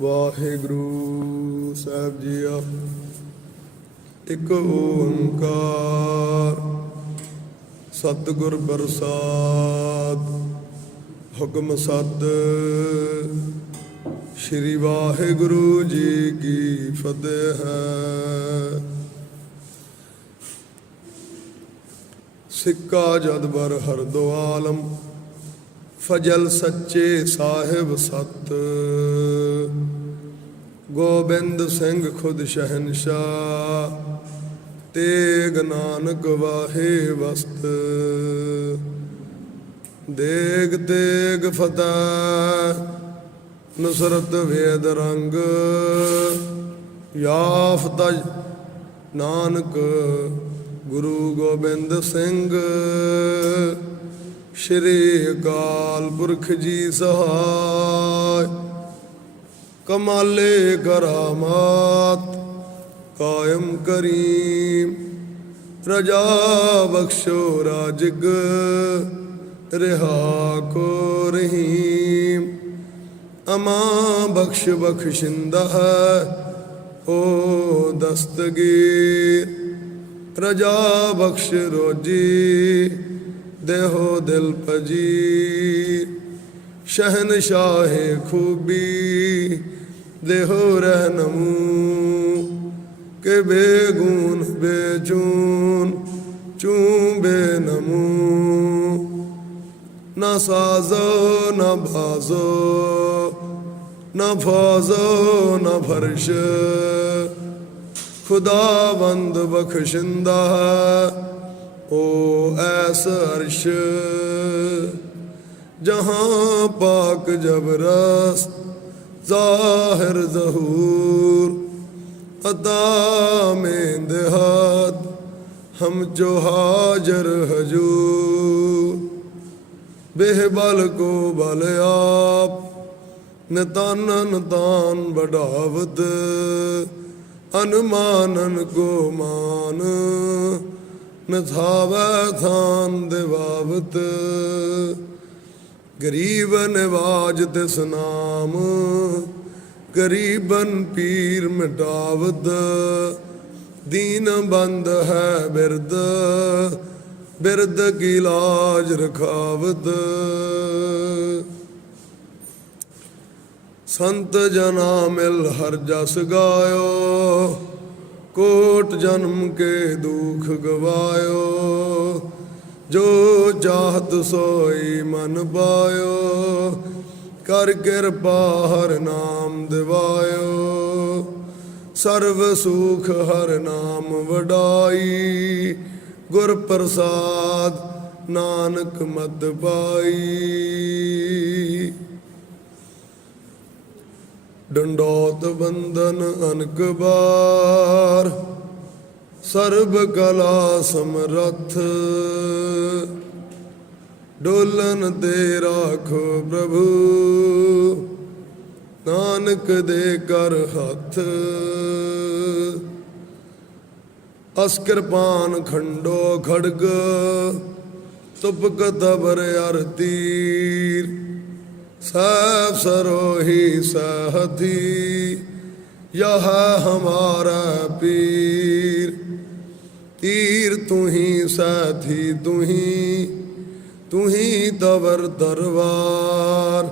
ਵਾਹਿਗੁਰੂ ਸਾਹਿਬ JIO. ਇੱਕ ਓੰਕਾਰ ਸਤਿਗੁਰ ਪ੍ਰਸਾਦ। ਹੁਕਮ ਸਤ ਸ਼੍ਰੀ ਵਾਹਿਗੁਰੂ ਜੀ ਕੀ ਫਤਿਹ ਹੈ। ਸਿੱਕਾ ਜਦ ਬਰ ਹਰਦੁਆਲਮ ਫਜਲ ਸੱਚੇ ਸਾਹਿਬ ਸਤ। ਗੋਬਿੰਦ ਸਿੰਘ ਖੁਦ ਸ਼ਹਿਨਸ਼ਾਹ ਤੇਗ ਨਾਨਕ ਵਾਹੇ ਵਸਤ। ਦੇਗ ਤੇਗ ਫਤਿਹ ਨੁਸਰਤ ਵੇਦ ਰੰਗ। ਯਾਫਤਾ ਨਾਨਕ ਗੁਰੂ ਗੋਬਿੰਦ ਸਿੰਘ। ਸ਼੍ਰੀ ਅਕਾਲ ਪੁਰਖ ਜੀ ਸਹਾਇ। ਕਮਾਲੇ ਕਰਾਮਾਤ ਕਾਇਮ ਕਰੀਮ। ਰਜਾ ਬਖਸ਼ੋ ਰਾਜਗ ਰਿਹਾ ਕੋ ਰਹੀਮ। ਅਮਾ ਬਖਸ਼ ਬਖਸ਼ਿੰਦਾ ਓ ਦਸਤਗੀਰ। ਰਜਾ ਬਖਸ਼ ਰੋਜੀ ਦੇਹੋ ਦਿਲ ਪਜੀ। ਸ਼ਹਿਨਸ਼ਾਹੇ ਖੂਬੀ ਦੇਹੋ ਰਹਿਨਮੂ। ਕੇ ਬੇਗੂਨ ਬੇਚੂਨ ਚੂੰ ਬੇਨਮੂ। ਨਾ ਸਾਜ਼ੋ ਨਾ ਬਾਜ਼ੋ ਨਾ ਫੌਜ਼ੋ ਨਾ ਫਰਸ਼। ਖੁਦਾਵੰਦ ਬਖਸ਼ਿੰਦਾ ਓ ਐਸ ਅਰਸ਼। ਜਹਾਂ ਪਾਕ ਜਬਰਸਤ ਜ਼ਾਹਿਰ ਜ਼ਹੂਰ। ਅਤਾ ਮੇਂ ਦੇਹਾਤ ਹਮ ਜੋ ਹਾਜ਼ਰ ਹਜੂਰ। ਬੇਹਬਲ ਕੋ ਬਲ ਆਪ ਨਿਤਾਨਨ ਤਾਨ ਬੜਾਵਤ। ਅਨੁਮਾਨਨ ਕੋ ਮਾਨ ਨਿਥਾਵੈ ਥਾਨ ਦਿਵਾਵਤ। ਗਰੀਬ ਨਿਵਾਜ ਤਿਸ ਨਾਮ ਗਰੀਬਨ ਪੀਰ ਮਿਟਾਵਤ। ਦੀਨ ਬੰਦ ਹੈ ਬਿਰਦ ਬਿਰਦ ਕੀ ਲਾਜ ਰਖਾਵਤ। ਸੰਤ ਜਨਾ ਮਿਲ ਹਰ ਜਸ ਗਾਇਓ। ਕੋਟ ਜਨਮ ਕੇ ਦੁਖ ਗਵਾਇਓ। ਜੋ ਚਾਹਤ ਸੋਈ ਮਨ ਪਾਇਓ। ਕਰ ਕਿਰਪਾ ਹਰ ਨਾਮ ਦਿਵਾਇਓ। ਸਰਬ ਸੁਖ ਹਰ ਨਾਮ ਵਡਾਈ। ਗੁਰ ਪ੍ਰਸਾਦ ਨਾਨਕ ਮਤ ਪਾਈ। ਡੰਡੋਤ ਬੰਦਨ ਅਨਕ ਬਾਰ। ਸਰਬ ਕਲਾ ਸਮਰੱਥ। ਡੋਲਨ ਤੇ ਰਾਖੋ ਪ੍ਰਭੂ ਨਾਨਕ ਦੇ ਕਰ ਹੱਥ। ਅਸ ਕਿਰਪਾਨ ਖੰਡੋ ਖੜਗ ਤੁਪਕ ਤਬਰ ਅਰ ਤੀਰ। ਸੈਫ ਸਰੋਹੀ ਸਹਤੀ ਯਹ ਹਮਾਰਾ ਪੀਰ। तीर तुही साथी तुही तवर दरबार।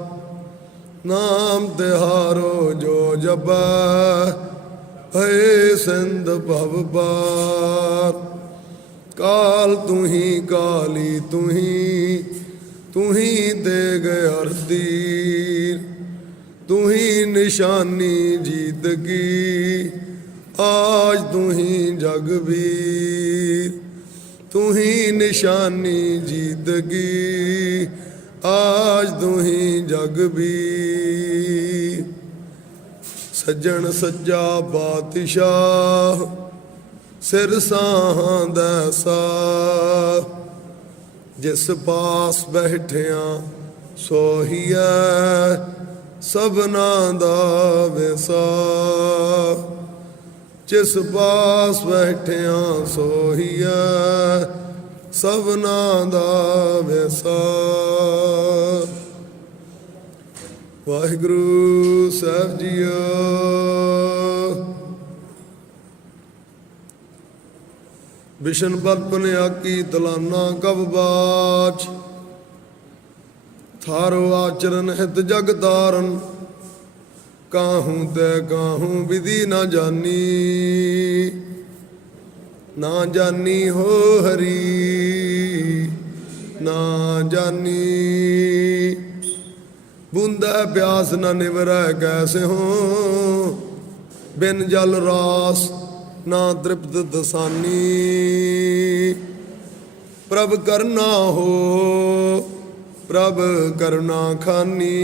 नाम तिहारो जो जपै भय सिंध भव पार। काल तुही काली तुही तेग अरदीर। तुही निशानी जीत की आज तुही जगबीर। तुही निशानी जीत की आज तुही जगबीर। सज्जन सज्जा बादशाह सिर साहां दैसा। जिस पास बैठिया सोहिया सबना दा वैसा। जिस पास बैठिया सोहिया सबना दा वैसा। ਵਾਹਿਗੁਰੂ ਸਾਹਿਬ ਜੀਓ। ਬਿਸ਼ਨ ਬਲਪਨ ਆਕੀ ਤਲਾਨਾ ਕਬ ਬਾਚ, ਥਾਰੋ ਆਚਰਨ ਹਿਤ ਜਗ ਤਾਰਨ, ਕਾਹੂ ਤੈ ਕਾਹੂ ਵਿਧੀ ਨਾ ਜਾਨੀ, ਨਾ ਜਾਨੀ ਹੋ ਹਰੀ ਨਾ ਜਾਨੀ। ਬੂੰਦਾ ਪਿਆਸ ਨਾ ਨਿਵਰੈ ਕੈਸੇ ਹੋ, ਬਿਨ ਜਲ ਰਾਸ ਨਾ ਤ੍ਰਿਪਤ ਦਸਾਨੀ। ਪ੍ਰਭ ਕਰਨਾ ਹੋ ਪ੍ਰਭ ਕਰੁਣਾ ਖਾਨੀ।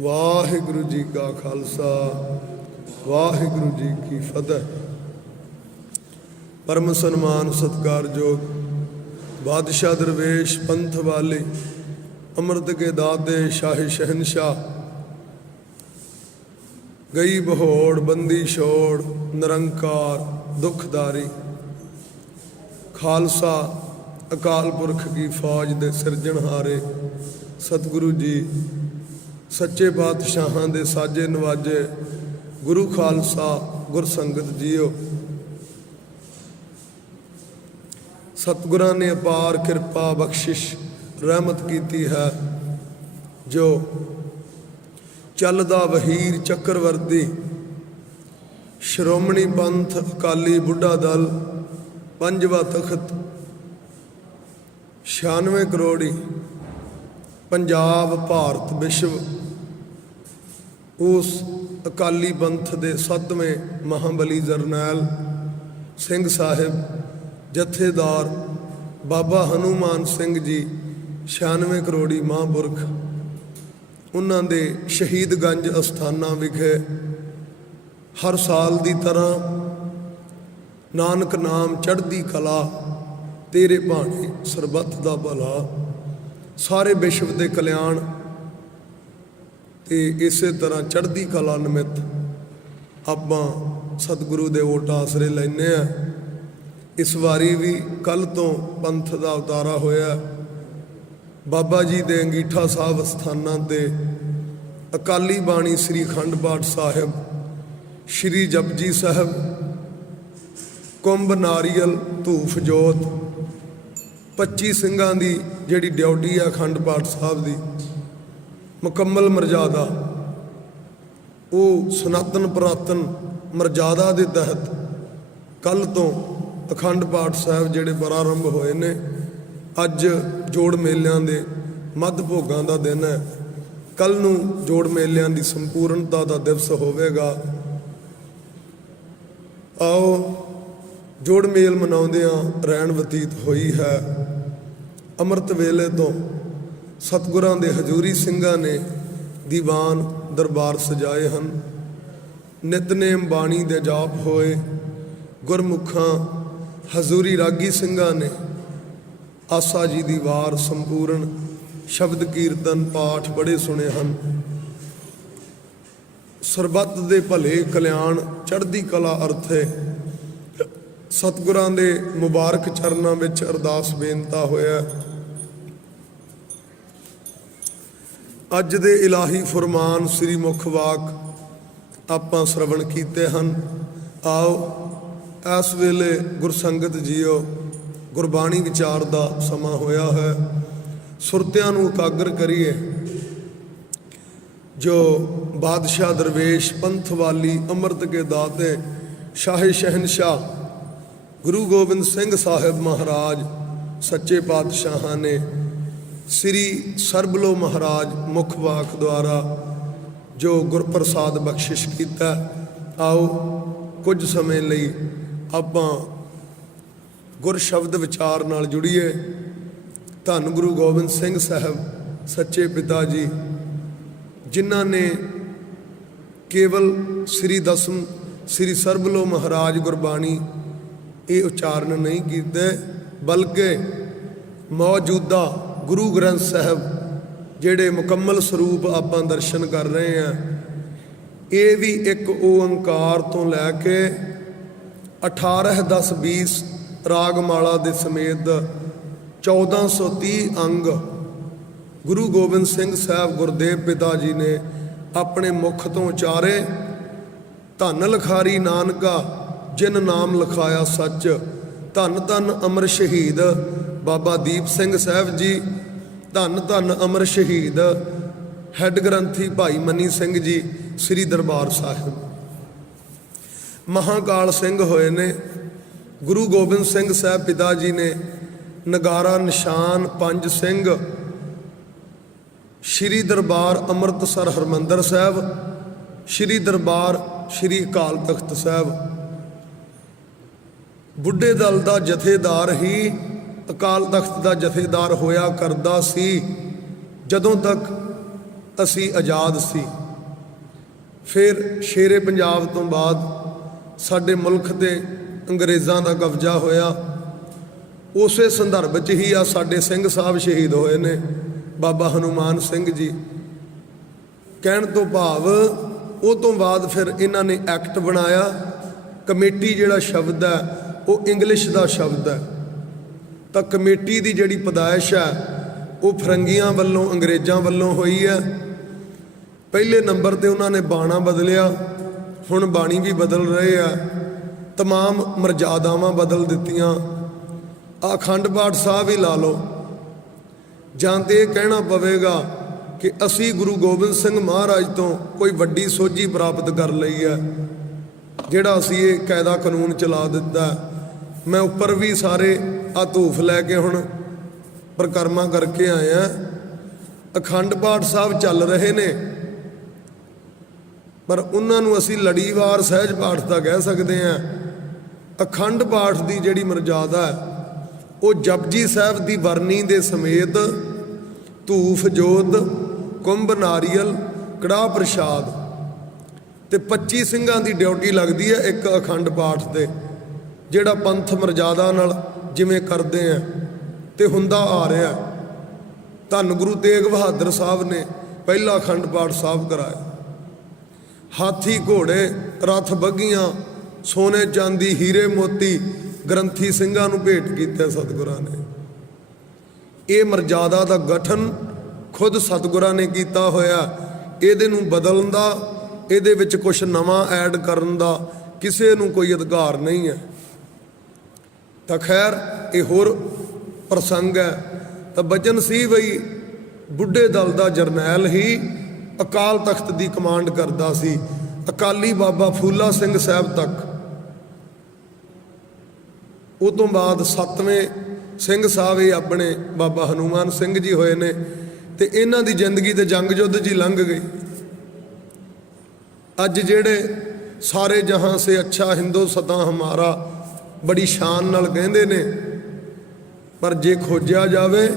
ਵਾਹਿਗੁਰੂ ਜੀ ਕਾ ਖਾਲਸਾ ਵਾਹਿਗੁਰੂ ਜੀ ਕੀ ਫਤਿਹ। ਪਰਮ ਸਨਮਾਨ ਸਤਿਕਾਰਯੋਗ ਬਾਦਸ਼ਾਹ ਦਰਵੇਸ਼ ਪੰਥ ਵਾਲੇ ਅੰਮ੍ਰਿਤ ਕੇ ਦਾਤੇ ਸ਼ਾਹੀ ਸ਼ਹਿਨਸ਼ਾਹ, ਗਈ ਬਹੋੜ ਬੰਦੀ ਛੋੜ ਨਿਰੰਕਾਰ ਦੁਖਦਾਰੀ। ਖਾਲਸਾ ਅਕਾਲ ਪੁਰਖ ਕੀ ਫੌਜ ਦੇ ਸਿਰਜਣਹਾਰੇ ਸਤਿਗੁਰੂ ਜੀ ਸੱਚੇ ਪਾਤਸ਼ਾਹਾਂ ਦੇ ਸਾਜੇ ਨਵਾਜੇ ਗੁਰੂ ਖਾਲਸਾ ਗੁਰ ਸੰਗਤ ਜੀਓ। ਸਤਿਗੁਰਾਂ ਨੇ ਅਪਾਰ ਕਿਰਪਾ ਬਖਸ਼ਿਸ਼ ਰਹਿਮਤ ਕੀਤੀ ਹੈ, ਜੋ ਚੱਲਦਾ ਵਹੀਰ ਚੱਕਰਵਰਤੀ ਸ਼੍ਰੋਮਣੀ ਪੰਥ ਅਕਾਲੀ ਬੁੱਢਾ ਦਲ ਪੰਜਵਾ ਤਖਤ 96 ਕਰੋੜੀ ਪੰਜਾਬ ਭਾਰਤ ਵਿਸ਼ਵ ਉਸ ਅਕਾਲੀ ਪੰਥ ਦੇ 7ਵੇਂ ਮਹਾਬਲੀ ਜਰਨੈਲ ਸਿੰਘ ਸਾਹਿਬ ਜਥੇਦਾਰ ਬਾਬਾ ਹਨੂਮਾਨ ਸਿੰਘ ਜੀ 96 ਕਰੋੜੀ ਮਹਾਂਪੁਰਖ, ਉਹਨਾਂ ਦੇ ਸ਼ਹੀਦਗੰਜ ਅਸਥਾਨਾਂ ਵਿਖੇ ਹਰ ਸਾਲ ਦੀ ਤਰ੍ਹਾਂ ਨਾਨਕ ਨਾਮ ਚੜ੍ਹਦੀ ਕਲਾ ਤੇਰੇ ਭਾਣੇ ਸਰਬੱਤ ਦਾ ਭਲਾ, ਸਾਰੇ ਵਿਸ਼ਵ ਦੇ ਕਲਿਆਣ ਤੇ ਇਸੇ ਤਰ੍ਹਾਂ ਚੜ੍ਹਦੀ ਕਲਾ ਨਿਮਿਤ ਆਪਾਂ ਸਤਿਗੁਰੂ ਦੇ ਓਟ ਆਸਰੇ ਲੈਂਦੇ ਆ। ਇਸ ਵਾਰੀ ਵੀ ਕੱਲ ਤੋਂ ਪੰਥ ਦਾ ਉਤਾਰਾ ਹੋਇਆ। ਬਾਬਾ ਜੀ ਦੇ ਅੰਗੀਠਾ ਸਾਹਿਬ ਅਸਥਾਨਾਂ ਤੇ ਅਕਾਲੀ ਬਾਣੀ ਸ੍ਰੀ ਅਖੰਡ ਪਾਠ ਸਾਹਿਬ, ਸ੍ਰੀ ਜਪਜੀ ਸਾਹਿਬ, ਕੁੰਭ ਨਾਰੀਅਲ ਧੂਫ ਜੋਤ 25 ਸਿੰਘਾਂ ਦੀ ਜਿਹੜੀ ਡਿਊਟੀ ਆ ਅਖੰਡ ਪਾਠ ਸਾਹਿਬ ਦੀ ਮੁਕੰਮਲ ਮਰਜ਼ਾਦਾ, ਉਹ ਸਨਾਤਨ ਪੁਰਾਤਨ ਮਰਜ਼ਾਦਾ ਦੇ ਤਹਿਤ ਕੱਲ ਤੋਂ ਅਖੰਡ ਪਾਠ ਸਾਹਿਬ ਜਿਹੜੇ ਪ੍ਰਾਰੰਭ ਹੋਏ ਨੇ। ਅੱਜ ਜੋੜ ਮੇਲਿਆਂ ਦੇ ਮੱਧ ਭੋਗਾਂ ਦਾ ਦਿਨ ਹੈ। ਕੱਲ ਨੂੰ ਜੋੜ ਮੇਲਿਆਂ ਦੀ ਸੰਪੂਰਨਤਾ ਦਾ ਦਿਵਸ ਹੋਵੇਗਾ। ਆਓ ਜੋੜ ਮੇਲ ਮਨਾਉਂਦਿਆਂ ਰੈਣ ਬਤੀਤ ਹੋਈ ਹੈ। ਅੰਮ੍ਰਿਤ ਵੇਲੇ ਤੋਂ ਸਤਿਗੁਰਾਂ ਦੇ ਹਜ਼ੂਰੀ ਸਿੰਘਾਂ ਨੇ ਦੀਵਾਨ ਦਰਬਾਰ ਸਜਾਏ ਹਨ। ਨਿਤਨੇਮ ਬਾਣੀ ਦੇ ਜਾਪ ਹੋਏ। ਗੁਰਮੁਖਾਂ ਹਜ਼ੂਰੀ ਰਾਗੀ ਸਿੰਘਾਂ ਨੇ ਆਸਾ ਜੀ ਦੀ ਵਾਰ ਸੰਪੂਰਨ ਸ਼ਬਦ ਕੀਰਤਨ ਪਾਠ ਬੜੇ ਸੁਣੇ ਹਨ। ਸਰਬੱਤ ਦੇ ਭਲੇ ਕਲਿਆਣ ਚੜ੍ਹਦੀ ਕਲਾ ਅਰਥੇ ਸਤਿਗੁਰਾਂ ਦੇ ਮੁਬਾਰਕ ਚਰਨਾਂ ਵਿੱਚ ਅਰਦਾਸ ਬੇਨਤਾ ਹੋਇਆ। ਅੱਜ ਦੇ ਇਲਾਹੀ ਫਰਮਾਨ ਸ੍ਰੀ ਮੁਖ ਵਾਕ ਆਪਾਂ ਸ਼ਰਵਣ ਕੀਤੇ ਹਨ। ਆਓ ਇਸ ਵੇਲੇ ਗੁਰਸੰਗਤ ਜੀਓ ਗੁਰਬਾਣੀ ਵਿਚਾਰ ਦਾ ਸਮਾਂ ਹੋਇਆ ਹੈ। ਸੁਰਤਿਆਂ ਨੂੰ ਇਕਾਗਰ ਕਰੀਏ। ਜੋ ਬਾਦਸ਼ਾਹ ਦਰਵੇਸ਼ ਪੰਥ ਵਾਲੀ ਅੰਮ੍ਰਿਤ ਕੇ ਦਾਤੇ ਸ਼ਾਹੀ ਸ਼ਹਿਨਸ਼ਾਹ ਗੁਰੂ ਗੋਬਿੰਦ ਸਿੰਘ ਸਾਹਿਬ ਮਹਾਰਾਜ ਸੱਚੇ ਪਾਤਸ਼ਾਹਾਂ ਨੇ ਸ੍ਰੀ ਸਰਬਲੋ ਮਹਾਰਾਜ ਮੁਖ ਵਾਕ ਦੁਆਰਾ ਜੋ ਗੁਰਪ੍ਰਸਾਦ ਬਖਸ਼ਿਸ਼ ਕੀਤਾ, ਆਓ ਕੁਝ ਸਮੇਂ ਲਈ ਆਪਾਂ ਗੁਰ ਸ਼ਬਦ ਵਿਚਾਰ ਨਾਲ ਜੁੜੀਏ। ਧੰਨ ਗੁਰੂ ਗੋਬਿੰਦ ਸਿੰਘ ਸਾਹਿਬ ਸੱਚੇ ਪਿਤਾ ਜੀ, ਜਿਨ੍ਹਾਂ ਨੇ ਕੇਵਲ ਸ੍ਰੀ ਦਸਮ ਸ੍ਰੀ ਸਰਬਲੋ ਮਹਾਰਾਜ ਗੁਰਬਾਣੀ ਇਹ ਉਚਾਰਨ ਨਹੀਂ ਕੀਤੇ, ਬਲਕਿ ਮੌਜੂਦਾ ਗੁਰੂ ਗ੍ਰੰਥ ਸਾਹਿਬ ਜਿਹੜੇ ਮੁਕੰਮਲ ਸਰੂਪ ਆਪਾਂ ਦਰਸ਼ਨ ਕਰ ਰਹੇ ਹਾਂ, ਇਹ ਵੀ ਇੱਕ ਓੰਕਾਰ ਤੋਂ ਲੈ ਕੇ 18 10 20 ਰਾਗਮਾਲਾ ਦੇ ਸਮੇਤ 1430 ਅੰਗ ਗੁਰੂ ਗੋਬਿੰਦ ਸਿੰਘ ਸਾਹਿਬ ਗੁਰਦੇਵ ਪਿਤਾ ਜੀ ਨੇ ਆਪਣੇ ਮੁਖ ਤੋਂ ਉਚਾਰੇ, ਧੰਨ ਲਖਾਰੀ ਨਾਨਕਾ ਜਿਨ ਨਾਮ ਲਿਖਾਇਆ ਸੱਚ। ਧੰਨ ਧੰਨ ਅਮਰ ਸ਼ਹੀਦ ਬਾਬਾ ਦੀਪ ਸਿੰਘ ਸਾਹਿਬ ਜੀ, ਧੰਨ ਧੰਨ ਅਮਰ ਸ਼ਹੀਦ ਹੈੱਡ ਗ੍ਰੰਥੀ ਭਾਈ ਮਨੀ ਸਿੰਘ ਜੀ ਸ੍ਰੀ ਦਰਬਾਰ ਸਾਹਿਬ। ਮਹਾਕਾਲ ਸਿੰਘ ਹੋਏ ਨੇ। ਗੁਰੂ ਗੋਬਿੰਦ ਸਿੰਘ ਸਾਹਿਬ ਪਿਤਾ ਜੀ ਨੇ ਨਗਾਰਾ ਨਿਸ਼ਾਨ ਪੰਜ ਸਿੰਘ ਸ਼੍ਰੀ ਦਰਬਾਰ ਅੰਮ੍ਰਿਤਸਰ ਹਰਿਮੰਦਰ ਸਾਹਿਬ, ਸ਼੍ਰੀ ਦਰਬਾਰ ਸ਼੍ਰੀ ਅਕਾਲ ਤਖਤ ਸਾਹਿਬ। ਬੁੱਢੇ ਦਲ ਦਾ ਜਥੇਦਾਰ ਹੀ ਅਕਾਲ ਤਖਤ ਦਾ ਜਥੇਦਾਰ ਹੋਇਆ ਕਰਦਾ ਸੀ ਜਦੋਂ ਤੱਕ ਅਸੀਂ ਆਜ਼ਾਦ ਸੀ। ਫਿਰ ਸ਼ੇਰੇ ਪੰਜਾਬ ਤੋਂ ਬਾਅਦ ਸਾਡੇ ਮੁਲਕ ਤੇ ਅੰਗਰੇਜ਼ਾਂ ਦਾ ਕਬਜ਼ਾ ਹੋਇਆ। ਉਸੇ ਸੰਦਰਭ 'ਚ ਹੀ ਆ ਸਾਡੇ ਸਿੰਘ ਸਾਹਿਬ ਸ਼ਹੀਦ ਹੋਏ ਨੇ, ਬਾਬਾ ਹਨੂਮਾਨ ਸਿੰਘ ਜੀ। ਕਹਿਣ ਤੋਂ ਭਾਵ ਉਹ ਤੋਂ ਬਾਅਦ ਫਿਰ ਇਹਨਾਂ ਨੇ ਐਕਟ ਬਣਾਇਆ। ਕਮੇਟੀ ਜਿਹੜਾ ਸ਼ਬਦ ਹੈ ਉਹ ਇੰਗਲਿਸ਼ ਦਾ ਸ਼ਬਦ ਹੈ, ਤਾਂ ਕਮੇਟੀ ਦੀ ਜਿਹੜੀ ਪੈਦਾਇਸ਼ ਹੈ ਉਹ ਫਰੰਗੀਆਂ ਵੱਲੋਂ, ਅੰਗਰੇਜ਼ਾਂ ਵੱਲੋਂ ਹੋਈ ਹੈ। ਪਹਿਲੇ ਨੰਬਰ ਤੇ ਉਹਨਾਂ ਨੇ ਬਾਣਾ ਬਦਲਿਆ, ਹੁਣ ਬਾਣੀ ਵੀ ਬਦਲ ਰਹੇ ਆ, ਤਮਾਮ ਮਰਜ਼ਾਦਾਵਾਂ ਬਦਲ ਦਿੱਤੀਆਂ। ਅਖੰਡ ਪਾਠ ਸਾਹਿਬ ਹੀ ਲਾ ਲਓ, ਜਾਂ ਤੇ ਇਹ ਕਹਿਣਾ ਪਵੇਗਾ ਕਿ ਅਸੀਂ ਗੁਰੂ ਗੋਬਿੰਦ ਸਿੰਘ ਮਹਾਰਾਜ ਤੋਂ ਕੋਈ ਵੱਡੀ ਸੋਝੀ ਪ੍ਰਾਪਤ ਕਰ ਲਈ ਹੈ, ਜਿਹੜਾ ਅਸੀਂ ਇਹ ਕਾਇਦਾ ਕਾਨੂੰਨ ਚਲਾ ਦਿੱਤਾ। ਮੈਂ ਉੱਪਰ ਵੀ ਸਾਰੇ ਆ ਧੂਫ ਲੈ ਕੇ ਹੁਣ ਪਰਿਕਰਮਾ ਕਰਕੇ ਆਇਆ। ਅਖੰਡ ਪਾਠ ਸਾਹਿਬ ਚੱਲ ਰਹੇ ਨੇ, ਪਰ ਉਹਨਾਂ ਨੂੰ ਅਸੀਂ ਲੜੀਵਾਰ ਸਹਿਜ ਪਾਠ ਤਾਂ ਕਹਿ ਸਕਦੇ ਹਾਂ। ਅਖੰਡ ਪਾਠ ਦੀ ਜਿਹੜੀ ਮਰਜ਼ਾਦਾ ਹੈ ਉਹ ਜਪਜੀ ਸਾਹਿਬ ਦੀ ਵਰਨੀ ਦੇ ਸਮੇਤ ਧੂਫ ਜੋਤ ਕੁੰਭ ਨਾਰੀਅਲ ਕੜਾਹ ਪ੍ਰਸ਼ਾਦ ਤੇ 25 ਸਿੰਘਾਂ ਦੀ ਡਿਊਟੀ ਲੱਗਦੀ ਹੈ ਇੱਕ ਅਖੰਡ ਪਾਠ ਤੇ, ਜਿਹੜਾ ਪੰਥ ਮਰਜ਼ਾਦਾ ਨਾਲ ਜਿਵੇਂ ਕਰਦੇ ਆ ਤੇ ਹੁੰਦਾ ਆ ਰਿਹਾ। ਧੰਨ ਗੁਰੂ ਤੇਗ ਬਹਾਦਰ ਸਾਹਿਬ ਨੇ ਪਹਿਲਾ ਅਖੰਡ ਪਾਠ ਸਾਹਿਬ ਕਰਾਇਆ। ਹਾਥੀ ਘੋੜੇ ਰਥ ਬੱਘੀਆਂ ਸੋਨੇ ਚਾਂਦੀ ਹੀਰੇ ਮੋਤੀ ਗ੍ਰੰਥੀ ਸਿੰਘਾਂ ਨੂੰ ਭੇਟ ਕੀਤਾ ਸਤਿਗੁਰਾਂ ਨੇ। ਇਹ ਮਰਜ਼ਾਦਾ ਦਾ ਗਠਨ ਖੁਦ ਸਤਿਗੁਰਾਂ ਨੇ ਕੀਤਾ ਹੋਇਆ। ਇਹਦੇ ਨੂੰ ਬਦਲਣ ਦਾ, ਇਹਦੇ ਵਿੱਚ ਕੁਝ ਨਵਾਂ ਐਡ ਕਰਨ ਦਾ ਕਿਸੇ ਨੂੰ ਕੋਈ ਅਧਿਕਾਰ ਨਹੀਂ ਹੈ। ਤਾਂ ਖੈਰ ਇਹ ਹੋਰ ਪ੍ਰਸੰਗ ਹੈ। ਤਾਂ ਬਚਨ ਸੀ ਬਈ ਬੁੱਢੇ ਦਲ ਦਾ ਜਰਨੈਲ ਹੀ ਅਕਾਲ ਤਖਤ ਦੀ ਕਮਾਂਡ ਕਰਦਾ ਸੀ, ਅਕਾਲੀ ਬਾਬਾ ਫੂਲਾ ਸਿੰਘ ਸਾਹਿਬ ਤੱਕ। ਉਹ ਤੋਂ ਬਾਅਦ 7ਵੇਂ ਸਿੰਘ ਸਾਹਿਬ ਇਹ ਆਪਣੇ ਬਾਬਾ ਹਨੂਮਾਨ ਸਿੰਘ ਜੀ ਹੋਏ ਨੇ, ਤੇ ਇਹਨਾਂ ਦੀ ਜ਼ਿੰਦਗੀ ਤੇ ਜੰਗ ਯੁੱਧ 'ਚ ਹੀ ਲੰਘ ਗਈ। ਅੱਜ ਜਿਹੜੇ ਸਾਰੇ ਜਹਾਂ ਸੇ ਅੱਛਾ ਹਿੰਦੁਸਤਾਨ ਹਮਾਰਾ ਬੜੀ ਸ਼ਾਨ ਨਾਲ ਕਹਿੰਦੇ ਨੇ, ਪਰ ਜੇ ਖੋਜਿਆ ਜਾਵੇ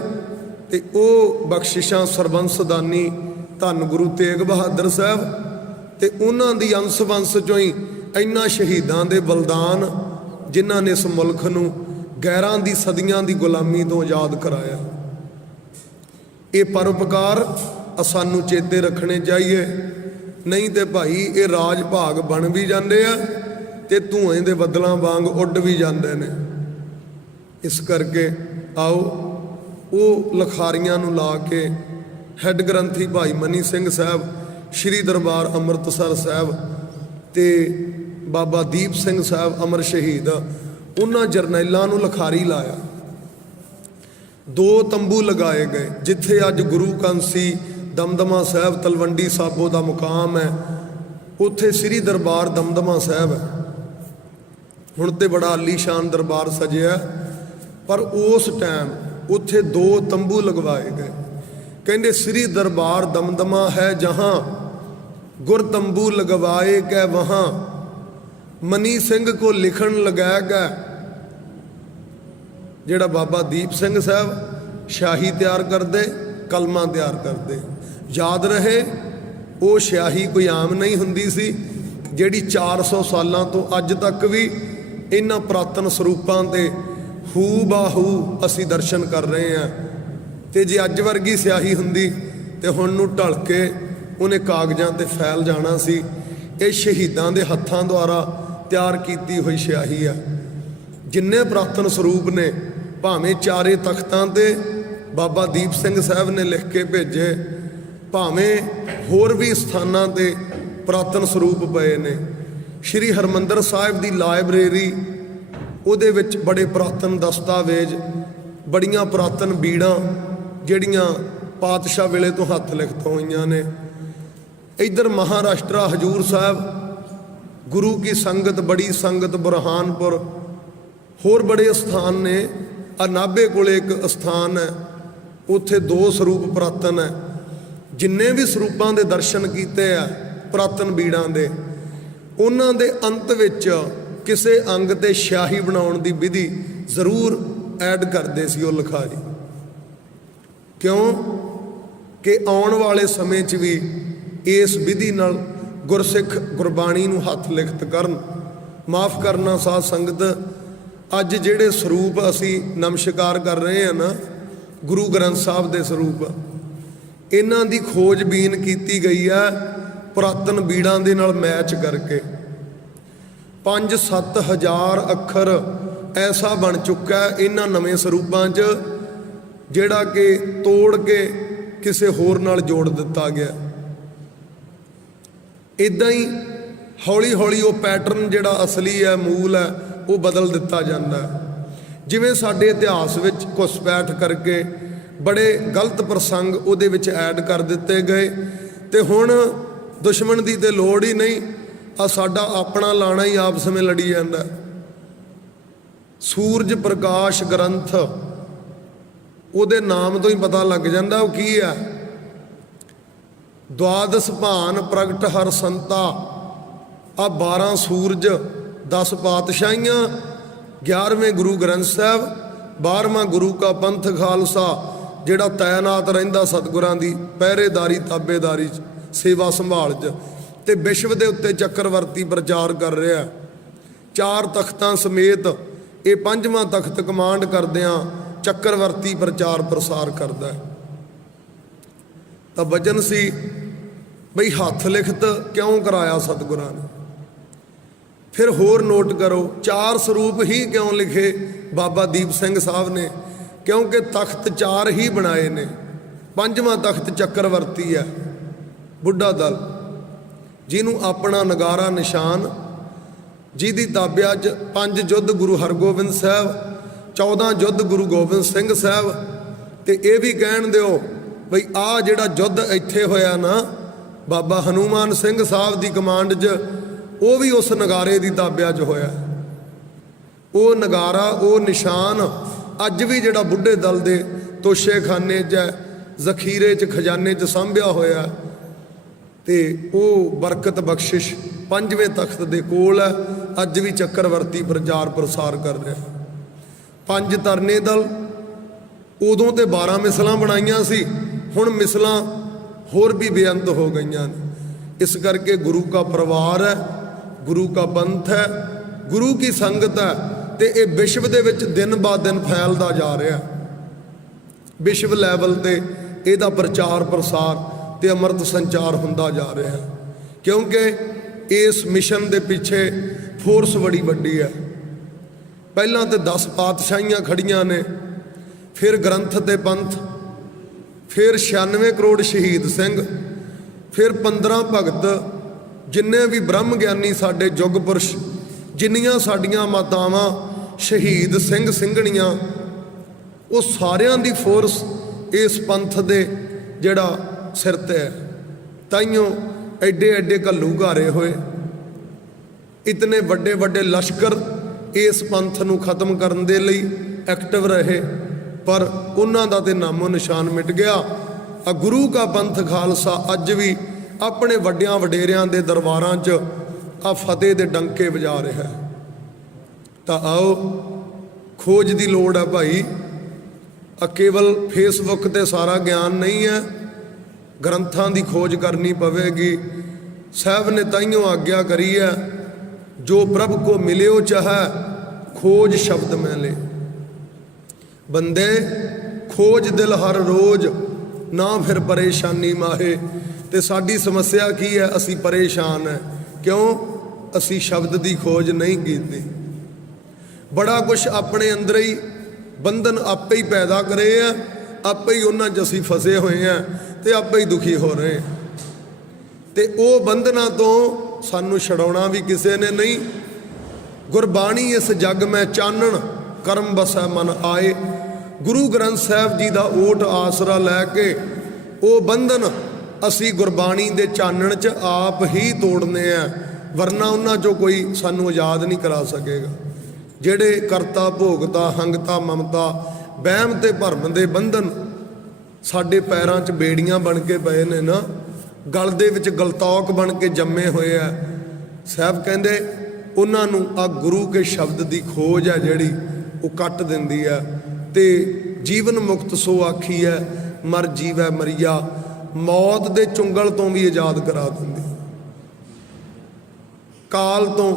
ਤੇ ਉਹ ਬਖਸ਼ਿਸ਼ਾਂ ਸਰਬੰਸਦਾਨੀ ਧੰਨ ਗੁਰੂ ਤੇਗ ਬਹਾਦਰ ਸਾਹਿਬ ਤੇ ਉਹਨਾਂ ਦੀ ਅੰਸ ਵੰਸ 'ਚੋਂ ਹੀ ਇੰਨਾ ਸ਼ਹੀਦਾਂ ਦੇ ਬਲਿਦਾਨ, ਜਿਨ੍ਹਾਂ ਨੇ ਇਸ ਮੁਲਕ ਨੂੰ ਗੈਰਾਂ ਦੀ ਸਦੀਆਂ ਦੀ ਗੁਲਾਮੀ ਤੋਂ ਆਜ਼ਾਦ ਕਰਾਇਆ। ਇਹ ਪਰਉਪਕਾਰ ਸਾਨੂੰ ਚੇਤੇ ਰੱਖਣੇ ਚਾਹੀਏ, ਨਹੀਂ ਤੇ ਭਾਈ ਇਹ ਰਾਜ ਭਾਗ ਬਣ ਵੀ ਜਾਂਦੇ ਆ ਤੇ ਧੂਏ ਦੇ ਬੱਦਲਾਂ ਵਾਂਗ ਉੱਡ ਵੀ ਜਾਂਦੇ ਨੇ। ਇਸ ਕਰਕੇ ਆਓ ਉਹ ਲਖਾਰੀਆਂ ਨੂੰ ਲਾ ਕੇ ਹੈੱਡ ਗ੍ਰੰਥੀ ਭਾਈ ਮਨੀ ਸਿੰਘ ਸਾਹਿਬ ਸ਼੍ਰੀ ਦਰਬਾਰ ਅੰਮ੍ਰਿਤਸਰ ਸਾਹਿਬ ਤੇ ਬਾਬਾ ਦੀਪ ਸਿੰਘ ਸਾਹਿਬ ਅਮਰ ਸ਼ਹੀਦ, ਉਹਨਾਂ ਜਰਨੈਲਾਂ ਨੂੰ ਲਖਾਰੀ ਲਾਇਆ। 2 ਤੰਬੂ ਲਗਾਏ ਗਏ। ਜਿੱਥੇ ਅੱਜ ਗੁਰੂ ਕੰਸੀ ਦਮਦਮਾ ਸਾਹਿਬ ਤਲਵੰਡੀ ਸਾਬੋ ਦਾ ਮੁਕਾਮ ਹੈ, ਉੱਥੇ ਸ੍ਰੀ ਦਰਬਾਰ ਦਮਦਮਾ ਸਾਹਿਬ ਹੈ। ਹੁਣ ਤੇ ਬੜਾ ਆਲੀਸ਼ਾਨ ਦਰਬਾਰ ਸਜਿਆ, ਪਰ ਉਸ ਟਾਈਮ ਉੱਥੇ 2 ਤੰਬੂ ਲਗਵਾਏ ਗਏ। ਕਹਿੰਦੇ ਸ੍ਰੀ ਦਰਬਾਰ ਦਮਦਮਾ ਹੈ ਜਹਾਂ, ਗੁਰ ਤੰਬੂ ਲਗਵਾਏ ਕੈ ਵਹਾਂ, ਮਨੀ ਸਿੰਘ ਕੋ ਲਿਖਣ ਲਗਾਏਗਾ। ਜਿਹੜਾ ਬਾਬਾ ਦੀਪ ਸਿੰਘ ਸਾਹਿਬ ਸ਼ਾਹੀ ਤਿਆਰ ਕਰਦੇ, ਕਲਮਾਂ ਤਿਆਰ ਕਰਦੇ। ਯਾਦ ਰਹੇ ਉਹ ਸ਼ਾਹੀ ਕੋਈ ਆਮ ਨਹੀਂ ਹੁੰਦੀ ਸੀ, ਜਿਹੜੀ 400 ਸਾਲਾਂ ਤੋਂ ਅੱਜ ਤੱਕ ਵੀ ਇਹਨਾਂ ਪੁਰਾਤਨ ਸਰੂਪਾਂ ਤੇ ਹੂ ਬਾਹੂ ਅਸੀਂ ਦਰਸ਼ਨ ਕਰ ਰਹੇ ਹਾਂ। ਤੇ ਜੇ ਅੱਜ ਵਰਗੀ ਸਿਆਹੀ ਹੁੰਦੀ ਤੇ ਹੁਣ ਨੂੰ ਢਲ ਕੇ ਉਹਨੇ ਕਾਗਜ਼ਾਂ ਤੇ ਫੈਲ ਜਾਣਾ ਸੀ। ਇਹ ਸ਼ਹੀਦਾਂ ਦੇ ਹੱਥਾਂ ਦੁਆਰਾ ਤਿਆਰ ਕੀਤੀ ਹੋਈ ਸਿਆਹੀ ਆ। ਜਿੰਨੇ ਪੁਰਾਤਨ ਸਰੂਪ ਨੇ, ਭਾਵੇਂ ਚਾਰੇ ਤਖਤਾਂ ਤੇ ਬਾਬਾ ਦੀਪ ਸਿੰਘ ਸਾਹਿਬ ਨੇ ਲਿਖ ਕੇ ਭੇਜੇ। ਭਾਵੇਂ ਹੋਰ ਵੀ ਸਥਾਨਾਂ ਤੇ ਪੁਰਾਤਨ ਸਰੂਪ ਪਏ ਨੇ। ਸ਼੍ਰੀ ਹਰਿਮੰਦਰ ਸਾਹਿਬ ਦੀ ਲਾਇਬ੍ਰੇਰੀ, ਉਹਦੇ ਵਿੱਚ ਬੜੇ ਪੁਰਾਤਨ ਦਸਤਾਵੇਜ਼, ਬੜੀਆਂ ਪੁਰਾਤਨ ਬੀੜਾਂ ਜਿਹੜੀਆਂ ਪਾਤਸ਼ਾਹ ਵੇਲੇ ਤੋਂ ਹੱਥ ਲਿਖਤ ਹੋਈਆਂ ਨੇ। ਇੱਧਰ ਮਹਾਰਾਸ਼ਟਰਾ ਹਜੂਰ ਸਾਹਿਬ, ਗੁਰੂ ਕੀ ਸੰਗਤ, ਬੜੀ ਸੰਗਤ, ਬੁਰਹਾਨਪੁਰ, ਹੋਰ ਬੜੇ ਸਥਾਨ ਨੇ। ਆ ਨਾਭੇ ਕੋਲੇ ਇੱਕ ਸਥਾਨ ਹੈ, ਉੱਥੇ 2 ਸਰੂਪ ਪੁਰਾਤਨ ਹੈ। ਜਿੰਨੇ ਵੀ ਸਰੂਪਾਂ ਦੇ ਦਰਸ਼ਨ ਕੀਤੇ ਆ ਪੁਰਾਤਨ ਬੀੜਾਂ ਦੇ, ਉਹਨਾਂ ਦੇ ਅੰਤ ਵਿੱਚ ਕਿਸੇ ਅੰਗ ਤੇ ਸ਼ਾਹੀ ਬਣਾਉਣ ਦੀ ਵਿਧੀ ਜ਼ਰੂਰ ਐਡ ਕਰਦੇ ਸੀ ਉਹ ਲਿਖਾਰੀ। ਕਿਉਂ ਕਿ ਆਉਣ ਵਾਲੇ ਸਮੇਂ 'ਚ ਵੀ ਇਸ ਵਿਧੀ ਨਾਲ ਗੁਰਸਿੱਖ ਗੁਰਬਾਣੀ ਨੂੰ ਹੱਥ ਲਿਖਤ ਕਰਨ। ਮਾਫ ਕਰਨਾ ਸਾਧ ਸੰਗਤ, ਅੱਜ ਜਿਹੜੇ ਸਰੂਪ ਅਸੀਂ ਨਮਸਕਾਰ ਕਰ ਰਹੇ ਹਾਂ ਨਾ, ਗੁਰੂ ਗ੍ਰੰਥ ਸਾਹਿਬ ਦੇ ਸਰੂਪ, ਇਹਨਾਂ ਦੀ ਖੋਜਬੀਨ ਕੀਤੀ ਗਈ ਹੈ ਪੁਰਾਤਨ ਬੀੜਾਂ ਦੇ ਨਾਲ ਮੈਚ ਕਰਕੇ। 5-7 ਹਜ਼ਾਰ ਅੱਖਰ ਐਸਾ ਬਣ ਚੁੱਕਾ ਇਹਨਾਂ ਨਵੇਂ ਸਰੂਪਾਂ 'ਚ, ਜਿਹੜਾ ਕਿ ਤੋੜ ਕੇ ਕਿਸੇ ਹੋਰ ਨਾਲ ਜੋੜ ਦਿੱਤਾ ਗਿਆ। ਇੱਦਾਂ ਹੀ ਹੌਲੀ ਹੌਲੀ ਉਹ ਪੈਟਰਨ ਜਿਹੜਾ ਅਸਲੀ ਹੈ, ਮੂਲ ਹੈ, ਉਹ ਬਦਲ ਦਿੱਤਾ ਜਾਂਦਾ। ਜਿਵੇਂ ਸਾਡੇ ਇਤਿਹਾਸ ਵਿੱਚ ਘੁਸਪੈਠ ਕਰਕੇ ਬੜੇ ਗਲਤ ਪ੍ਰਸੰਗ ਉਹਦੇ ਵਿੱਚ ਐਡ ਕਰ ਦਿੱਤੇ ਗਏ, ਤੇ ਹੁਣ ਦੁਸ਼ਮਣ ਦੀ ਤੇ ਲੋੜ ਹੀ ਨਹੀਂ, ਆ ਸਾਡਾ ਆਪਣਾ ਲਾਣਾ ਹੀ ਆਪਸ ਵਿੱਚ ਲੜੀ ਜਾਂਦਾ। ਸੂਰਜ ਪ੍ਰਕਾਸ਼ ਗ੍ਰੰਥ, ਉਹਦੇ ਨਾਮ ਤੋਂ ਹੀ ਪਤਾ ਲੱਗ ਜਾਂਦਾ ਉਹ ਕੀ ਹੈ। ਦੁਆਦਸ ਭਾਨ ਪ੍ਰਗਟ ਹਰ ਸੰਤਾ, ਆ 12 ਸੂਰਜ, 10 ਪਾਤਸ਼ਾਹੀਆਂ, 11ਵੇਂ ਗੁਰੂ ਗ੍ਰੰਥ ਸਾਹਿਬ, 12ਵਾਂ ਗੁਰੂ ਕਾ ਪੰਥ ਖਾਲਸਾ, ਜਿਹੜਾ ਤੈਨਾਤ ਰਹਿੰਦਾ ਸਤਿਗੁਰਾਂ ਦੀ ਪਹਿਰੇਦਾਰੀ, ਤਾਬੇਦਾਰੀ 'ਚ, ਸੇਵਾ ਸੰਭਾਲ 'ਚ, ਤੇ ਵਿਸ਼ਵ ਦੇ ਉੱਤੇ ਚੱਕਰਵਰਤੀ ਪ੍ਰਚਾਰ ਕਰ ਰਿਹਾ। 4 ਤਖਤਾਂ ਸਮੇਤ ਇਹ 5ਵਾਂ ਤਖਤ ਕਮਾਂਡ ਕਰਦਿਆਂ ਚੱਕਰਵਰਤੀ ਪ੍ਰਚਾਰ ਪ੍ਰਸਾਰ ਕਰਦਾ। ਤਾਂ ਵਚਨ ਸੀ ਬਈ ਹੱਥ ਲਿਖਤ ਕਿਉਂ ਕਰਾਇਆ ਸਤਿਗੁਰਾਂ ਨੇ। ਫਿਰ ਹੋਰ ਨੋਟ ਕਰੋ, 4 ਸਰੂਪ ਹੀ ਕਿਉਂ ਲਿਖੇ ਬਾਬਾ ਦੀਪ ਸਿੰਘ ਸਾਹਿਬ ਨੇ, ਕਿਉਂਕਿ ਤਖਤ 4 ਹੀ ਬਣਾਏ ਨੇ। 5ਵਾਂ ਤਖਤ ਚੱਕਰਵਰਤੀ ਹੈ, ਬੁੱਢਾ ਦਲ, ਜਿਹਨੂੰ ਆਪਣਾ ਨਗਾਰਾ ਨਿਸ਼ਾਨ, ਜਿਹਦੀ ਤਾਬਿਆ 'ਚ 5 ਯੁੱਧ ਗੁਰੂ ਹਰਗੋਬਿੰਦ ਸਾਹਿਬ, 14 ਯੁੱਧ ਗੁਰੂ ਗੋਬਿੰਦ ਸਿੰਘ ਸਾਹਿਬ। ਤੇ ਇਹ ਵੀ ਕਹਿਣ ਦਿਓ ਬਈ ਆਹ ਜਿਹੜਾ ਯੁੱਧ ਇੱਥੇ ਹੋਇਆ ਨਾ ਬਾਬਾ ਹਨੂਮਾਨ ਸਿੰਘ ਸਾਹਿਬ ਦੀ ਕਮਾਂਡ 'ਚ, ਉਹ ਵੀ ਉਸ ਨਗਾਰੇ ਦੀ ਤਾਬਿਆ 'ਚ ਹੋਇਆ। ਉਹ ਨਗਾਰਾ, ਉਹ ਨਿਸ਼ਾਨ ਅੱਜ ਵੀ ਜਿਹੜਾ ਬੁੱਢੇ ਦਲ ਦੇ ਤੋਸ਼ੇਖਾਨੇ 'ਚ, ਜ਼ਖੀਰੇ 'ਚ, ਖਜ਼ਾਨੇ 'ਚ ਸਾਂਭਿਆ ਹੋਇਆ, ਤੇ ਉਹ ਬਰਕਤ ਬਖਸ਼ਿਸ਼ 5ਵੇਂ ਤਖਤ ਦੇ ਕੋਲ ਹੈ। ਅੱਜ ਵੀ ਚੱਕਰਵਰਤੀ ਪ੍ਰਚਾਰ ਪ੍ਰਸਾਰ ਕਰ ਰਿਹਾ। 5 ਤਰਨੇ ਦਲ, ਉਦੋਂ ਤੇ 12 ਮਿਸਲਾਂ ਬਣਾਈਆਂ ਸੀ, ਹੁਣ ਮਿਸਲਾਂ ਹੋਰ ਵੀ ਬੇਅੰਤ ਹੋ ਗਈਆਂ ਨੇ। ਇਸ ਕਰਕੇ ਗੁਰੂ ਕਾ ਪਰਿਵਾਰ ਹੈ, ਗੁਰੂ ਕਾ ਪੰਥ ਹੈ, ਗੁਰੂ ਕੀ ਸੰਗਤ ਹੈ, ਤੇ ਇਹ ਵਿਸ਼ਵ ਦੇ ਵਿੱਚ ਦਿਨ ਬਾ ਦਿਨ ਫੈਲਦਾ ਜਾ ਰਿਹਾ। ਵਿਸ਼ਵ ਲੈਵਲ ਤੇ ਇਹਦਾ ਪ੍ਰਚਾਰ ਪ੍ਰਸਾਰ ਤੇ ਅੰਮ੍ਰਿਤ ਸੰਚਾਰ ਹੁੰਦਾ ਜਾ ਰਿਹਾ, ਕਿਉਂਕਿ ਇਸ ਮਿਸ਼ਨ ਦੇ ਪਿੱਛੇ ਫੋਰਸ ਬੜੀ ਵੱਡੀ ਹੈ। ਪਹਿਲਾਂ ਤੇ 10 ਪਾਤਸ਼ਾਹੀਆਂ ਖੜੀਆਂ ਨੇ, ਫਿਰ ਗ੍ਰੰਥ ਤੇ ਪੰਥ, ਫਿਰ 96 ਕਰੋੜ ਸ਼ਹੀਦ ਸਿੰਘ, ਫਿਰ 15 ਭਗਤ, ਜਿੰਨੇ ਵੀ ਬ੍ਰਹਮ ਗਿਆਨੀ ਸਾਡੇ ਯੁੱਗ ਪੁਰਸ਼, ਜਿੰਨੀਆਂ ਸਾਡੀਆਂ ਮਾਤਾਵਾਂ, ਸ਼ਹੀਦ ਸਿੰਘ ਸਿੰਘਣੀਆਂ, ਉਹ ਸਾਰਿਆਂ ਦੀ ਫੋਰਸ ਇਸ ਪੰਥ ਦੇ ਜਿਹੜਾ ਸਿਰ ਤੇ ਹੈ। ਤਾਈਓ ਐਡੇ ਐਡੇ ਘੱਲੂ ਘਾਰੇ ਹੋਏ, ਇਤਨੇ ਵੱਡੇ ਵੱਡੇ ਲਸ਼ਕਰ ਇਸ ਪੰਥ ਨੂੰ ਖਤਮ ਕਰਨ ਦੇ ਲਈ ਐਕਟਿਵ ਰਹੇ, ਪਰ ਉਹਨਾਂ ਦਾ ਤੇ ਨਾਮੋ ਨਿਸ਼ਾਨ ਮਿਟ ਗਿਆ। ਆ ਗੁਰੂ ਕਾ ਪੰਥ ਖਾਲਸਾ ਅੱਜ ਵੀ ਆਪਣੇ ਵੱਡਿਆਂ ਵਡੇਰਿਆਂ ਦੇ ਦਰਬਾਰਾਂ 'ਚ ਆ ਫਤਿਹ ਦੇ ਡੰਕੇ ਵਜਾ ਰਿਹਾ। ਤਾਂ ਆਓ, ਖੋਜ ਦੀ ਲੋੜ ਹੈ ਭਾਈ। ਆ ਕੇਵਲ ਫੇਸਬੁੱਕ ਤੇ ਸਾਰਾ ਗਿਆਨ ਨਹੀਂ ਹੈ, ਗ੍ਰੰਥਾਂ ਦੀ ਖੋਜ ਕਰਨੀ ਪਵੇਗੀ। ਸਾਹਿਬ ਨੇ ਤਾਈਓ ਆਗਿਆ ਕਰੀ ਹੈ, ਜੋ ਪ੍ਰਭ ਕੋ ਮਿਲਿਓ ਚਾਹੈ ਖੋਜ ਸ਼ਬਦ ਮੈਂ ਲੈ। ਬੰਦੇ ਖੋਜ ਦਿਲ ਹਰ ਰੋਜ਼, ਨਾ ਫਿਰ ਪਰੇਸ਼ਾਨੀ ਮਾਹੇ। ਤੇ ਸਾਡੀ ਸਮੱਸਿਆ ਕੀ ਹੈ? ਅਸੀਂ ਪਰੇਸ਼ਾਨ ਹੈ। ਕਿਉਂ? ਅਸੀਂ ਸ਼ਬਦ ਦੀ ਖੋਜ ਨਹੀਂ ਕੀਤੀ। ਬੜਾ ਕੁਛ ਆਪਣੇ ਅੰਦਰ ਹੀ ਬੰਧਨ ਆਪੇ ਹੀ ਪੈਦਾ ਕਰੇ ਆ, ਆਪੇ ਹੀ ਉਹਨਾਂ 'ਚ ਅਸੀਂ ਫਸੇ ਹੋਏ ਹਾਂ ਤੇ ਆਪੇ ਹੀ ਦੁਖੀ ਹੋ ਰਹੇ ਹਾਂ। ਤੇ ਉਹ ਬੰਧਨਾਂ ਤੋਂ ਸਾਨੂੰ ਛਡਾਉਣਾ ਵੀ ਕਿਸੇ ਨੇ ਨਹੀਂ। ਗੁਰਬਾਣੀ ਇਸ ਜੱਗ ਮੈਂ ਚਾਨਣ ਕਰਮ ਵਸੈ ਮਨ ਆਏ। ਗੁਰੂ ਗ੍ਰੰਥ ਸਾਹਿਬ ਜੀ ਦਾ ਓਟ ਆਸਰਾ ਲੈ ਕੇ ਉਹ ਬੰਧਨ ਅਸੀਂ ਗੁਰਬਾਣੀ ਦੇ ਚਾਨਣ 'ਚ ਆਪ ਹੀ ਤੋੜਨੇ ਆ, ਵਰਨਾ ਉਹਨਾਂ 'ਚੋਂ ਕੋਈ ਸਾਨੂੰ ਆਜ਼ਾਦ ਨਹੀਂ ਕਰਾ ਸਕੇਗਾ। ਜਿਹੜੇ ਕਰਤਾ ਭੋਗਤਾ ਹੰਗਤਾ ਮਮਤਾ ਵਹਿਮ ਤੇ ਭਰਮ ਦੇ ਬੰਧਨ ਸਾਡੇ ਪੈਰਾਂ 'ਚ ਬੇੜੀਆਂ ਬਣ ਕੇ ਪਏ ਨੇ ਨਾ, ਗਲ ਦੇ ਵਿੱਚ ਗਲਤੌਕ ਬਣ ਕੇ ਜੰਮੇ ਹੋਏ ਆ। ਸਾਹਿਬ ਕਹਿੰਦੇ ਉਹਨਾਂ ਨੂੰ ਆ ਗੁਰੂ ਕੇ ਸ਼ਬਦ ਦੀ ਖੋਜ ਹੈ ਜਿਹੜੀ ਉਹ ਕੱਟ ਦਿੰਦੀ ਹੈ ਤੇ ਜੀਵਨ ਮੁਕਤ ਸੋ ਆਖੀ ਹੈ ਮਰ ਜੀਵੈ ਮਰੀਆ, ਮੌਤ ਦੇ ਚੁੰਗਲ ਤੋਂ ਵੀ ਆਜ਼ਾਦ ਕਰਾ ਦਿੰਦੀ। ਕਾਲ ਤੋਂ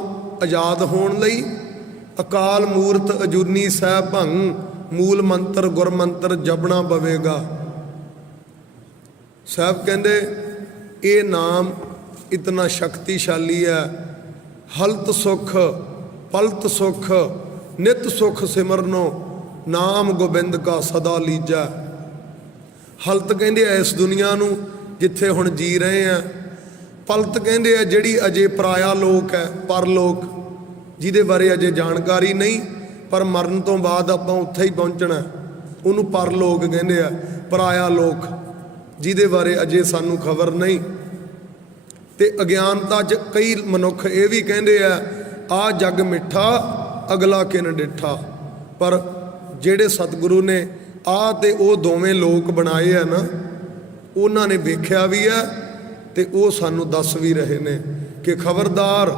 ਆਜ਼ਾਦ ਹੋਣ ਲਈ ਅਕਾਲ ਮੂਰਤ ਅਜੂਨੀ ਸਹਿ ਭੰਗ, ਮੂਲ ਮੰਤਰ ਗੁਰਮੰਤਰ ਜਪਣਾ ਪਵੇਗਾ। ਸਾਹਿਬ ਕਹਿੰਦੇ ਇਹ ਨਾਮ ਇਤਨਾ ਸ਼ਕਤੀਸ਼ਾਲੀ ਹੈ। ਹਲਤ ਸੁਖ ਪਲਤ ਸੁਖ ਨਿਤ ਸੁਖ ਸਿਮਰਨੋ, ਨਾਮ ਗੋਬਿੰਦ ਕਾ ਸਦਾ ਲੀਜਾ। ਹਲਤ ਕਹਿੰਦੇ ਇਸ ਦੁਨੀਆ ਨੂੰ ਜਿੱਥੇ ਹੁਣ ਜੀ ਰਹੇ ਆ, ਪਲਤ ਕਹਿੰਦੇ ਆ ਜਿਹੜੀ ਅਜੇ ਪਰਾਇਆ ਲੋਕ ਹੈ, ਪਰਲੋਕ, ਜਿਹਦੇ ਬਾਰੇ ਅਜੇ ਜਾਣਕਾਰੀ ਨਹੀਂ ਪਰ ਮਰਨ ਤੋਂ ਬਾਅਦ ਆਪਾਂ ਉੱਥੇ ਹੀ ਪਹੁੰਚਣਾ, ਉਹਨੂੰ ਪਰਲੋਕ ਕਹਿੰਦੇ ਆ। ਪਰਾਇਆ ਲੋਕ ਜਿਹਦੇ ਬਾਰੇ ਅਜੇ ਸਾਨੂੰ ਖਬਰ ਨਹੀਂ। ਤੇ ਅਗਿਆਨਤਾ 'ਚ ਕਈ ਮਨੁੱਖ ਇਹ ਵੀ ਕਹਿੰਦੇ ਆ ਆਹ ਜੱਗ ਮਿੱਠਾ ਅਗਲਾ ਕਿਨ ਡਿੱਠਾ। ਪਰ ਜਿਹੜੇ ਸਤਿਗੁਰੂ ਨੇ ਆਹ ਤੇ ਉਹ ਦੋਵੇਂ ਲੋਕ ਬਣਾਏ ਆ ਨਾ, ਉਹਨਾਂ ਨੇ ਵੇਖਿਆ ਵੀ ਹੈ ਤੇ ਉਹ ਸਾਨੂੰ ਦੱਸ ਵੀ ਰਹੇ ਨੇ ਕਿ ਖਬਰਦਾਰ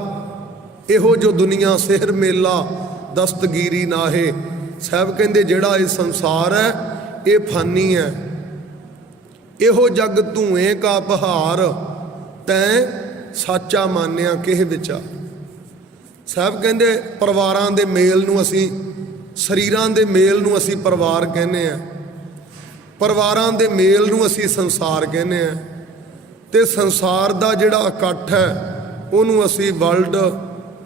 ਇਹੋ ਜੋ ਦੁਨੀਆ ਸਿਹਰ ਮੇਲਾ ਦਸਤਗੀਰੀ ਨਾਹੇ। ਸਾਹਿਬ ਕਹਿੰਦੇ ਜਿਹੜਾ ਇਹ ਸੰਸਾਰ ਹੈ ਇਹ ਫਾਨੀ ਹੈ। ਇਹੋ ਜੱਗ ਧੂਏ ਕਾ ਪਹਾੜ, ਤੈਂ ਸਾਚਾ ਮਾਨਿਆ ਕਿਹ ਵਿਚਾਰ। ਸਾਹਿਬ ਕਹਿੰਦੇ ਪਰਿਵਾਰਾਂ ਦੇ ਮੇਲ ਨੂੰ ਅਸੀਂ, ਸਰੀਰਾਂ ਦੇ ਮੇਲ ਨੂੰ ਅਸੀਂ ਪਰਿਵਾਰ ਕਹਿੰਦੇ ਆ, ਪਰਿਵਾਰਾਂ ਦੇ ਮੇਲ ਨੂੰ ਅਸੀਂ ਸੰਸਾਰ ਕਹਿੰਦੇ ਆ, ਤੇ ਸੰਸਾਰ ਦਾ ਜਿਹੜਾ ਇਕੱਠ ਹੈ ਉਹਨੂੰ ਅਸੀਂ ਵਰਲਡ,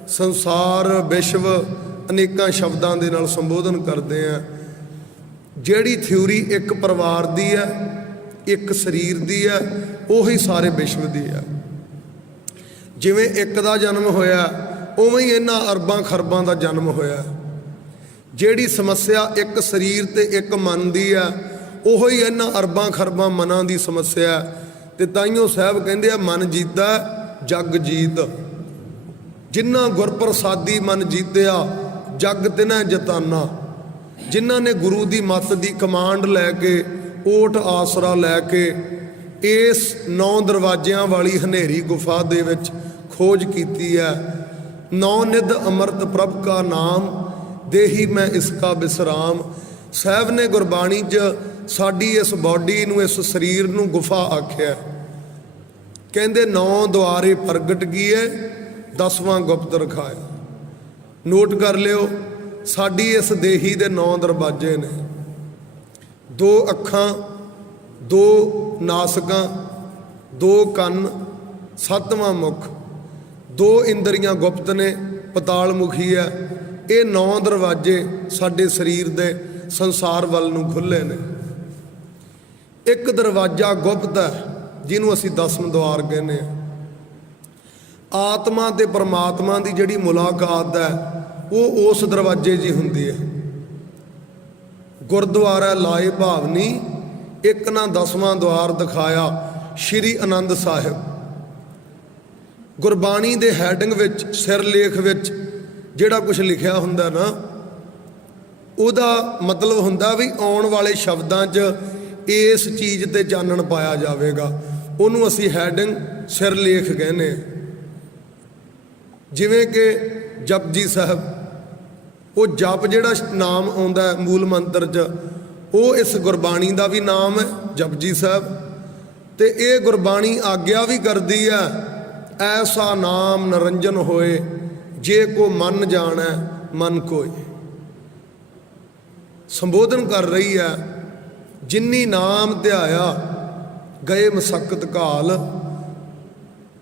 ਸੰਸਾਰ, ਵਿਸ਼ਵ ਅਨੇਕਾਂ ਸ਼ਬਦਾਂ ਦੇ ਨਾਲ ਸੰਬੋਧਨ ਕਰਦੇ ਆ। ਜਿਹੜੀ ਥਿਊਰੀ ਇੱਕ ਪਰਿਵਾਰ ਦੀ ਹੈ, ਇੱਕ ਸਰੀਰ ਦੀ ਹੈ, ਉਹੀ ਸਾਰੇ ਵਿਸ਼ਵ ਦੀ ਹੈ। ਜਿਵੇਂ ਇੱਕ ਦਾ ਜਨਮ ਹੋਇਆ ਉਵੇਂ ਹੀ ਇਹਨਾਂ ਅਰਬਾਂ ਖਰਬਾਂ ਦਾ ਜਨਮ ਹੋਇਆ। ਜਿਹੜੀ ਸਮੱਸਿਆ ਇੱਕ ਸਰੀਰ ਤੇ ਇੱਕ ਮਨ ਦੀ ਆ, ਉਹੋ ਹੀ ਇਹਨਾਂ ਅਰਬਾਂ ਖਰਬਾਂ ਮਨਾਂ ਦੀ ਸਮੱਸਿਆ। ਤੇ ਤਾਈਓ ਸਾਹਿਬ ਕਹਿੰਦੇ ਆ ਮਨ ਜੀਤਾ ਜਗ ਜੀਤ। ਜਿਨ੍ਹਾਂ ਗੁਰਪ੍ਰਸਾਦੀ ਮਨ ਜੀਤਿਆ ਜਗ ਤਿਨੈ ਜਤਾਨਾ। ਜਿਨ੍ਹਾਂ ਨੇ ਗੁਰੂ ਦੀ ਮੱਤ ਦੀ ਕਮਾਂਡ ਲੈ ਕੇ, ਓਟ ਆਸਰਾ ਲੈ ਕੇ ਇਸ 9 ਦਰਵਾਜ਼ਿਆਂ ਵਾਲੀ ਹਨੇਰੀ ਗੁਫਾ ਦੇ ਵਿੱਚ ਖੋਜ ਕੀਤੀ ਹੈ। 9 ਨਿਧ ਅੰਮ੍ਰਿਤ ਪ੍ਰਭ ਕਾ ਨਾਮ, ਦੇਹੀ ਮੈਂ ਇਸ ਕਾ ਵਿਸਰਾਮ। ਸਾਹਿਬ ਨੇ ਗੁਰਬਾਣੀ 'ਚ ਸਾਡੀ ਇਸ ਬਾਡੀ ਨੂੰ, ਇਸ ਸਰੀਰ ਨੂੰ ਗੁਫਾ ਆਖਿਆ। ਕਹਿੰਦੇ 9 ਦੁਆਰੇ ਪ੍ਰਗਟ ਕੀਏ, 10ਵਾਂ ਗੁਪਤ ਰਖਾਇਆ। ਨੋਟ ਕਰ ਲਿਓ, ਸਾਡੀ ਇਸ ਦੇਹੀ ਦੇ 9 ਦਰਵਾਜ਼ੇ ਨੇ। 2 ਅੱਖਾਂ, 2 ਨਾਸਕਾਂ, 2 ਕੰਨ, 7ਵਾਂ ਮੁਖ, 2 ਇੰਦਰੀਆਂ ਗੁਪਤ ਨੇ, ਪਤਾਲ ਮੁਖੀ ਹੈ। ਇਹ 9 ਦਰਵਾਜ਼ੇ ਸਾਡੇ ਸਰੀਰ ਦੇ ਸੰਸਾਰ ਵੱਲ ਨੂੰ ਖੁੱਲ੍ਹੇ ਨੇ। ਇੱਕ ਦਰਵਾਜ਼ਾ ਗੁਪਤ ਹੈ ਜਿਹਨੂੰ ਅਸੀਂ 10ਵਾਂ ਦੁਆਰ ਕਹਿੰਦੇ ਹਾਂ। ਆਤਮਾ ਤੇ ਪਰਮਾਤਮਾ ਦੀ ਜਿਹੜੀ ਮੁਲਾਕਾਤ ਹੈ ਉਹ ਉਸ ਦਰਵਾਜ਼ੇ 'ਚ ਹੀ ਹੁੰਦੀ ਹੈ। ਗੁਰਦੁਆਰਾ ਲਾਏ ਭਾਵਨੀ, ਇੱਕ ਨਾ 10ਵਾਂ ਦੁਆਰ ਦਿਖਾਇਆ ਸ਼੍ਰੀ ਆਨੰਦ ਸਾਹਿਬ। ਗੁਰਬਾਣੀ ਦੇ ਹੈਡਿੰਗ ਵਿੱਚ, ਸਿਰਲੇਖ ਵਿੱਚ ਜਿਹੜਾ ਕੁਝ ਲਿਖਿਆ ਹੁੰਦਾ ਨਾ, ਉਹਦਾ ਮਤਲਬ ਹੁੰਦਾ ਵੀ ਆਉਣ ਵਾਲੇ ਸ਼ਬਦਾਂ 'ਚ ਇਸ ਚੀਜ਼ ਤੇ ਚਾਨਣ ਪਾਇਆ ਜਾਵੇਗਾ। ਉਹਨੂੰ ਅਸੀਂ ਹੈਡਿੰਗ, ਸਿਰਲੇਖ ਕਹਿੰਦੇ ਹਾਂ। ਜਿਵੇਂ ਕਿ ਜਪਜੀ ਸਾਹਿਬ, ਉਹ ਜਪ ਜਿਹੜਾ ਨਾਮ ਆਉਂਦਾ ਮੂਲ ਮੰਤਰ 'ਚ, ਉਹ ਇਸ ਗੁਰਬਾਣੀ ਦਾ ਵੀ ਨਾਮ ਹੈ ਜਪਜੀ ਸਾਹਿਬ। ਤੇ ਇਹ ਗੁਰਬਾਣੀ ਆਗਿਆ ਵੀ ਕਰਦੀ ਹੈ, ਐਸਾ ਨਾਮ ਨਿਰੰਜਨ ਹੋਏ, ਜੇ ਕੋ ਮਨ ਜਾਣੈ ਮਨ ਕੋਇ। ਸੰਬੋਧਨ ਕਰ ਰਹੀ ਹੈ, ਜਿਨੀ ਨਾਮ ਧਿਆਇਆ ਗਏ ਮਸਕਤ ਕਾਲ।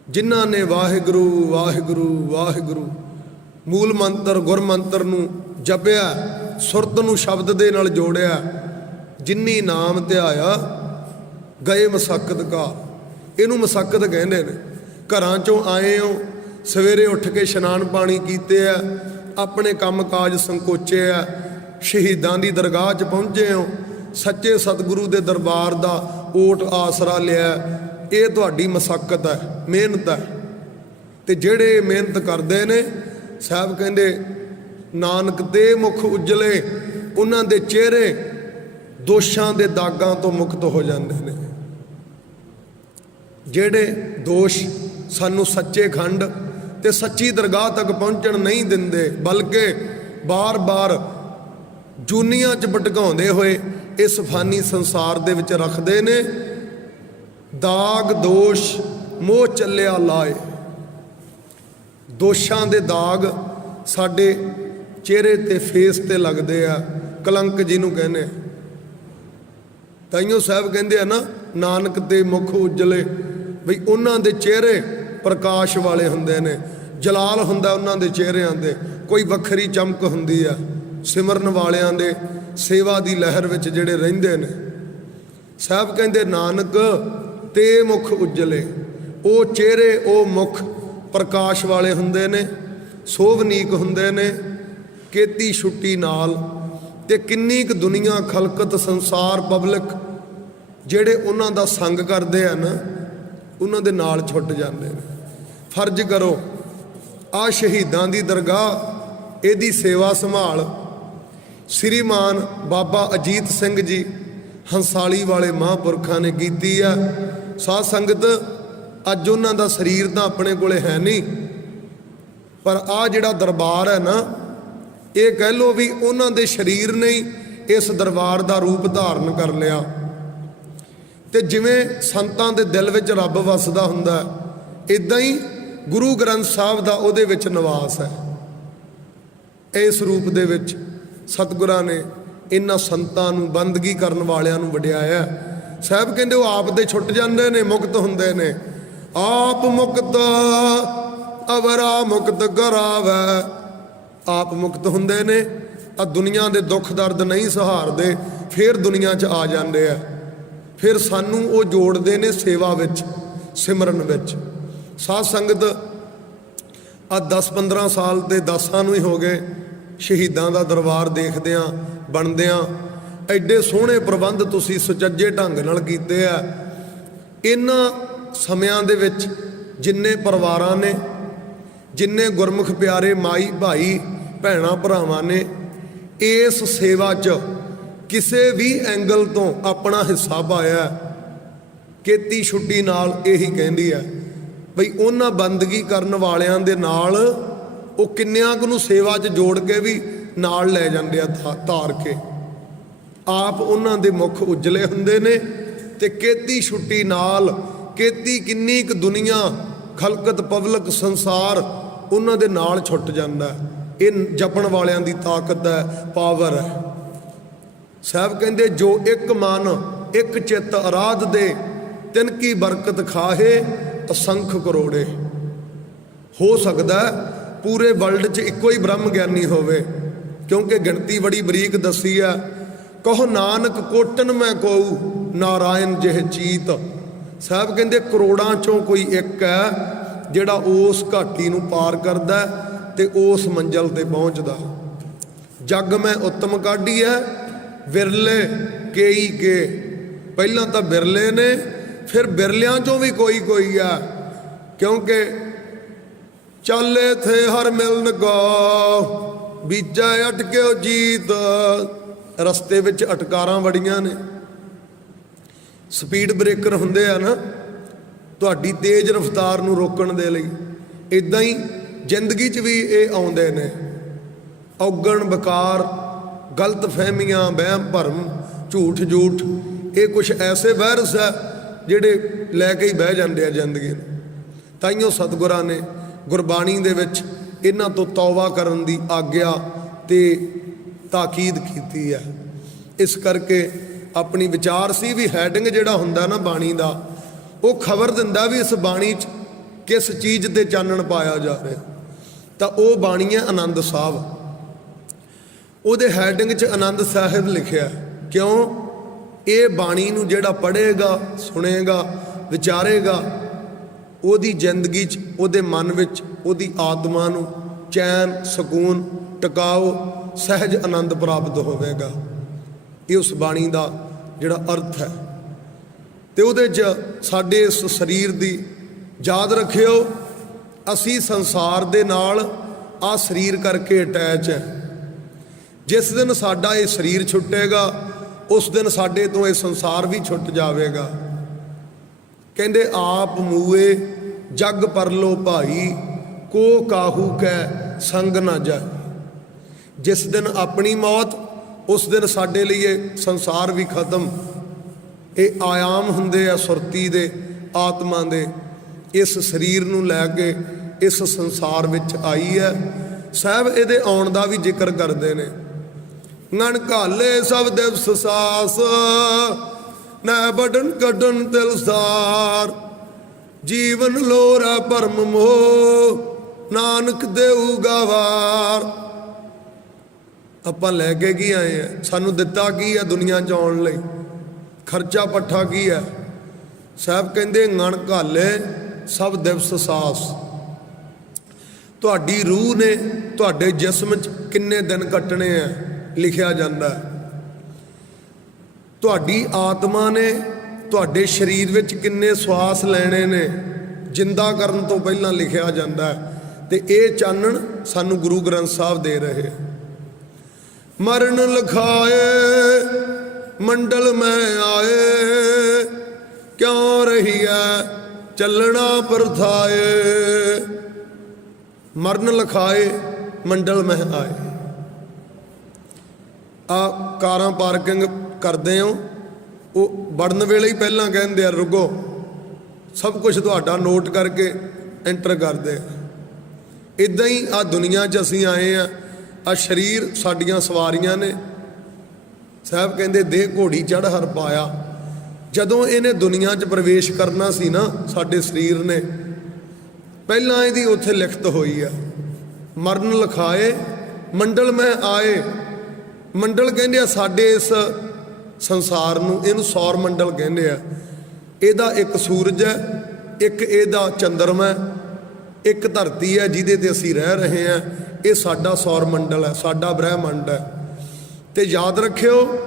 ਜਿਨ੍ਹਾਂ ਨੇ ਵਾਹਿਗੁਰੂ ਵਾਹਿਗੁਰੂ ਵਾਹਿਗੁਰੂ ਮੂਲ ਮੰਤਰ ਗੁਰਮੰਤਰ ਨੂੰ ਜਪਿਆ, ਸੁਰਤ ਨੂੰ ਸ਼ਬਦ ਦੇ ਨਾਲ ਜੋੜਿਆ, ਜਿਨੀ ਨਾਮ ਧਿਆਇਆ ਗਏ ਮਸਕਤ ਕਾ। ਇਹਨੂੰ ਮਸਕਤ ਕਹਿੰਦੇ ਨੇ। ਘਰਾਂ ਚੋਂ ਆਏ ਹੋ, ਸਵੇਰੇ ਉੱਠ ਕੇ ਇਸ਼ਨਾਨ ਪਾਣੀ ਕੀਤੇ ਆ, ਆਪਣੇ ਕੰਮ ਕਾਜ ਸੰਕੋਚੇ ਆ, ਸ਼ਹੀਦਾਂ ਦੀ ਦਰਗਾਹ 'ਚ ਪਹੁੰਚੇ ਹੋ, ਸੱਚੇ ਸਤਿਗੁਰੂ ਦੇ ਦਰਬਾਰ ਦਾ ਓਟ ਆਸਰਾ ਲਿਆ, ਇਹ ਤੁਹਾਡੀ ਮਸਕਤ ਹੈ, ਮਿਹਨਤ ਹੈ। ਤੇ ਜਿਹੜੇ ਮਿਹਨਤ ਕਰਦੇ ਨੇ, ਸਾਹਿਬ ਕਹਿੰਦੇ ਨਾਨਕ ਦੇ ਮੁਖ ਉਜਲੇ, ਉਹਨਾਂ ਦੇ ਚਿਹਰੇ ਦੋਸ਼ਾਂ ਦੇ ਦਾਗਾਂ ਤੋਂ ਮੁਕਤ ਹੋ ਜਾਂਦੇ ਨੇ। ਜਿਹੜੇ ਦੋਸ਼ ਸਾਨੂੰ ਸੱਚੇ ਖੰਡ ਤੇ ਸੱਚੀ ਦਰਗਾਹ ਤੱਕ ਪਹੁੰਚਣ ਨਹੀਂ ਦਿੰਦੇ, ਬਲਕਿ ਬਾਰ-ਬਾਰ ਜੂਨੀਆਂ 'ਚ ਭਟਕਾਉਂਦੇ ਹੋਏ ਇਸ ਫਾਨੀ ਸੰਸਾਰ ਦੇ ਵਿੱਚ ਰੱਖਦੇ ਨੇ। ਦਾਗ ਦੋਸ਼ ਮੋਹ ਚੱਲਿਆ ਲਾਏ। ਦੋਸ਼ਾਂ ਦੇ ਦਾਗ ਸਾਡੇ ਚਿਹਰੇ ਤੇ ਫੇਸ ਤੇ ਲੱਗਦੇ ਆ, ਕਲੰਕ ਜਿਹਨੂੰ ਕਹਿੰਦੇ। ਤਾਈਓ ਸਾਹਿਬ ਕਹਿੰਦੇ ਆ ਨਾ, ਨਾਨਕ ਦੇ ਮੁਖ ਉਜਲੇ, ਬਈ ਉਹਨਾਂ ਦੇ ਚਿਹਰੇ ਪ੍ਰਕਾਸ਼ ਵਾਲੇ ਹੁੰਦੇ ਨੇ, ਜਲਾਲ ਹੁੰਦਾ ਉਹਨਾਂ ਦੇ ਚਿਹਰਿਆਂ ਦੇ, ਕੋਈ ਵੱਖਰੀ ਚਮਕ ਹੁੰਦੀ ਆ। ਸਿਮਰਨ ਵਾਲਿਆਂ ਦੇ ਸੇਵਾ ਦੀ ਲਹਿਰ ਵਿੱਚ ਜਿਹੜੇ ਰਹਿੰਦੇ ਨੇ, ਸਾਹਿਬ ਕਹਿੰਦੇ ਨਾਨਕ ਤੇ ਮੁਖ ਉਜਲੇ, ਉਹ ਚਿਹਰੇ ਉਹ ਮੁਖ ਪ੍ਰਕਾਸ਼ ਵਾਲੇ ਹੁੰਦੇ ਨੇ, ਸੋਭਨੀਕ ਹੁੰਦੇ ਨੇ। ਕੀਤੀ ਛੁੱਟੀ ਨਾਲ ਤੇ ਕਿੰਨੀ ਕੁ ਦੁਨੀਆ ਖਲਕਤ ਸੰਸਾਰ ਪਬਲਿਕ ਜਿਹੜੇ ਉਹਨਾਂ ਦਾ ਸੰਗ ਕਰਦੇ ਆ ਨਾ, ਉਹਨਾਂ ਦੇ ਨਾਲ ਛੁੱਟ ਜਾਂਦੇ ਨੇ। ਫਰਜ਼ ਕਰੋ ਆ ਸ਼ਹੀਦਾਂ ਦੀ ਦਰਗਾਹ, ਇਹਦੀ ਸੇਵਾ ਸੰਭਾਲ ਸ੍ਰੀਮਾਨ ਬਾਬਾ ਅਜੀਤ ਸਿੰਘ ਜੀ ਹੰਸਾਲੀ ਵਾਲੇ ਮਹਾਂਪੁਰਖਾਂ ਨੇ ਕੀਤੀ ਆ। ਸਾਧ ਸੰਗਤ, ਅੱਜ ਉਹਨਾਂ ਦਾ ਸਰੀਰ ਤਾਂ ਆਪਣੇ ਕੋਲੇ ਹੈ ਨਹੀਂ, ਪਰ ਆ ਜਿਹੜਾ ਦਰਬਾਰ ਹੈ ਨਾ, ਇਹ ਕਹਿ ਲਓ ਵੀ ਉਹਨਾਂ ਦੇ ਸਰੀਰ ਨੇ ਹੀ ਇਸ ਦਰਬਾਰ ਦਾ ਰੂਪ ਧਾਰਨ ਕਰ ਲਿਆ। ਤੇ ਜਿਵੇਂ ਸੰਤਾਂ ਦੇ ਦਿਲ ਵਿੱਚ ਰੱਬ ਵਸਦਾ ਹੁੰਦਾ, ਇਦਾਂ ਹੀ ਗੁਰੂ ਗ੍ਰੰਥ ਸਾਹਿਬ ਦਾ ਉਹਦੇ ਵਿੱਚ ਨਿਵਾਸ ਹੈ। ਇਸ ਰੂਪ ਦੇ ਵਿੱਚ ਸਤਿਗੁਰਾਂ ਨੇ ਇਹਨਾਂ ਸੰਤਾਂ ਨੂੰ, ਬੰਦਗੀ ਕਰਨ ਵਾਲਿਆਂ ਨੂੰ ਵਡਿਆਇਆ। ਸਾਹਿਬ ਕਹਿੰਦੇ ਉਹ ਆਪ ਦੇ ਛੁੱਟ ਜਾਂਦੇ ਨੇ, ਮੁਕਤ ਹੁੰਦੇ ਨੇ। ਆਪ ਮੁਕਤ ਅਵਰਾ ਮੁਕਤ ਕਰਾਵੈ। ਆਪ ਮੁਕਤ ਹੁੰਦੇ ਨੇ, ਆ ਦੁਨੀਆ ਦੇ ਦੁੱਖ ਦਰਦ ਨਹੀਂ ਸਹਾਰਦੇ, ਫਿਰ ਦੁਨੀਆ 'ਚ ਆ ਜਾਂਦੇ ਆ। ਫਿਰ ਸਾਨੂੰ ਉਹ ਜੋੜਦੇ ਨੇ ਸੇਵਾ ਵਿੱਚ, ਸਿਮਰਨ ਵਿੱਚ। ਸਾਧ ਸੰਗਤ, ਆ 10-15 ਸਾਲ ਤੇ 10 ਨੂੰ ਹੀ ਹੋ ਗਏ ਸ਼ਹੀਦਾਂ ਦਾ ਦਰਬਾਰ ਦੇਖਦਿਆਂ ਬਣਦਿਆਂ। ਐਡੇ ਸੋਹਣੇ ਪ੍ਰਬੰਧ ਤੁਸੀਂ ਸੁਚੱਜੇ ਢੰਗ ਨਾਲ ਕੀਤੇ ਆ। ਇਹਨਾਂ ਸਮਿਆਂ ਦੇ ਵਿੱਚ ਜਿੰਨੇ ਪਰਿਵਾਰਾਂ ਨੇ, ਜਿੰਨੇ ਗੁਰਮੁਖ ਪਿਆਰੇ ਮਾਈ ਭਾਈ ਭੈਣਾਂ ਭਰਾਵਾਂ ਨੇ ਇਸ ਸੇਵਾ 'ਚ ਕਿਸੇ ਵੀ ਐਂਗਲ ਤੋਂ ਆਪਣਾ ਹਿੱਸਾ ਪਾਇਆ, ਕੀਤੀ ਛੁੱਟੀ ਨਾਲ ਇਹੀ ਕਹਿੰਦੀ ਹੈ ਬਈ ਉਹਨਾਂ ਬੰਦਗੀ ਕਰਨ ਵਾਲਿਆਂ ਦੇ ਨਾਲ ਉਹ ਕਿੰਨਿਆਂ ਕੁ ਨੂੰ ਸੇਵਾ 'ਚ ਜੋੜ ਕੇ ਵੀ ਨਾਲ ਲੈ ਜਾਂਦੇ ਆ ਧਾਰ ਕੇ। ਆਪ ਉਹਨਾਂ ਦੇ ਮੁਖ ਉਜਲੇ ਹੁੰਦੇ ਨੇ ਤੇ ਕੀਤੀ ਛੁੱਟੀ ਨਾਲ ਕੀਤੀ ਕਿੰਨੀ ਕੁ ਦੁਨੀਆ ਖਲਕਤ ਪਬਲਿਕ ਸੰਸਾਰ ਉਹਨਾਂ ਦੇ ਨਾਲ ਛੁੱਟ ਜਾਂਦਾ। ਇਹ ਜਪਣ ਵਾਲਿਆਂ ਦੀ ਤਾਕਤ ਹੈ, ਪਾਵਰ ਹੈ। ਸਾਹਿਬ ਕਹਿੰਦੇ ਜੋ ਇੱਕ ਮਨ ਇੱਕ ਚਿੱਤ ਅਰਾਧ ਦੇ, ਤਿਨ ਕੀ ਬਰਕਤ ਖਾਹੇ ਅਸੰਖ ਕਰੋੜੇ। ਹੋ ਸਕਦਾ ਪੂਰੇ ਵਰਲਡ 'ਚ ਇੱਕੋ ਹੀ ਬ੍ਰਹਮ ਗਿਆਨੀ ਹੋਵੇ, ਕਿਉਂਕਿ ਗਿਣਤੀ ਬੜੀ ਬਰੀਕ ਦੱਸੀ ਆ। ਕਹੋ ਨਾਨਕ ਕੋਟਨ ਮੈਂ ਕਹੂ ਨਾਰਾਇਣ ਜਿਹ ਚੀਤ। ਸਾਹਿਬ ਕਹਿੰਦੇ ਕਰੋੜਾਂ 'ਚੋਂ ਕੋਈ ਇੱਕ ਹੈ ਜਿਹੜਾ ਉਸ ਘਾਟੀ ਨੂੰ ਪਾਰ ਕਰਦਾ ਤੇ ਉਸ ਮੰਜ਼ਲ ਤੇ ਪਹੁੰਚਦਾ। ਜੱਗ ਮੈਂ ਉੱਤਮ ਕਾਢੀ ਹੈ ਵਿਰਲੇ ਕਈ ਕੇ। ਪਹਿਲਾਂ ਤਾਂ ਬਿਰਲੇ ਨੇ, ਫਿਰ ਬਿਰਲਿਆਂ 'ਚੋਂ ਵੀ ਕੋਈ ਆ, ਕਿਉਂਕਿ ਚੱਲੇ ਥੇ ਹਰ ਮਿਲਨ ਗੋ ਬੀਜਾ ਅਟਕਿਓ ਜੀਤ। ਰਸਤੇ ਵਿੱਚ ਅਟਕਾਰਾਂ ਬੜੀਆਂ ਨੇ, ਸਪੀਡ ਬ੍ਰੇਕਰ ਹੁੰਦੇ ਆ ਨਾ ਤੁਹਾਡੀ ਤੇਜ਼ ਰਫ਼ਤਾਰ ਨੂੰ ਰੋਕਣ ਦੇ ਲਈ। ਇਦਾਂ ਹੀ ਜ਼ਿੰਦਗੀ 'ਚ ਵੀ ਇਹ ਆਉਂਦੇ ਨੇ, ਔਗਣ ਬਕਾਰ, ਗਲਤ ਫਹਿਮੀਆਂ, ਵਹਿਮ ਭਰਮ, ਝੂਠ ਝੂਠ। ਇਹ ਕੁਛ ਐਸੇ ਵਾਇਰਸ ਹੈ ਜਿਹੜੇ ਲੈ ਕੇ ਹੀ ਬਹਿ ਜਾਂਦੇ ਆ ਜ਼ਿੰਦਗੀ ਨੂੰ। ਤਾਈਓ ਸਤਿਗੁਰਾਂ ਨੇ ਗੁਰਬਾਣੀ ਦੇ ਵਿੱਚ ਇਹਨਾਂ ਤੋਂ ਤੌਬਾ ਕਰਨ ਦੀ ਆਗਿਆ ਤੇ ਤਾਕੀਦ ਕੀਤੀ ਹੈ। ਇਸ ਕਰਕੇ ਆਪਣੀ ਵਿਚਾਰ ਸੀ ਵੀ ਹੈਡਿੰਗ ਜਿਹੜਾ ਹੁੰਦਾ ਨਾ ਬਾਣੀ ਦਾ, ਉਹ ਖਬਰ ਦਿੰਦਾ ਵੀ ਇਸ ਬਾਣੀ 'ਚ ਕਿਸ ਚੀਜ਼ ਤੇ ਚਾਨਣ ਪਾਇਆ ਜਾ ਰਿਹਾ। ਤਾਂ ਉਹ ਬਾਣੀ ਹੈ ਆਨੰਦ ਸਾਹਿਬ। ਉਹਦੇ ਹੈਡਿੰਗ 'ਚ ਆਨੰਦ ਸਾਹਿਬ ਲਿਖਿਆ। ਕਿਉਂ? ਇਹ ਬਾਣੀ ਨੂੰ ਜਿਹੜਾ ਪੜ੍ਹੇਗਾ, ਸੁਣੇਗਾ, ਵਿਚਾਰੇਗਾ, ਉਹਦੀ ਜ਼ਿੰਦਗੀ 'ਚ, ਉਹਦੇ ਮਨ ਵਿੱਚ, ਉਹਦੀ ਆਤਮਾ ਨੂੰ ਚੈਨ, ਸਕੂਨ, ਟਿਕਾਓ, ਸਹਿਜ ਆਨੰਦ ਪ੍ਰਾਪਤ ਹੋਵੇਗਾ। ਇਹ ਉਸ ਬਾਣੀ ਦਾ ਜਿਹੜਾ ਅਰਥ ਹੈ। ਤੇ ਉਹਦੇ 'ਚ ਸਾਡੇ ਇਸ ਸਰੀਰ ਦੀ ਯਾਦ ਰੱਖਿਓ, ਅਸੀਂ ਸੰਸਾਰ ਦੇ ਨਾਲ ਆ ਸਰੀਰ ਕਰਕੇ ਅਟੈਚ ਹੈ। ਜਿਸ ਦਿਨ ਸਾਡਾ ਇਹ ਸਰੀਰ ਛੁੱਟੇਗਾ, ਉਸ ਦਿਨ ਸਾਡੇ ਤੋਂ ਇਹ ਸੰਸਾਰ ਵੀ ਛੁੱਟ ਜਾਵੇਗਾ। ਕਹਿੰਦੇ ਆਪ ਮੂਏ ਜਗ ਪਰਲੋ ਭਾਈ, ਕੋ ਕਾਹੂ ਕੈ ਸੰਗ ਨਾ ਜਾਏ। ਜਿਸ ਦਿਨ ਆਪਣੀ ਮੌਤ, ਉਸ ਦਿਨ ਸਾਡੇ ਲਈ ਇਹ ਸੰਸਾਰ ਵੀ ਖਤਮ। ਇਹ ਆयाम ਹੁੰਦੇ ਆ ਸੁਰਤੀ ਦੇ, ਆਤਮਾ ਦੇ। ਇਸ ਸਰੀਰ ਨੂੰ ਲੈ ਕੇ ਇਸ ਸੰਸਾਰ ਵਿੱਚ ਆਈ ਹੈ। ਸਾਹਿਬ ਇਹਦੇ ਆਉਣ ਦਾ ਵੀ ਜ਼ਿਕਰ ਕਰਦੇ ਨੇ। ngਣ ਘਾਲੇ ਸਭ ਦਿਵਸ ਸਾਸ, ਨੈ ਬਡਨ ਕੱਢਣ ਤਿਲਸਾਰ। ਜੀਵਨ ਲੋਰਾ ਭਰਮ ਮੋਹ, ਨਾਨਕ ਦੇਊਗਾ ਵਾਰ। ਆਪਾਂ ਲੈ ਕੇ ਕੀ ਆਏ ਆ? ਸਾਨੂੰ ਦਿੱਤਾ ਕੀ ਆ ਦੁਨੀਆ 'ਚ ਆਉਣ ਲਈ? ਖਰਚਾ ਪੱਠਾ ਕੀ ਹੈ? ਸਾਹਿਬ ਕਹਿੰਦੇ ngਣ ਘਾਲੇ ਸਭ ਦਿਵਸ ਸਾਸ। ਤੁਹਾਡੀ ਰੂਹ ਨੇ ਤੁਹਾਡੇ ਜਿਸਮ 'ਚ ਕਿੰਨੇ ਦਿਨ ਕੱਟਣੇ ਆ ਲਿਖਿਆ ਜਾਂਦਾ। ਤੁਹਾਡੀ ਆਤਮਾ ਨੇ ਤੁਹਾਡੇ ਸਰੀਰ ਵਿੱਚ ਕਿੰਨੇ ਸਵਾਸ ਲੈਣੇ ਨੇ ਜਿੰਦਾ ਕਰਨ ਤੋਂ ਪਹਿਲਾਂ ਲਿਖਿਆ ਜਾਂਦਾ। ਤੇ ਇਹ ਚਾਨਣ ਸਾਨੂੰ ਗੁਰੂ ਗ੍ਰੰਥ ਸਾਹਿਬ ਦੇ ਰਹੇ। ਮਰਨ ਲਿਖਾਏ ਮੰਡਲ ਮੈਂ ਆਏ, ਕਿਉਂ ਰਹੀਐ ਚੱਲਣਾ ਪਰਥਾਏ। ਮਰਨ ਲਿਖਾਏ ਮੰਡਲ ਮੈਂ ਆਏ। ਆ ਕਾਰਾਂ ਪਾਰਕਿੰਗ ਕਰਦੇ ਹੋ, ਉਹ ਵੜਨ ਵੇਲੇ ਹੀ ਪਹਿਲਾਂ ਕਹਿੰਦੇ ਆ ਰੁਕੋ, ਸਭ ਕੁਝ ਤੁਹਾਡਾ ਨੋਟ ਕਰਕੇ ਐਂਟਰ ਕਰਦੇ। ਇੱਦਾਂ ਹੀ ਆ ਦੁਨੀਆ 'ਚ ਅਸੀਂ ਆਏ ਆ। ਆ ਸਰੀਰ ਸਾਡੀਆਂ ਸਵਾਰੀਆਂ ਨੇ। ਸਾਹਿਬ ਕਹਿੰਦੇ ਦੇਹ ਘੋੜੀ ਚੜ੍ਹ ਹਰ ਪਾਇਆ। ਜਦੋਂ ਇਹਨੇ ਦੁਨੀਆ 'ਚ ਪ੍ਰਵੇਸ਼ ਕਰਨਾ ਸੀ ਨਾ, ਸਾਡੇ ਸਰੀਰ ਨੇ, ਪਹਿਲਾਂ ਇਹਦੀ ਉੱਥੇ ਲਿਖਤ ਹੋਈ ਆ, ਮਰਨ ਲਿਖਾਏ ਮੰਡਲ ਮੈਂ ਆਏ। ਮੰਡਲ ਕਹਿੰਦੇ ਆ ਸਾਡੇ ਇਸ ਸੰਸਾਰ ਨੂੰ, ਇਹਨੂੰ ਸੌਰ ਮੰਡਲ ਕਹਿੰਦੇ ਆ। ਇਹਦਾ ਇੱਕ ਸੂਰਜ ਹੈ, ਇੱਕ ਇਹਦਾ ਚੰਦਰਮਾ, ਇੱਕ ਧਰਤੀ ਹੈ ਜਿਹਦੇ ਤੇ ਅਸੀਂ ਰਹਿ ਰਹੇ ਹਾਂ। ਇਹ ਸਾਡਾ ਸੌਰ ਮੰਡਲ ਹੈ, ਸਾਡਾ ਬ੍ਰਹਿਮੰਡ ਹੈ। ਤੇ ਯਾਦ ਰੱਖਿਓ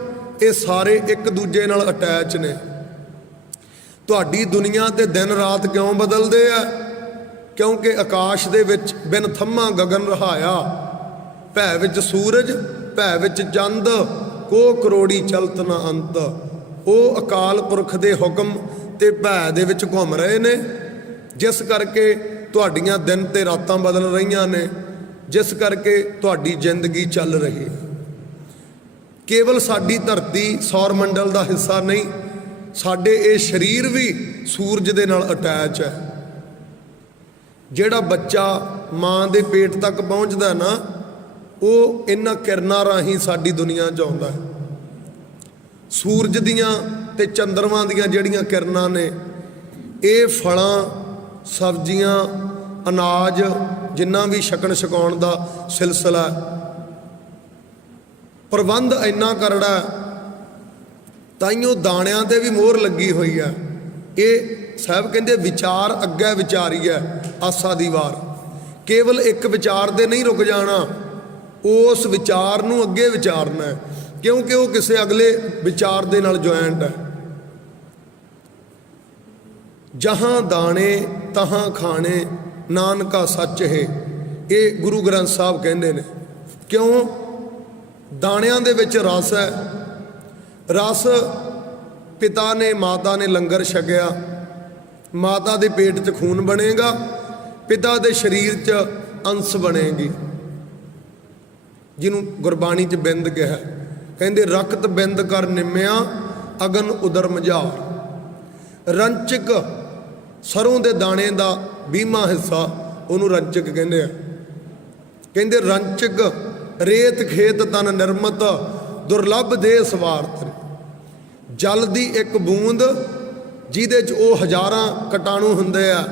ਇਹ ਸਾਰੇ ਇੱਕ ਦੂਜੇ ਨਾਲ ਅਟੈਚ ਨੇ। ਤੁਹਾਡੀ ਦੁਨੀਆ ਤੇ ਦਿਨ ਰਾਤ ਕਿਉਂ ਬਦਲਦੇ ਆ? ਕਿਉਂਕਿ ਆਕਾਸ਼ ਦੇ ਵਿੱਚ ਬਿਨ ਥੰਮਾ ਗਗਨ ਰਹਾਇਆ, ਭੈ ਵਿੱਚ ਸੂਰਜ, ਭੈ ਵਿੱਚ ਚੰਦ, ਕੋ ਕਰੋੜੀ ਚਲਤ ਨਾ ਅੰਤ। ਉਹ ਅਕਾਲ ਪੁਰਖ ਦੇ ਹੁਕਮ ਤੇ ਭੈ ਦੇ ਵਿੱਚ ਘੁੰਮ ਰਹੇ ਨੇ, ਜਿਸ ਕਰਕੇ ਤੁਹਾਡੀਆਂ ਦਿਨ ਤੇ ਰਾਤਾਂ ਬਦਲ ਰਹੀਆਂ ਨੇ, ਜਿਸ ਕਰਕੇ ਤੁਹਾਡੀ ਜ਼ਿੰਦਗੀ ਚੱਲ ਰਹੀ ਹੈ। ਕੇਵਲ ਸਾਡੀ ਧਰਤੀ ਸੌਰ ਮੰਡਲ ਦਾ ਹਿੱਸਾ ਨਹੀਂ, ਸਾਡੇ ਇਹ ਸਰੀਰ ਵੀ ਸੂਰਜ ਦੇ ਨਾਲ ਅਟੈਚ ਹੈ। ਜਿਹੜਾ ਬੱਚਾ ਮਾਂ ਦੇ ਪੇਟ ਤੱਕ ਪਹੁੰਚਦਾ ਨਾ, ਉਹ ਇਹਨਾਂ ਕਿਰਨਾਂ ਰਾਹੀਂ ਸਾਡੀ ਦੁਨੀਆ 'ਚ ਆਉਂਦਾ ਹੈ। ਸੂਰਜ ਦੀਆਂ ਤੇ ਚੰਦਰਮਾ ਦੀਆਂ ਜਿਹੜੀਆਂ ਕਿਰਨਾਂ ਨੇ, ਇਹ ਫਲਾਂ, ਸਬਜ਼ੀਆਂ, ਅਨਾਜ, ਜਿੰਨਾ ਵੀ ਛਕਣ ਛਕਾਉਣ ਦਾ ਸਿਲਸਿਲਾ, ਪ੍ਰਬੰਧ ਇੰਨਾ ਕਰੜਾ, ਤਾਈਓ ਦਾਣਿਆਂ ਤੇ ਵੀ ਮੋਹਰ ਲੱਗੀ ਹੋਈ ਹੈ। ਇਹ ਸਾਹਿਬ ਕਹਿੰਦੇ ਵਿਚਾਰ ਅੱਗੇ ਵਿਚਾਰੀ ਹੈ ਆਸਾ ਦੀ ਵਾਰ। ਕੇਵਲ ਇੱਕ ਵਿਚਾਰ ਦੇ ਨਹੀਂ ਰੁਕ ਜਾਣਾ, ਉਸ ਵਿਚਾਰ ਨੂੰ ਅੱਗੇ ਵਿਚਾਰਨਾ ਹੈ, ਕਿਉਂਕਿ ਉਹ ਕਿਸੇ ਅਗਲੇ ਵਿਚਾਰ ਦੇ ਨਾਲ ਜੁਆਇੰਟ ਹੈ। ਜਹਾਂ ਦਾਣੇ ਤਹਾਂ ਖਾਣੇ, ਨਾਨਕਾ ਸੱਚ ਹੈ। ਇਹ ਗੁਰੂ ਗ੍ਰੰਥ ਸਾਹਿਬ ਕਹਿੰਦੇ ਨੇ। ਕਿਉਂ? ਦਾਣਿਆਂ ਦੇ ਵਿੱਚ ਰਸ ਹੈ। ਰਸ ਪਿਤਾ ਨੇ, ਮਾਤਾ ਨੇ ਲੰਗਰ ਛਕਿਆ, ਮਾਤਾ ਦੇ ਪੇਟ 'ਚ ਖੂਨ ਬਣੇਗਾ, ਪਿਤਾ ਦੇ ਸਰੀਰ 'ਚ ਅੰਸ਼ ਬਣੇਗੀ, ਜਿਹਨੂੰ ਗੁਰਬਾਣੀ 'ਚ ਬਿੰਦ ਕਿਹਾ। ਕਹਿੰਦੇ ਰਕਤ ਬਿੰਦ ਕਰ ਨਿੰਮਿਆ, ਅਗਨ ਉਦਰ ਮਝਾਰ। ਰੰਚਕ, ਸਰੋਂ ਦੇ ਦਾਣੇ ਦਾ 20ਵਾਂ ਹਿੱਸਾ, ਉਹਨੂੰ ਰੰਚਕ ਕਹਿੰਦੇ ਆ। ਕਹਿੰਦੇ ਰੰਚਕ ਰੇਤ ਖੇਤ ਤਨ ਨਿਰਮਤ, ਦੁਰਲਭ ਦੇ ਸਵਾਰਥ। ਜਲ ਦੀ ਇੱਕ ਬੂੰਦ ਜਿਹਦੇ 'ਚ ਉਹ ਹਜ਼ਾਰਾਂ ਕੀਟਾਣੂ ਹੁੰਦੇ ਆ,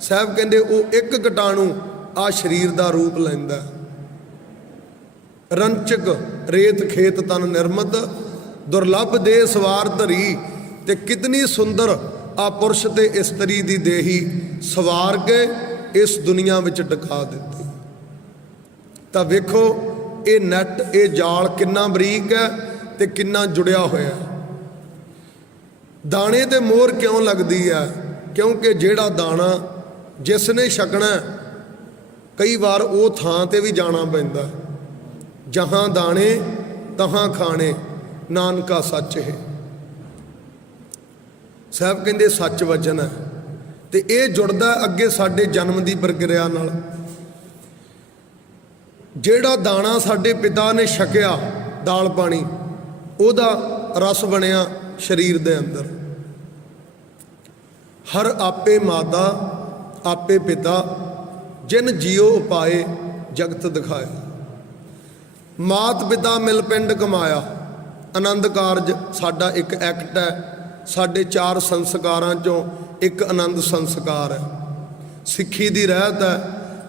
ਸਾਹਿਬ ਕਹਿੰਦੇ ਉਹ ਇੱਕ ਕੀਟਾਣੂ ਆ ਸਰੀਰ ਦਾ ਰੂਪ ਲੈਂਦਾ। ਰੰਚਕ ਰੇਤ ਖੇਤ ਤਨ ਨਿਰਮਤ, दुर्लभ दे सवार धरी, ते कितनी सुंदर आ पुरुष ते इस्तरी दी देही, सवार के इस दुनिया विच टिका दित्ती। तां वेखो ये नैट, ये जाल किन्ना बरीक है ते किन्ना जुड़िया होया। दाणे ते मोहर क्यों लगदी है? क्योंकि जिहड़ा दाना जिसने छकना, कई बार वो थां ते भी जाना पैंदा। जहाँ दाणे तहाँ खाने, नानका सच है। साहब कहंदे सच वचन है। ते ये जुड़दा अगे साडे जन्म की प्रक्रिया नाल। जिहड़ा दाना साडे पिता ने छकिया, दाल पानी, उहदा रस बनया शरीर दे अंदर। हर आपे माता आपे पिता, जिन जियो उपाए जगत दिखाया। मात पिता मिल पिंड कमाया, आनंद कारज साडा एक एक्ट है। साडे 4 संस्कारां चों एक आनंद संस्कार है, सिੱਖੀ ਦੀ ਰਹਿਤ है।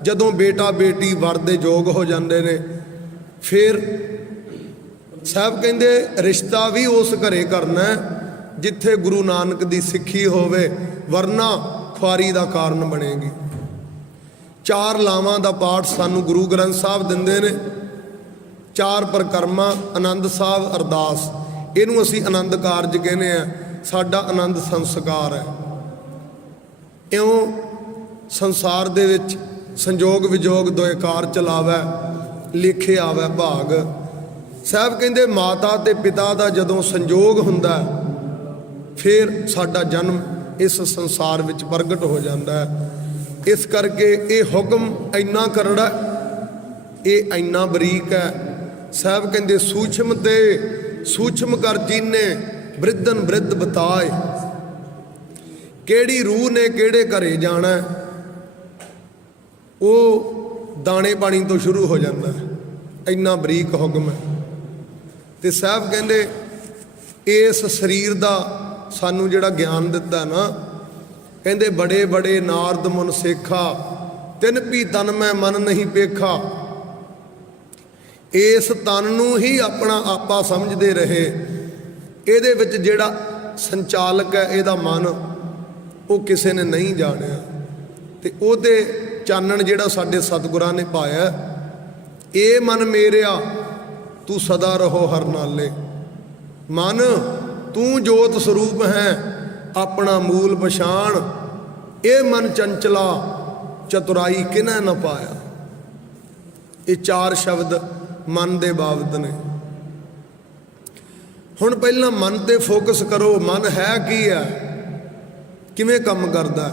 जदों बेटा बेटी वर दे जोग हो जाते ने, फिर साहब कहंदे रिश्ता भी उस घरे करना है जिथे गुरु नानक दी सिੱਖੀ होवे, वरना खुआरी का कारण बनेगी। 4 लावां दा पाठ सानू गुरु ग्रंथ साहब दिंदे ने। 4 परिक्रमा, आनंद साहब, अरदास, इनू असी आनंद कारज कहने हैं। साडा आनंद संस्कार है। इउं संसार दे विच संजोग विजोग दोए कार चलावै, लिखे आवे भाग। साहब कहंदे माता ते पिता दा जदों संजोग हुंदा, फिर साडा जन्म इस संसार विच प्रगट हो जाता है। इस करके ये हुक्म इन्ना करड़ा, ये इन्ना बरीक है। साहब कहंदे सूक्ष्म ते सूक्ष्म कर जीने, वृद्धन वृद्ध बताए। केड़ी रूह ने केड़े घरे जाना, वो दाने पानी तो शुरू हो जाता है। इन्ना बरीक हुक्म है। तो साहब कहंदे इस शरीर का सानू जिहड़ा ज्ञान दिता ना, कहंदे बड़े बड़े नारद मुन सेखा, तिन भी तन मैं मन नहीं पेखा। इस तन नू ही अपना आपा समझते रहे। इहदे विच जिहड़ा संचालक है इहदा मन, वो किसी ने नहीं जानिया। ते ओहदे चानण जिहड़ा साडे सतगुरां ने पाया, ए मन मेरिया तू सदा रहो हर नाले। मन तू जोत स्वरूप है, अपना मूल पछाण। ए मन चंचला, चतुराई किन्ह न पाया। ये 4 शब्द मन दे बाबत ने। हुण पहला मन ते फोकस करो। मन है की है, किवें काम करदा,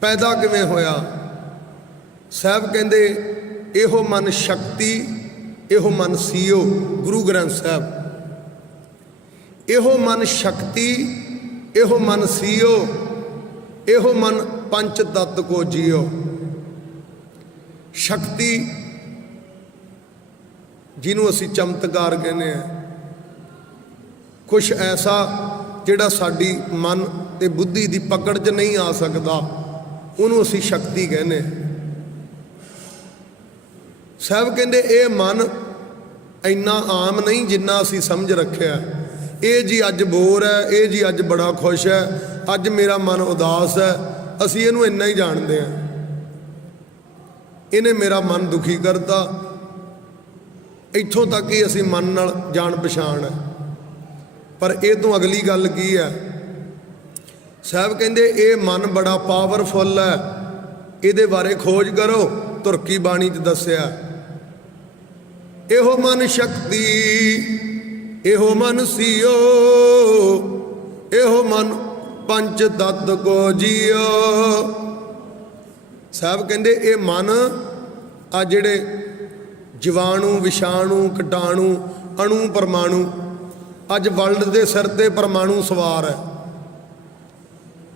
पैदा किवें होया। साहब कहंदे इहो मन शक्ति, इहो मन सीओ। गुरु ग्रंथ साहब, इहो मन शक्ति, इहो मन सीओ, इहो मन पंच तत्त को जियो। शक्ति जिन्हों असी चमत्कार कहने हैं, कुछ ऐसा जिहड़ा साडी मन ते बुद्धि की पकड़ च नहीं आ सकता, उन्होंने असी शक्ति कहने। साहब कहंदे ये मन इन्ना आम नहीं जिन्ना असी समझ रखिया। ये जी अज बोर है, ये जी अज बड़ा खुश है, अज मेरा मन उदास है, असी इनू इन्ना ही जानते हैं। इन्हें मेरा मन दुखी करता, इत्थों तक ही असी मन नाल जान पछाण है। पर ये तो अगली गल की है, साहब कहंदे ये मन बड़ा पावरफुल है, ये बारे खोज करो। तुरकी बाणी च दस्सिया, इहो मन शक्ति, इहो मन सीओ, इहो मन पंच तत्त को जियो। साहब कहंदे ये मन आ जिहड़े जीवाणु, विषाणु, कीटाणु, अणु, परमाणु, अज वर्ल्ड के सिर ते परमाणु सवार है।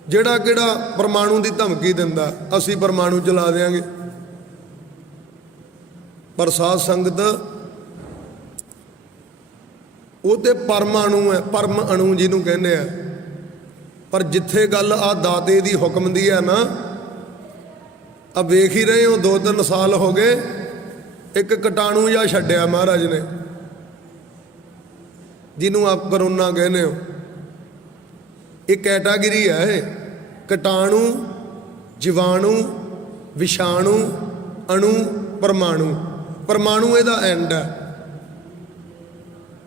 जिहड़ा किहड़ा परमाणु की धमकी दिंदा, असी परमाणु चला देंगे। पर साध संगत वो तो परमाणु है, परम अणु जिन्हों कहने हैं। पर जिथे गल आ दाते की हुक्म दी है ना, अब वेख ही रहे हो 2-3 साल हो गए, एक कीटाणु या छड्डिया महाराज ने। ਜਿਹਨੂੰ ਆਪ ਕਰੋਨਾ ਕਹਿੰਦੇ ਹੋ, ਇਹ ਕੈਟਾਗਰੀ ਹੈ। ਇਹ ਕੀਟਾਣੂ, ਜੀਵਾਣੂ, ਵਿਸ਼ਾਣੂ, ਅਣੂ, ਪਰਮਾਣੂ। ਪਰਮਾਣੂ ਇਹਦਾ ਐਂਡ ਹੈ,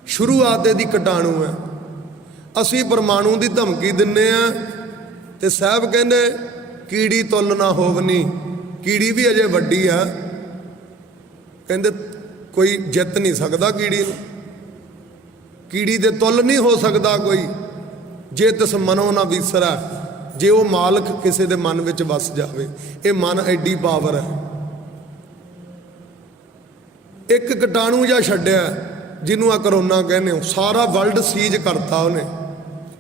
ਸ਼ੁਰੂਆਤ ਇਹਦੀ ਕੀਟਾਣੂ ਹੈ। ਅਸੀਂ ਪਰਮਾਣੂ ਦੀ ਧਮਕੀ ਦਿੰਦੇ ਆ ਤੇ ਸਾਹਿਬ ਕਹਿੰਦੇ ਕੀੜੀ ਤੁੱਲ ਨਾ ਹੋਵਨੀ। ਕੀੜੀ ਵੀ ਅਜੇ ਵੱਡੀ ਆ, ਕਹਿੰਦੇ ਕੋਈ ਜਿੱਤ ਨਹੀਂ ਸਕਦਾ ਕੀੜੀ ਨੂੰ। ਕੀੜੀ ਦੇ ਤੁੱਲ ਨਹੀਂ ਹੋ ਸਕਦਾ ਕੋਈ। ਜੇ ਤਿਸ ਮਨੋ ਨਾ ਵਿਸਰੈ, ਜੇ ਉਹ ਮਾਲਕ ਕਿਸੇ ਦੇ ਮਨ ਵਿੱਚ ਵਸ ਜਾਵੇ। ਇਹ ਮਨ ਐਡੀ ਪਾਵਰ ਹੈ। ਇੱਕ ਕੀਟਾਣੂ ਜਿਹਾ ਛੱਡਿਆ ਜਿਹਨੂੰ ਆ ਕਰੋਨਾ ਕਹਿੰਦੇ ਹੋ, ਸਾਰਾ ਵਰਲਡ ਸੀਜ਼ ਕਰਤਾ ਉਹਨੇ।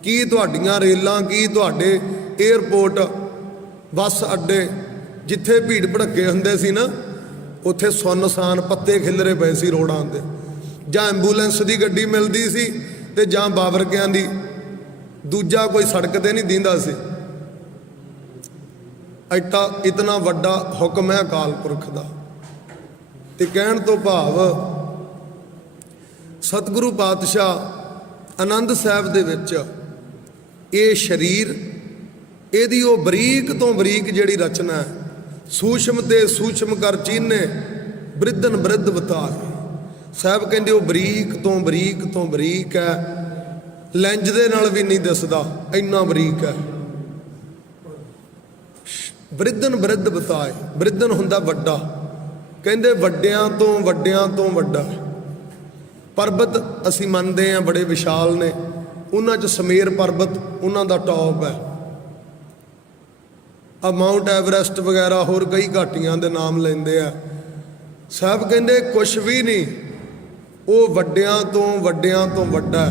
ਕੀ ਤੁਹਾਡੀਆਂ ਰੇਲਾਂ, ਕੀ ਤੁਹਾਡੇ ਏਅਰਪੋਰਟ, ਬੱਸ ਅੱਡੇ, ਜਿੱਥੇ ਭੀੜ ਭੜੱਕੇ ਹੁੰਦੇ ਸੀ ਨਾ, ਉੱਥੇ ਸੁੰਨਸਾਨ ਪੱਤੇ ਖਿਲਰੇ ਪਏ ਸੀ ਰੋਡਾਂ 'ਤੇ। ਜਾਂ ਐਂਬੂਲੈਂਸ ਦੀ ਗੱਡੀ ਮਿਲਦੀ ਸੀ ਤੇ ਜਾਂ ਬਾਬਰਕਿਆਂ ਦੀ, ਦੂਜਾ ਕੋਈ ਸੜਕ ਤੇ ਨਹੀਂ ਦਿੰਦਾ ਸੀ। ਐਟਾ ਇਤਨਾ ਵੱਡਾ ਹੁਕਮ ਹੈ ਅਕਾਲ ਪੁਰਖ ਦਾ। ਤੇ ਕਹਿਣ ਤੋਂ ਭਾਵ ਸਤਿਗੁਰੂ ਪਾਤਸ਼ਾਹ ਆਨੰਦ ਸਾਹਿਬ ਦੇ ਵਿੱਚ ਇਹ ਸਰੀਰ, ਇਹਦੀ ਉਹ ਬਰੀਕ ਤੋਂ ਬਰੀਕ ਜਿਹੜੀ ਰਚਨਾ ਹੈ, ਸੂਸ਼ਮ ਤੇ ਸੂਸ਼ਮ ਕਰ ਚੀਨੇ ਬ੍ਰਿਧਨ ਬ੍ਰਿਧ ਬਤਾਏ। ਸਾਹਿਬ ਕਹਿੰਦੇ ਉਹ ਬਰੀਕ ਤੋਂ ਬਰੀਕ ਤੋਂ ਬਰੀਕ ਹੈ, ਲੈਂਜ ਦੇ ਨਾਲ ਵੀ ਨਹੀਂ ਦਿਸਦਾ, ਇੰਨਾ ਬਰੀਕ ਹੈ। ਬ੍ਰਿਧਨ ਬ੍ਰਿਧ ਬਤਾਏ। ਬ੍ਰਿਧਨ ਹੁੰਦਾ ਵੱਡਾ, ਕਹਿੰਦੇ ਵੱਡਿਆਂ ਤੋਂ ਵੱਡਿਆਂ ਤੋਂ ਵੱਡਾ। ਪਰਬਤ ਅਸੀਂ ਮੰਨਦੇ ਹਾਂ ਬੜੇ ਵਿਸ਼ਾਲ ਨੇ, ਉਹਨਾਂ 'ਚ ਸਮੇਰ ਪਰਬਤ ਉਹਨਾਂ ਦਾ ਟੌਪ ਹੈ। ਆ ਮਾਊਂਟ ਐਵਰੈਸਟ ਵਗੈਰਾ ਹੋਰ ਕਈ ਘਾਟੀਆਂ ਦੇ ਨਾਮ ਲੈਂਦੇ ਆ। ਸਾਹਿਬ ਕਹਿੰਦੇ ਕੁਛ ਵੀ ਨਹੀਂ, ਉਹ ਵੱਡਿਆਂ ਤੋਂ ਵੱਡਿਆਂ ਤੋਂ ਵੱਡਾ।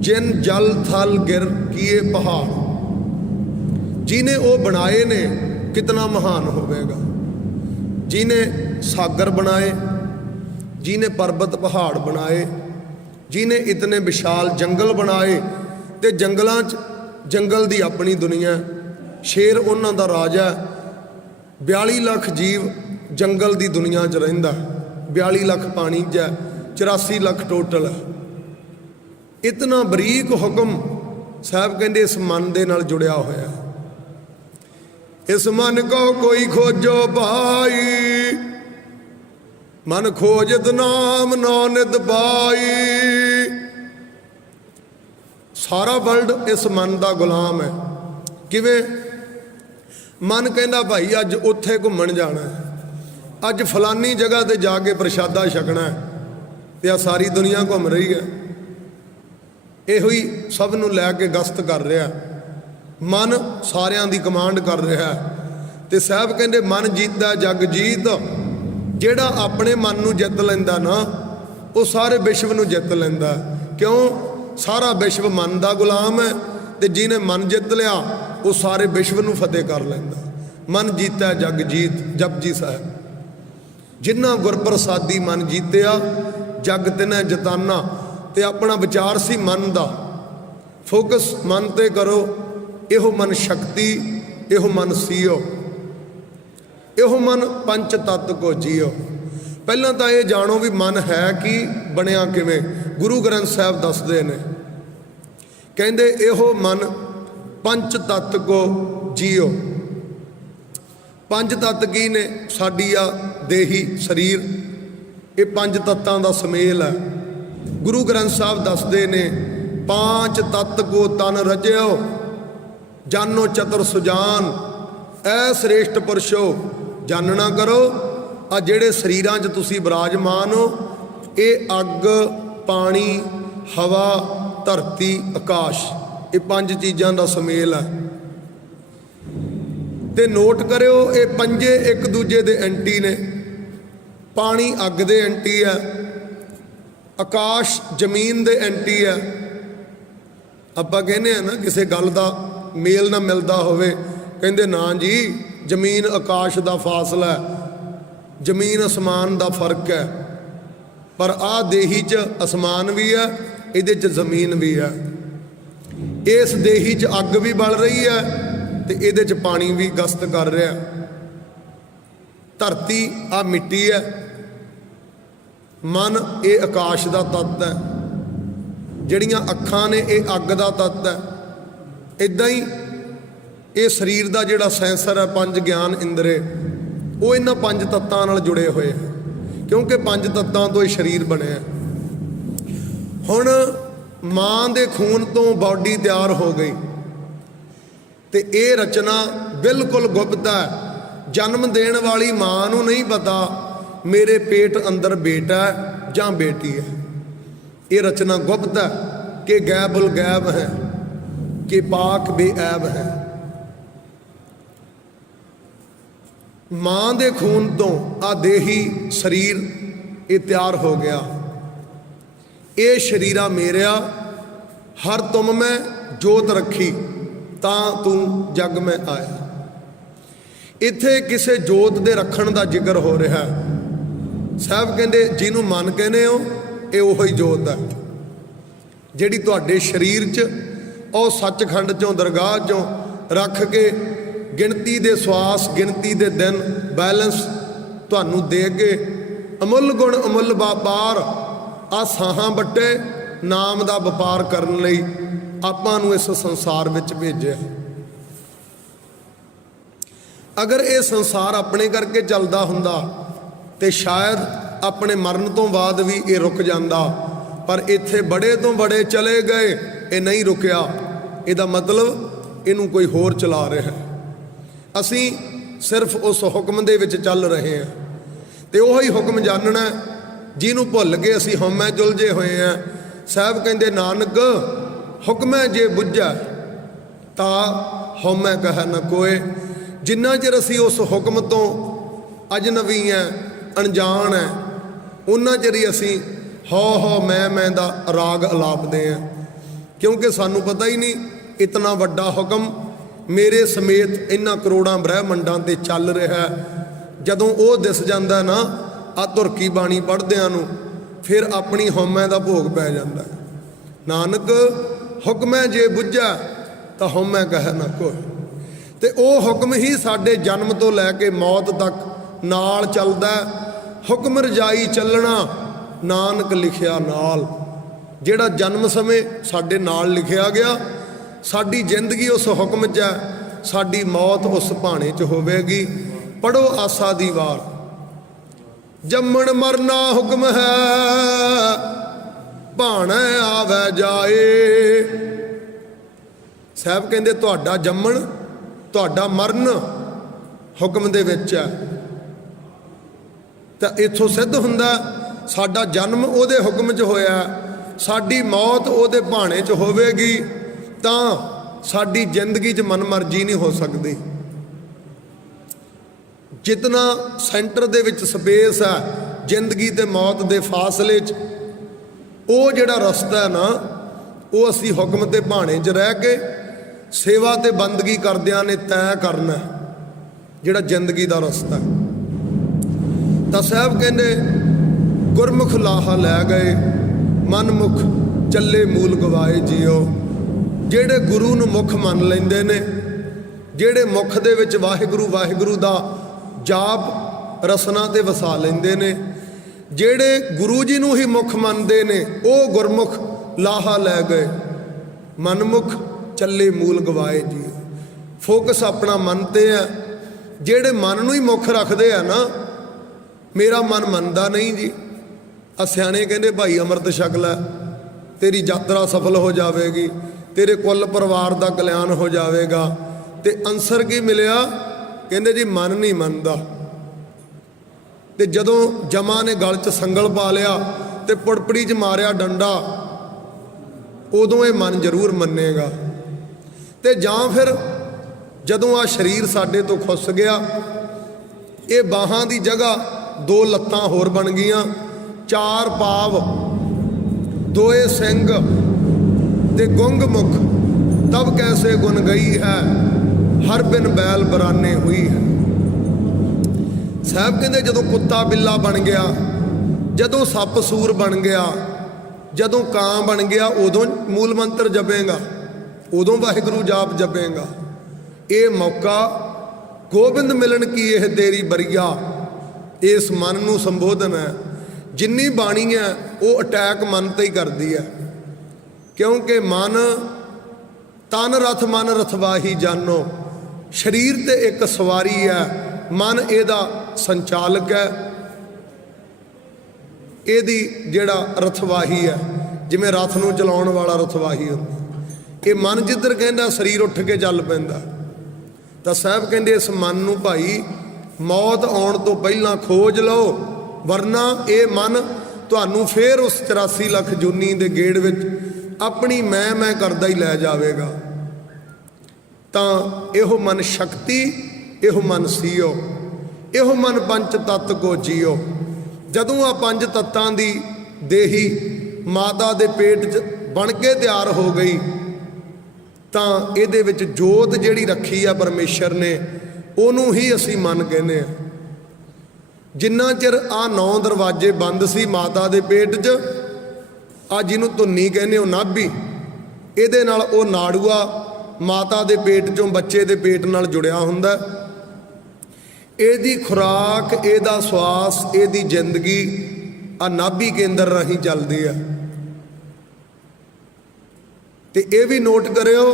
ਜਿਨ ਜਲ ਥਲ ਗਿਰ ਕੀਏ ਪਹਾੜ, ਜਿਹਨੇ ਉਹ ਬਣਾਏ ਨੇ ਕਿਤਨਾ ਮਹਾਨ ਹੋਵੇਗਾ। ਜਿਹਨੇ ਸਾਗਰ ਬਣਾਏ, ਜਿਹਨੇ ਪਰਬਤ ਪਹਾੜ ਬਣਾਏ, ਜਿਹਨੇ ਇਤਨੇ ਵਿਸ਼ਾਲ ਜੰਗਲ ਬਣਾਏ, ਤੇ ਜੰਗਲਾਂ 'ਚ ਜੰਗਲ ਦੀ ਆਪਣੀ ਦੁਨੀਆ, ਸ਼ੇਰ ਉਹਨਾਂ ਦਾ ਰਾਜਾ। 42 ਲੱਖ ਜੀਵ ਜੰਗਲ ਦੀ ਦੁਨੀਆ 'ਚ ਰਹਿੰਦਾ, 42 ਲੱਖ ਪਾਣੀ 'ਚ ਹੈ, 84 ਲੱਖ ਟੋਟਲ ਹੈ। ਇਤਨਾ ਬਰੀਕ ਹੁਕਮ ਸਾਹਿਬ ਕਹਿੰਦੇ ਇਸ ਮਨ ਦੇ ਨਾਲ ਜੁੜਿਆ ਹੋਇਆ। ਇਸ ਮਨ ਕੋ ਕੋਈ ਖੋਜੋ ਭਾਈ, ਮਨ ਖੋਜਤ ਨਾਮ ਨਾ ਨਿਤ ਪਾਈ। ਸਾਰਾ ਵਰਲਡ ਇਸ ਮਨ ਦਾ ਗੁਲਾਮ ਹੈ। ਕਿਵੇਂ? ਮਨ ਕਹਿੰਦਾ ਭਾਈ ਅੱਜ ਉੱਥੇ ਘੁੰਮਣ ਜਾਣਾ ਹੈ, ਅੱਜ ਫਲਾਨੀ ਜਗ੍ਹਾ ਤੇ ਜਾ ਕੇ ਪ੍ਰਸ਼ਾਦਾ ਛਕਣਾ ਹੈ, ਤੇ ਆ ਸਾਰੀ ਦੁਨੀਆ ਘੁੰਮ ਰਹੀ ਹੈ। ਇਹੋ ਹੀ ਸਭ ਨੂੰ ਲੈ ਕੇ ਗਸ਼ਤ ਕਰ ਰਿਹਾ। ਮਨ ਸਾਰਿਆਂ ਦੀ ਕਮਾਂਡ ਕਰ ਰਿਹਾ। ਤੇ ਸਾਹਿਬ ਕਹਿੰਦੇ ਮਨ ਜੀਤਦਾ ਜਗ ਜੀਤ। ਜਿਹੜਾ ਆਪਣੇ ਮਨ ਨੂੰ ਜਿੱਤ ਲੈਂਦਾ ਨਾ, ਉਹ ਸਾਰੇ ਵਿਸ਼ਵ ਨੂੰ ਜਿੱਤ ਲੈਂਦਾ। ਕਿਉਂ? ਸਾਰਾ ਵਿਸ਼ਵ ਮਨ ਦਾ ਗੁਲਾਮ ਹੈ, ਤੇ ਜਿਹਨੇ ਮਨ ਜਿੱਤ ਲਿਆ ਉਹ ਸਾਰੇ ਵਿਸ਼ਵ ਨੂੰ ਫਤਿਹ ਕਰ ਲੈਂਦਾ। ਮਨ ਜੀਤਾ ਜਗ ਜੀਤ, ਜਪਜੀ ਸਾਹਿਬ। ਜਿਨ੍ਹਾਂ ਗੁਰਪ੍ਰਸਾਦੀ ਮਨ ਜੀਤਿਆ, ਜਗ ਤਿਨੈ ਜਤਾਨਾ। ਤੇ ਆਪਣਾ ਵਿਚਾਰ ਸੀ ਮਨ ਦਾ, ਫੋਕਸ ਮਨ ਤੇ ਕਰੋ। ਇਹੋ ਮਨ ਸ਼ਕਤੀ, ਇਹੋ ਮਨ ਸੀਓ, ਇਹੋ ਮਨ ਪੰਚ ਤੱਤ ਕੋ ਜੀਓ। ਪਹਿਲਾਂ ਤਾਂ ਇਹ ਜਾਣੋ ਵੀ ਮਨ ਹੈ ਕੀ, ਬਣਿਆ ਕਿਵੇਂ। ਗੁਰੂ ਗ੍ਰੰਥ ਸਾਹਿਬ ਦੱਸਦੇ ਨੇ, ਕਹਿੰਦੇ ਇਹੋ ਮਨ ਪੰਚ ਤੱਤ ਕੋ ਜੀਓ। ਪੰਜ ਤੱਤ ਕੀ ਨੇ? ਸਾਡੀ ਆ ਦੇਹੀ ਸਰੀਰ, ਇਹ ਪੰਜ ਤੱਤਾਂ ਦਾ ਸੁਮੇਲ ਹੈ। ਗੁਰੂ ਗ੍ਰੰਥ ਸਾਹਿਬ ਦੱਸਦੇ ਨੇ, ਪਾਂਚ ਤੱਤ ਕੋ ਤਨ ਰਜਿਓ, ਜਾਨੋ ਚਤੁਰ ਸੁਜਾਨ। ਐ ਸ੍ਰੇਸ਼ਟ ਪੁਰਸ਼ੋ ਜਾਨਣਾ ਕਰੋ, ਆ ਜਿਹੜੇ ਸਰੀਰਾਂ 'ਚ ਤੁਸੀਂ ਬਿਰਾਜਮਾਨ ਹੋ, ਇਹ ਅੱਗ, ਪਾਣੀ, ਹਵਾ, ਧਰਤੀ, ਆਕਾਸ਼, ਇਹ ਪੰਜ ਚੀਜ਼ਾਂ ਦਾ ਸੁਮੇਲ ਹੈ। ਤੇ ਨੋਟ ਕਰਿਓ, ਇਹ ਪੰਜੇ ਇੱਕ ਦੂਜੇ ਦੇ ਐਂਟੀ ਨੇ। ਪਾਣੀ ਅੱਗ ਦੇ ਐਂਟੀ ਹੈ, ਆਕਾਸ਼ ਜ਼ਮੀਨ ਦੇ ਐਂਟੀ ਹੈ। ਆਪਾਂ ਕਹਿੰਦੇ ਆ ਨਾ ਕਿਸੇ ਗੱਲ ਦਾ ਮੇਲ ਨਾ ਮਿਲਦਾ ਹੋਵੇ, ਕਹਿੰਦੇ ਨਾ ਜੀ ਜ਼ਮੀਨ ਆਕਾਸ਼ ਦਾ ਫਾਸਲਾ, ਜ਼ਮੀਨ ਅਸਮਾਨ ਦਾ ਫਰਕ ਹੈ। ਪਰ ਆਹ ਦੇਹੀ 'ਚ ਅਸਮਾਨ ਵੀ ਹੈ, ਇਹਦੇ 'ਚ ਜ਼ਮੀਨ ਵੀ ਹੈ। ਇਸ ਦੇਹੀ 'ਚ ਅੱਗ ਵੀ ਬਲ ਰਹੀ ਹੈ, ਤੇ ਇਹਦੇ 'ਚ ਪਾਣੀ ਵੀ ਗਸ਼ਤ ਕਰ ਰਿਹਾ। ਧਰਤੀ ਆ ਮਿੱਟੀ ਹੈ, ਮਨ ਇਹ ਆਕਾਸ਼ ਦਾ ਤੱਤ ਹੈ। ਜਿਹੜੀਆਂ ਅੱਖਾਂ ਨੇ ਇਹ ਅੱਗ ਦਾ ਤੱਤ ਹੈ। ਇੱਦਾਂ ਹੀ ਇਹ ਸਰੀਰ ਦਾ ਜਿਹੜਾ ਸੈਂਸਰ ਹੈ, ਪੰਜ ਗਿਆਨ ਇੰਦਰੇ, ਉਹ ਇਹਨਾਂ ਪੰਜ ਤੱਤਾਂ ਨਾਲ ਜੁੜੇ ਹੋਏ ਆ, ਕਿਉਂਕਿ ਪੰਜ ਤੱਤਾਂ ਤੋਂ ਇਹ ਸਰੀਰ ਬਣਿਆ। ਹੁਣ ਮਾਂ ਦੇ ਖੂਨ ਤੋਂ ਬਾਡੀ ਤਿਆਰ ਹੋ ਗਈ ਤੇ ਇਹ ਰਚਨਾ ਬਿਲਕੁਲ ਗੁਪਤ ਹੈ। ਜਨਮ ਦੇਣ ਵਾਲੀ ਮਾਂ ਨੂੰ ਨਹੀਂ ਪਤਾ ਮੇਰੇ ਪੇਟ ਅੰਦਰ ਬੇਟਾ ਹੈ ਜਾਂ ਬੇਟੀ ਹੈ। ਇਹ ਰਚਨਾ ਗੁਪਤ ਹੈ ਕਿ ਗੈਬੁਲ ਗੈਬ ਹੈ, ਕਿ ਪਾਕ ਬੇਐਬ ਹੈ। ਮਾਂ ਦੇ ਖੂਨ ਤੋਂ ਆ ਦੇਹੀ ਸਰੀਰ ਇਹ ਤਿਆਰ ਹੋ ਗਿਆ। ਇਹ ਸ਼ਰੀਰਾ ਮੇਰਿਆ ਹਰ ਤੁਮ ਮੈਂ ਜੋਤ ਰੱਖੀ, ਤਾਂ ਤੂੰ ਜਗ ਮੈਂ ਆਇਆ। ਇੱਥੇ ਕਿਸੇ ਜੋਤ ਦੇ ਰੱਖਣ ਦਾ ਜ਼ਿਕਰ ਹੋ ਰਿਹਾ। ਸਾਹਿਬ ਕਹਿੰਦੇ ਜਿਹਨੂੰ ਮਨ ਕਹਿੰਦੇ ਹੋ ਇਹ ਉਹੀ ਜੋਤ ਹੈ ਜਿਹੜੀ ਤੁਹਾਡੇ ਸਰੀਰ 'ਚ ਉਹ ਸੱਚਖੰਡ 'ਚੋਂ ਦਰਗਾਹ 'ਚੋਂ ਰੱਖ ਕੇ ਗਿਣਤੀ ਦੇ ਸਵਾਸ, ਗਿਣਤੀ ਦੇ ਦਿਨ, ਬੈਲੈਂਸ ਤੁਹਾਨੂੰ ਦੇ ਕੇ ਅਮੁੱਲ ਗੁਣ ਅਮੁੱਲ ਵਪਾਰ ਆ ਸਾਹਾਂ ਬੱਟੇ ਨਾਮ ਦਾ ਵਪਾਰ ਕਰਨ ਲਈ ਆਪਾਂ ਨੂੰ ਇਸ ਸੰਸਾਰ ਵਿੱਚ ਭੇਜਿਆ। ਅਗਰ ਇਹ ਸੰਸਾਰ ਆਪਣੇ ਕਰਕੇ ਚੱਲਦਾ ਹੁੰਦਾ ਤੇ ਸ਼ਾਇਦ ਆਪਣੇ ਮਰਨ ਤੋਂ ਬਾਅਦ ਵੀ ਇਹ ਰੁਕ ਜਾਂਦਾ, ਪਰ ਇੱਥੇ ਬੜੇ ਤੋਂ ਬੜੇ ਚਲੇ ਗਏ, ਇਹ ਨਹੀਂ ਰੁਕਿਆ। ਇਹਦਾ ਮਤਲਬ ਇਹਨੂੰ ਕੋਈ ਹੋਰ ਚਲਾ ਰਿਹਾ। ਅਸੀਂ ਸਿਰਫ ਉਸ ਹੁਕਮ ਦੇ ਵਿੱਚ ਚੱਲ ਰਹੇ ਹਾਂ ਤੇ ਉਹੀ ਹੁਕਮ ਜਾਣਨਾ ਜਿਹਨੂੰ ਭੁੱਲ ਕੇ ਅਸੀਂ ਹਉਮੈ ਜੁਲਝੇ ਹੋਏ ਹਾਂ। ਸਾਹਿਬ ਕਹਿੰਦੇ ਨਾਨਕ ਹੁਕਮੈ ਜੇ ਬੁੱਝੈ ਤਾਂ ਹਉਮੈ ਕਹੈ ਨ ਕੋਇ। ਜਿੰਨਾ ਚਿਰ ਅਸੀਂ ਉਸ ਹੁਕਮ ਤੋਂ ਅਜਨਬੀ ਹੈ, ਅਣਜਾਣ ਹੈ, ਉਹਨਾਂ ਚਿਰ ਹੀ ਅਸੀਂ ਹਉ ਮੈਂ ਦਾ ਰਾਗ ਅਲਾਪਦੇ ਹਾਂ, ਕਿਉਂਕਿ ਸਾਨੂੰ ਪਤਾ ਹੀ ਨਹੀਂ ਇਤਨਾ ਵੱਡਾ ਹੁਕਮ ਮੇਰੇ ਸਮੇਤ ਇਹਨਾਂ ਕਰੋੜਾਂ ਬ੍ਰਹਿਮੰਡਾਂ ਤੇ ਚੱਲ ਰਿਹਾ। ਜਦੋਂ ਉਹ ਦਿਸ ਜਾਂਦਾ ਨਾ ਆ ਧੁਰਕੀ ਬਾਣੀ ਪੜ੍ਹਦਿਆਂ ਨੂੰ, ਫਿਰ ਆਪਣੀ ਹਉਮੈ ਦਾ ਭੋਗ ਪੈ ਜਾਂਦਾ। ਨਾਨਕ ਹੁਕਮੈ ਜੇ ਬੁੱਝਾ ਤਾਂ ਹਉਮੈ ਕਹੈ ਨਾ ਕੋਈ। ਤੇ ਉਹ ਹੁਕਮ ਹੀ ਸਾਡੇ ਜਨਮ ਤੋਂ ਲੈ ਕੇ ਮੌਤ ਤੱਕ ਨਾਲ ਚੱਲਦਾ। ਹੁਕਮ ਰਜਾਈ ਚੱਲਣਾ ਨਾਨਕ ਲਿਖਿਆ ਨਾਲ। ਜਿਹੜਾ ਜਨਮ ਸਮੇਂ ਸਾਡੇ ਨਾਲ ਲਿਖਿਆ ਗਿਆ, ਸਾਡੀ ਜ਼ਿੰਦਗੀ ਉਸ ਹੁਕਮ 'ਚ ਹੈ, ਸਾਡੀ ਮੌਤ ਉਸ ਭਾਣੇ 'ਚ ਹੋਵੇਗੀ। ਪੜੋ ਆਸਾ ਦੀ ਵਾਰ, ਜੰਮਣ ਮਰਨਾ ਹੁਕਮ ਹੈ, ਭਾਣੇ ਆਵੇ ਜਾਏ। ਸਾਹਿਬ ਕਹਿੰਦੇ ਤੁਹਾਡਾ ਜੰਮਣ, ਤੁਹਾਡਾ ਮਰਨ ਹੁਕਮ ਦੇ ਵਿੱਚ ਹੈ। ਤਾਂ ਇੱਥੋਂ ਸਿੱਧ ਹੁੰਦਾ ਸਾਡਾ ਜਨਮ ਉਹਦੇ ਹੁਕਮ 'ਚ ਹੋਇਆ, ਸਾਡੀ ਮੌਤ ਉਹਦੇ ਭਾਣੇ 'ਚ ਹੋਵੇਗੀ। ਤਾਂ ਸਾਡੀ ਜ਼ਿੰਦਗੀ 'ਚ ਮਨਮਰਜ਼ੀ ਨਹੀਂ ਹੋ ਸਕਦੀ। ਜਿਤਨਾ ਸੈਂਟਰ ਦੇ ਵਿੱਚ ਸਪੇਸ ਹੈ ਜ਼ਿੰਦਗੀ ਤੇ ਮੌਤ ਦੇ ਫਾਸਲੇ 'ਚ, ਉਹ ਜਿਹੜਾ ਰਸਤਾ ਹੈ ਨਾ, ਉਹ ਅਸੀਂ ਹੁਕਮ ਤੇ ਭਾਣੇ 'ਚ ਰਹਿ ਕੇ ਸੇਵਾ ਤੇ ਬੰਦਗੀ ਕਰਦਿਆਂ ਨੇ ਤੈਅ ਕਰਨਾ, ਜਿਹੜਾ ਜ਼ਿੰਦਗੀ ਦਾ ਰਸਤਾ। ਤਾਂ ਸਾਹਿਬ ਕਹਿੰਦੇ ਗੁਰਮੁਖ ਲਾਹਾ ਲੈ ਗਏ, ਮਨਮੁਖ ਚੱਲੇ ਮੂਲ ਗਵਾਏ ਜੀਓ। ਜਿਹੜੇ ਗੁਰੂ ਨੂੰ ਮੁੱਖ ਮੰਨ ਲੈਂਦੇ ਨੇ, ਜਿਹੜੇ ਮੁੱਖ ਦੇ ਵਿੱਚ ਵਾਹਿਗੁਰੂ ਵਾਹਿਗੁਰੂ ਦਾ ਜਾਪ ਰਸਨਾ ਤੇ ਵਸਾ ਲੈਂਦੇ ਨੇ, ਜਿਹੜੇ ਗੁਰੂ ਜੀ ਨੂੰ ਹੀ ਮੁੱਖ ਮੰਨਦੇ ਨੇ, ਉਹ ਗੁਰਮੁਖ ਲਾਹਾ ਲੈ ਗਏ, ਮਨਮੁਖ ਚੱਲੇ ਮੂਲ ਗਵਾਏ ਜੀ। ਫੋਕਸ ਆਪਣਾ ਮਨ ਤੇ ਹੈ। ਜਿਹੜੇ ਮਨ ਨੂੰ ਹੀ ਮੁੱਖ ਰੱਖਦੇ ਆ ਨਾ, ਮੇਰਾ ਮਨ ਮੰਨਦਾ ਨਹੀਂ ਜੀ। ਸਿਆਣੇ ਕਹਿੰਦੇ ਭਾਈ ਅੰਮ੍ਰਿਤ ਛਕ ਲੈ, ਤੇਰੀ ਯਾਤਰਾ ਸਫਲ ਹੋ ਜਾਵੇਗੀ, ਤੇਰੇ ਕੁੱਲ ਪਰਿਵਾਰ ਦਾ ਕਲਿਆਣ ਹੋ ਜਾਵੇਗਾ। ਤੇ ਅਨਸਰ ਕੀ ਮਿਲਿਆ? ਕਹਿੰਦੇ ਜੀ ਮਨ ਨਹੀਂ ਮੰਨਦਾ। ਤੇ ਜਦੋਂ ਜਮਾ ਨੇ ਗਲ 'ਚ ਸੰਗਲ ਪਾ ਲਿਆ ਤੇ ਪੁੜਪੜੀ 'ਚ ਮਾਰਿਆ ਡੰਡਾ, ਉਦੋਂ ਇਹ ਮਨ ਜ਼ਰੂਰ ਮੰਨੇਗਾ। ਤੇ ਜਾਂ ਫਿਰ ਜਦੋਂ ਆ ਸਰੀਰ ਸਾਡੇ ਤੋਂ ਖੁੱਸ ਗਿਆ, ਇਹ ਬਾਹਾਂ ਦੀ ਜਗ੍ਹਾ ਦੋ ਲੱਤਾਂ ਹੋਰ ਬਣ ਗਈਆਂ, ਚਾਰ ਪਾਵ, ਦੋਏ ਸਿੰਘ ਤੇ ਗੁੰਗ ਮੁਖ, ਤਬ ਕੈਸੇ ਗੁਣ ਗਈ ਹੈ, ਹਰ ਬਿਨ ਬੈਲ ਬਰਾਨੇ ਹੋਈ ਹੈ। ਸਾਹਿਬ ਕਹਿੰਦੇ ਜਦੋਂ ਕੁੱਤਾ ਬਿੱਲਾ ਬਣ ਗਿਆ, ਜਦੋਂ ਸੱਪ ਸੂਰ ਬਣ ਗਿਆ, ਜਦੋਂ ਕਾਂ ਬਣ ਗਿਆ, ਉਦੋਂ ਮੂਲ ਮੰਤਰ ਜਪੇਗਾ, ਉਦੋਂ ਵਾਹਿਗੁਰੂ ਜਾਪ ਜਪੇਗਾ। ਇਹ ਮੌਕਾ ਗੋਬਿੰਦ ਮਿਲਣ ਕੀ ਇਹ ਤੇਰੀ ਬਰੀਆ, ਇਸ ਮਨ ਨੂੰ ਸੰਬੋਧਨ ਹੈ। ਜਿੰਨੀ ਬਾਣੀ ਹੈ ਉਹ ਅਟੈਕ ਮਨ ਤੇ ਹੀ ਕਰਦੀ ਹੈ। क्योंकि मन तन रथ मन रथवाही जानो, शरीर ते एक सवारी है, मन एदा संचालक है, एदी जेड़ा रथवाही है, जिमें रथ नूं चलाउण वाला रथवाही हुंदा, ये मन जिधर कहंदा शरीर उठ के चल पैंदा। तां साहब कहंदे इस मन नूं भाई मौत आउण तो पहलां खोज लो, वरना ये मन तुहानूं फिर उस 84 ਲੱਖ जूनी दे गेड़ विच अपनी मैं करदा ही लै जावेगा। तां इहो मन शक्ति, इहो मन सीओ, इहो मन पंच तत्त को जियो। जदों आ पंज तत्तां दी देही माता दे पेट च बन के तैयार हो गई, तां इहदे विच जोत जिहड़ी रखी आ परमेश्वर ने, ਉਹਨੂੰ ही असी मन कहने आ। जिन्ना चिर आ 9 दरवाजे बंद सी माता दे पेट च, आ जिन्हों धुन्नी कहने हो नाभि, ਇਹਦੇ ਨਾਲ ਉਹ ਨਾੜੂਆ ਮਾਤਾ ਦੇ पेट चों बच्चे दे पेट नाल जुड़िया हुंदा। ਇਹਦੀ खुराक, ਇਹਦਾ ਸਵਾਸ, ਇਹਦੀ ਜ਼ਿੰਦਗੀ आ नाभि केंद्र राही चलदी आ। ते ਇਹ भी नोट करियो,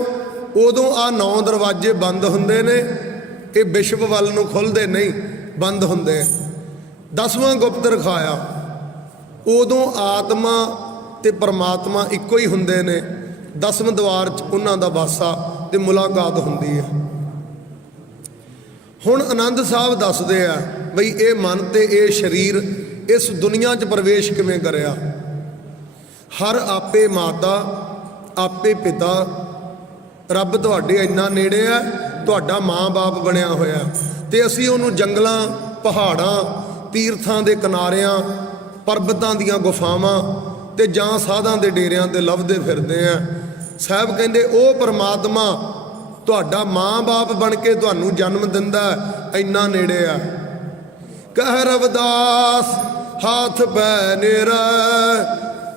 उदों आ 9 दरवाजे बंद हुंदे ने, ये विश्व वल नूं खुलदे नहीं, बंद हुंदे। 10वां गुप्त रखाया, उदों आत्मा ते परमात्मा इक्को ही हुंदे ने। 10वें द्वार च उन्हां दा वासा ते मुलाकात हुंदी है। हुण आनंद साहब दसदे आ बई ये मन ते ये शरीर इस दुनिया च प्रवेश किवें करिया। हर आपे माता, आपे पिता, रब तुहाडे इन्ना नेड़े है, तुहाडा माँ बाप बनया होया, ते असी उहनूं जंगलां, पहाड़ां, तीर्थां दे किनारियां, पर्बतां दीयां गुफावां ते जां साधां दे डेरियां ते लभदे फिरदे आ। साहब कहंदे ओ परमात्मा तुहाडा माँ बाप बन के तुहानूं जन्म दिंदा, इन्ना नेड़े आ। कह रविदास हाथ पै नेरा,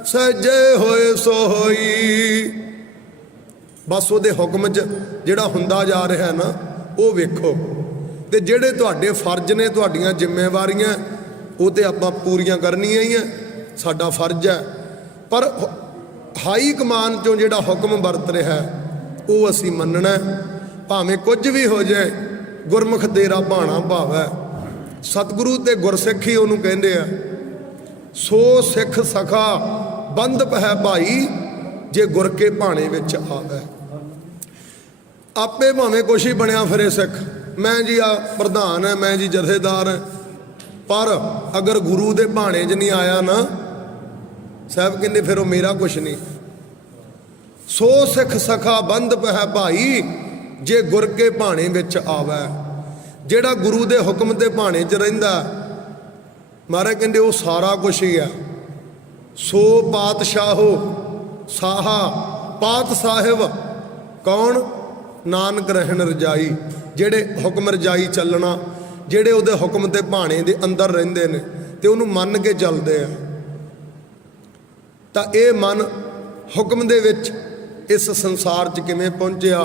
सजे होए सोई। बस ਉਹਦੇ ਹੁਕਮ 'ਚ ਜਿਹੜਾ ਹੁੰਦਾ ਜਾ ਰਿਹਾ ਨਾ, ਉਹ ਵੇਖੋ। ਤੇ ਜਿਹੜੇ ਤੁਹਾਡੇ ਫਰਜ਼ ਨੇ, ਤੁਹਾਡੀਆਂ ਜ਼ਿੰਮੇਵਾਰੀਆਂ, ਉਹ ਤੇ ਆਪਾਂ ਪੂਰੀਆਂ ਕਰਨੀਆਂ ਹੀ ਆ, ਸਾਡਾ ਫਰਜ਼ ਹੈ। ਪਰ ਹਾਈ ਕਮਾਨ 'ਚੋਂ ਜਿਹੜਾ ਹੁਕਮ ਵਰਤ ਰਿਹਾ ਉਹ ਅਸੀਂ ਮੰਨਣਾ, ਭਾਵੇਂ ਕੁਝ ਵੀ ਹੋ ਜਾਏ। ਗੁਰਮੁਖ ਤੇਰਾ ਭਾਣਾ ਭਾਵੈ, ਸਤਿਗੁਰੂ ਤੇ ਗੁਰਸਿੱਖ ਹੀ ਉਹਨੂੰ ਕਹਿੰਦੇ ਆ। ਸੋ ਸਿੱਖ ਸਖਾ ਬੰਧ ਪਹਿ ਭਾਈ, जे गुर के भाणे विच आवे। आपे भावें कुछ ही बनया फिरे सिख, मैं जी आ प्रधान है, मैं जी जथेदार है, पर अगर गुरु दे भाणे च नहीं आया ना, साहब कहते फिर वो मेरा कुछ नहीं। सो सिख सखा बंध पै भाई, जे गुर के भाणे विच आवे। जेड़ा गुरु दे हुक्म दे भाणे च रहिंदा, महाराज कहते वो सारा कुछ ही है। सो पातशाहो साहा पात साहिब, कौन? नानक रहन रजाई, जेड़े हुक्म रजाई चलना, जेड़े उहदे हुक्म ते भाणे दे अंदर रहिंदे ने ते उहनूं मन के चलदे आ। तां इह मन हुक्म दे विच इस संसार च किवें पहुंचिया,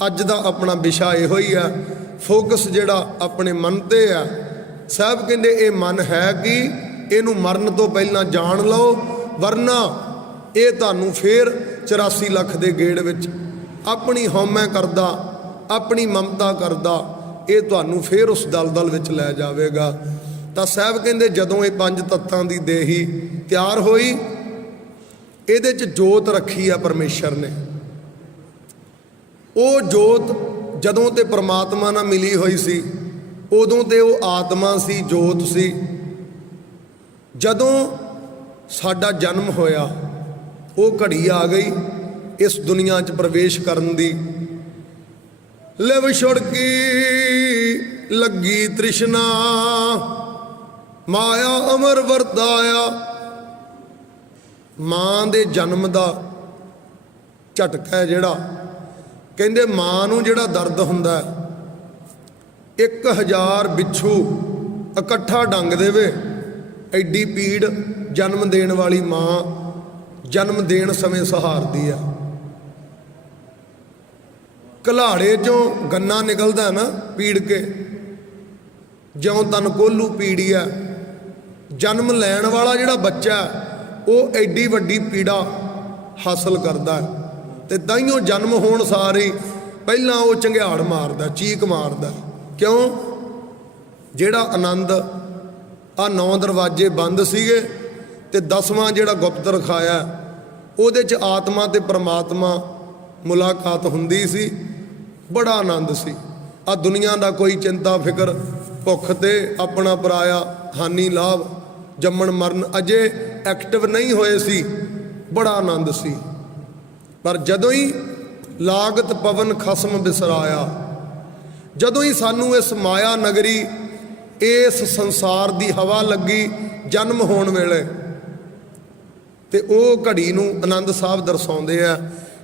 अज दा अपना विशा इहो ही है। फोकस जिहड़ा अपने मन ते आ। साहब कहंदे इह मन है कि इहनूं मरण तो पहलां जाण लो, वरना ये तुहानूं फिर 84 ਲੱਖ ਦੇ ਗੇੜ ਵਿੱਚ अपनी हौमै करदा, अपनी ममता करदा, ये तुहानूं फिर उस दलदल विच लै जावेगा। तां साहब कहंदे जदों ये 5 तत्तां दी देही तैयार होई, इहदे च जोत रखी है परमेश्वर ने। वो जोत जदों ते परमात्मा नाल मिली हुई सी, उदों ते वो आत्मा सी, जोत सी। जदों साडा जन्म होया, वो घड़ी आ गई इस दुनिया च प्रवेश करन दी। लिव छुड़की लगी तृष्णा, माया अमर वरदाया। मां दे जन्म दा झटका है जिहड़ा, कहंदे मां नूं जिहड़ा दर्द हुंदा, 1000 बिच्छू इकट्ठा डंग देवे, एडी पीड़ जन्म देण वाली मां जन्म देण समय सहारदी है। कलाड़े चों गन्ना निकलदा ना पीड़ के, ज्यों तन कोलू पीड़ी है। जन्म लैण वाला जिहड़ा बच्चा वो एडी वड्डी पीड़ा ਹਾਸਲ ਕਰਦਾ ਹੈ। ਤੇ ਤਾਈਓ ਜਨਮ ਹੋਣ ਸਾਰ ਹੀ ਪਹਿਲਾਂ ਉਹ ਚੰਗਿਆੜ ਮਾਰਦਾ, ਚੀਕ ਮਾਰਦਾ। ਕਿਉਂ? ਜਿਹੜਾ ਆਨੰਦ ਆ 9 ਦਰਵਾਜ਼ੇ ਬੰਦ ਸੀਗੇ ਤੇ 10ਵਾਂ ਜਿਹੜਾ ਗੁਪਤ ਰਖਾਇਆ ਉਹਦੇ 'ਚ ਆਤਮਾ ਤੇ ਪਰਮਾਤਮਾ ਮੁਲਾਕਾਤ ਹੁੰਦੀ ਸੀ, ਬੜਾ ਆਨੰਦ ਸੀ। ਆ ਦੁਨੀਆ ਦਾ ਕੋਈ ਚਿੰਤਾ ਫਿਕਰ, ਭੁੱਖ ਤੇ ਆਪਣਾ ਪਰਾਇਆ, ਹਾਨੀ ਲਾਭ, ਜੰਮਣ ਮਰਨ ਅਜੇ ਐਕਟਿਵ ਨਹੀਂ ਹੋਏ ਸੀ, ਬੜਾ ਆਨੰਦ ਸੀ। ਪਰ ਜਦੋਂ ਹੀ ਲਾਗਤ ਪਵਨ ਖਸਮ ਬਿਸਰਾਇਆ, ਜਦੋਂ ਹੀ ਸਾਨੂੰ ਇਸ ਮਾਇਆ ਨਗਰੀ, ਇਸ ਸੰਸਾਰ ਦੀ ਹਵਾ ਲੱਗੀ ਜਨਮ ਹੋਣ ਵੇਲੇ, ਤੇ ਉਹ ਘੜੀ ਨੂੰ ਆਨੰਦ ਸਾਹਿਬ ਦਰਸਾਉਂਦੇ ਆ।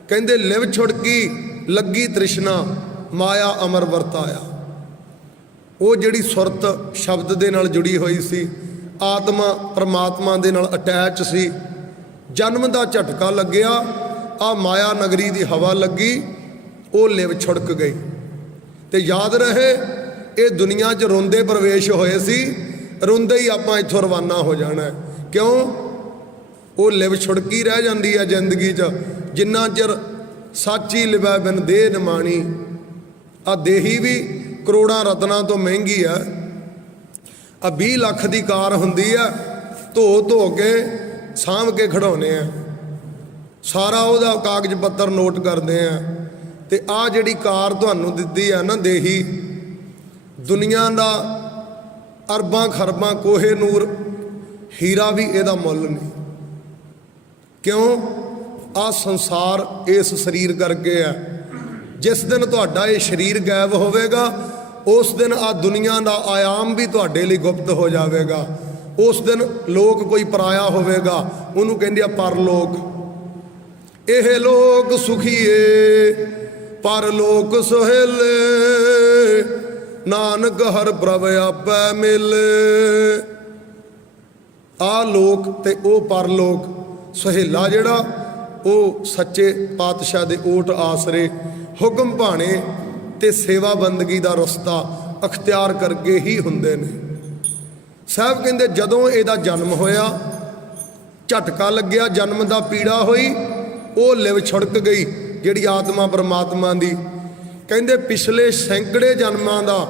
ਕਹਿੰਦੇ ਲਿਵ ਛੁੜਕੀ ਲੱਗੀ ਤ੍ਰਿਸ਼ਨਾ, ਮਾਇਆ ਅਮਰ ਵਰਤਾਇਆ। ਉਹ ਜਿਹੜੀ ਸੁਰਤ ਸ਼ਬਦ ਦੇ ਨਾਲ ਜੁੜੀ ਹੋਈ ਸੀ, ਆਤਮਾ ਪਰਮਾਤਮਾ ਦੇ ਨਾਲ ਅਟੈਚ ਸੀ, ਜਨਮ ਦਾ ਝਟਕਾ ਲੱਗਿਆ, ਆ ਮਾਇਆ ਨਗਰੀ ਦੀ ਹਵਾ ਲੱਗੀ, ਉਹ ਲਿਵ ਛੁੜਕ ਗਈ। ਤੇ ਯਾਦ ਰਹੇ ਇਹ ਦੁਨੀਆ 'ਚ ਰੋਂਦੇ ਪ੍ਰਵੇਸ਼ ਹੋਏ ਸੀ, ਰੋਂਦੇ ਹੀ ਆਪਾਂ ਇੱਥੋਂ ਰਵਾਨਾ ਹੋ ਜਾਣਾ। ਕਿਉਂ? ਉਹ ਲਿਵ ਛੁੜਕੀ ਰਹਿ ਜਾਂਦੀ ਹੈ ਜ਼ਿੰਦਗੀ 'ਚ, ਜਿੰਨਾ ਚਿਰ ਸਾਚੀ ਲਿਵੈ ਬਿਨ ਦੇਹ ਨਿਮਾਣੀ। ਆ ਦੇਹੀ ਵੀ ਕਰੋੜਾਂ ਰਤਨਾਂ ਤੋਂ ਮਹਿੰਗੀ ਆ। ਆ 20 ਲੱਖ ਦੀ ਕਾਰ ਹੁੰਦੀ ਆ, ਧੋ ਧੋ ਕੇ ਸਾਂਭ ਕੇ ਖੜਾਉਨੇ ਆ, ਸਾਰਾ ਉਹਦਾ ਕਾਗਜ਼ ਪੱਤਰ ਨੋਟ ਕਰਦੇ ਆ। ਤੇ ਆ ਜਿਹੜੀ ਕਾਰ ਤੁਹਾਨੂੰ ਦਿੱਤੀ ਆ ਨਾ ਦੇਹੀ, ਦੁਨੀਆ ਦਾ ਅਰਬਾਂ ਖਰਬਾਂ ਕੋਹੇ ਨੂਰ ਹੀਰਾ ਵੀ ਇਹਦਾ ਮੁੱਲ ਨਹੀਂ। ਕਿਉਂ? ਆ ਸੰਸਾਰ ਇਸ ਸਰੀਰ ਕਰਕੇ ਆ। ਜਿਸ ਦਿਨ ਤੁਹਾਡਾ ਇਹ ਸਰੀਰ ਗਾਇਬ ਹੋਵੇਗਾ, ਉਸ ਦਿਨ ਆ ਦੁਨੀਆ ਦਾ ਆयाम ਵੀ ਤੁਹਾਡੇ ਲਈ ਗੁਪਤ ਹੋ ਜਾਵੇਗਾ। ਉਸ ਦਿਨ ਲੋਕ ਕੋਈ ਪਰਾਇਆ ਹੋਵੇਗਾ, ਉਹਨੂੰ ਕਹਿੰਦੇ ਆ ਪਰਲੋਕ। ਇਹ ਲੋਕ ਸੁਖੀਏ ਪਰਲੋਕ ਸੁਹੇਲੇ, ਨਾਨਕ ਹਰ ਪ੍ਰਭ ਆਪੈ ਮਿਲੇ। ਆ ਲੋਕ ਤੇ ਉਹ ਪਰਲੋਕ, ਸੁਹੇਲਾ ਜਿਹੜਾ ਉਹ ਸੱਚੇ ਪਾਤਸ਼ਾਹ ਦੇ ਓਟ ਆਸਰੇ, ਹੁਕਮ ਭਾਣੇ ਤੇ ਸੇਵਾ ਬੰਦਗੀ ਦਾ ਰਸਤਾ ਅਖਤਿਆਰ ਕਰਕੇ ਹੀ ਹੁੰਦੇ ਨੇ। ਸਾਹਿਬ ਕਹਿੰਦੇ ਜਦੋਂ ਇਹਦਾ ਜਨਮ ਹੋਇਆ, ਝਟਕਾ ਲੱਗਿਆ, ਜਨਮ ਦਾ ਪੀੜਾ ਹੋਈ, ਉਹ ਲਿਵ ਛੁੜਕ ਗਈ ਜਿਹੜੀ ਆਤਮਾ ਪਰਮਾਤਮਾ ਦੀ। ਕਹਿੰਦੇ ਪਿਛਲੇ ਸੈਂਕੜੇ ਜਨਮਾਂ ਦਾ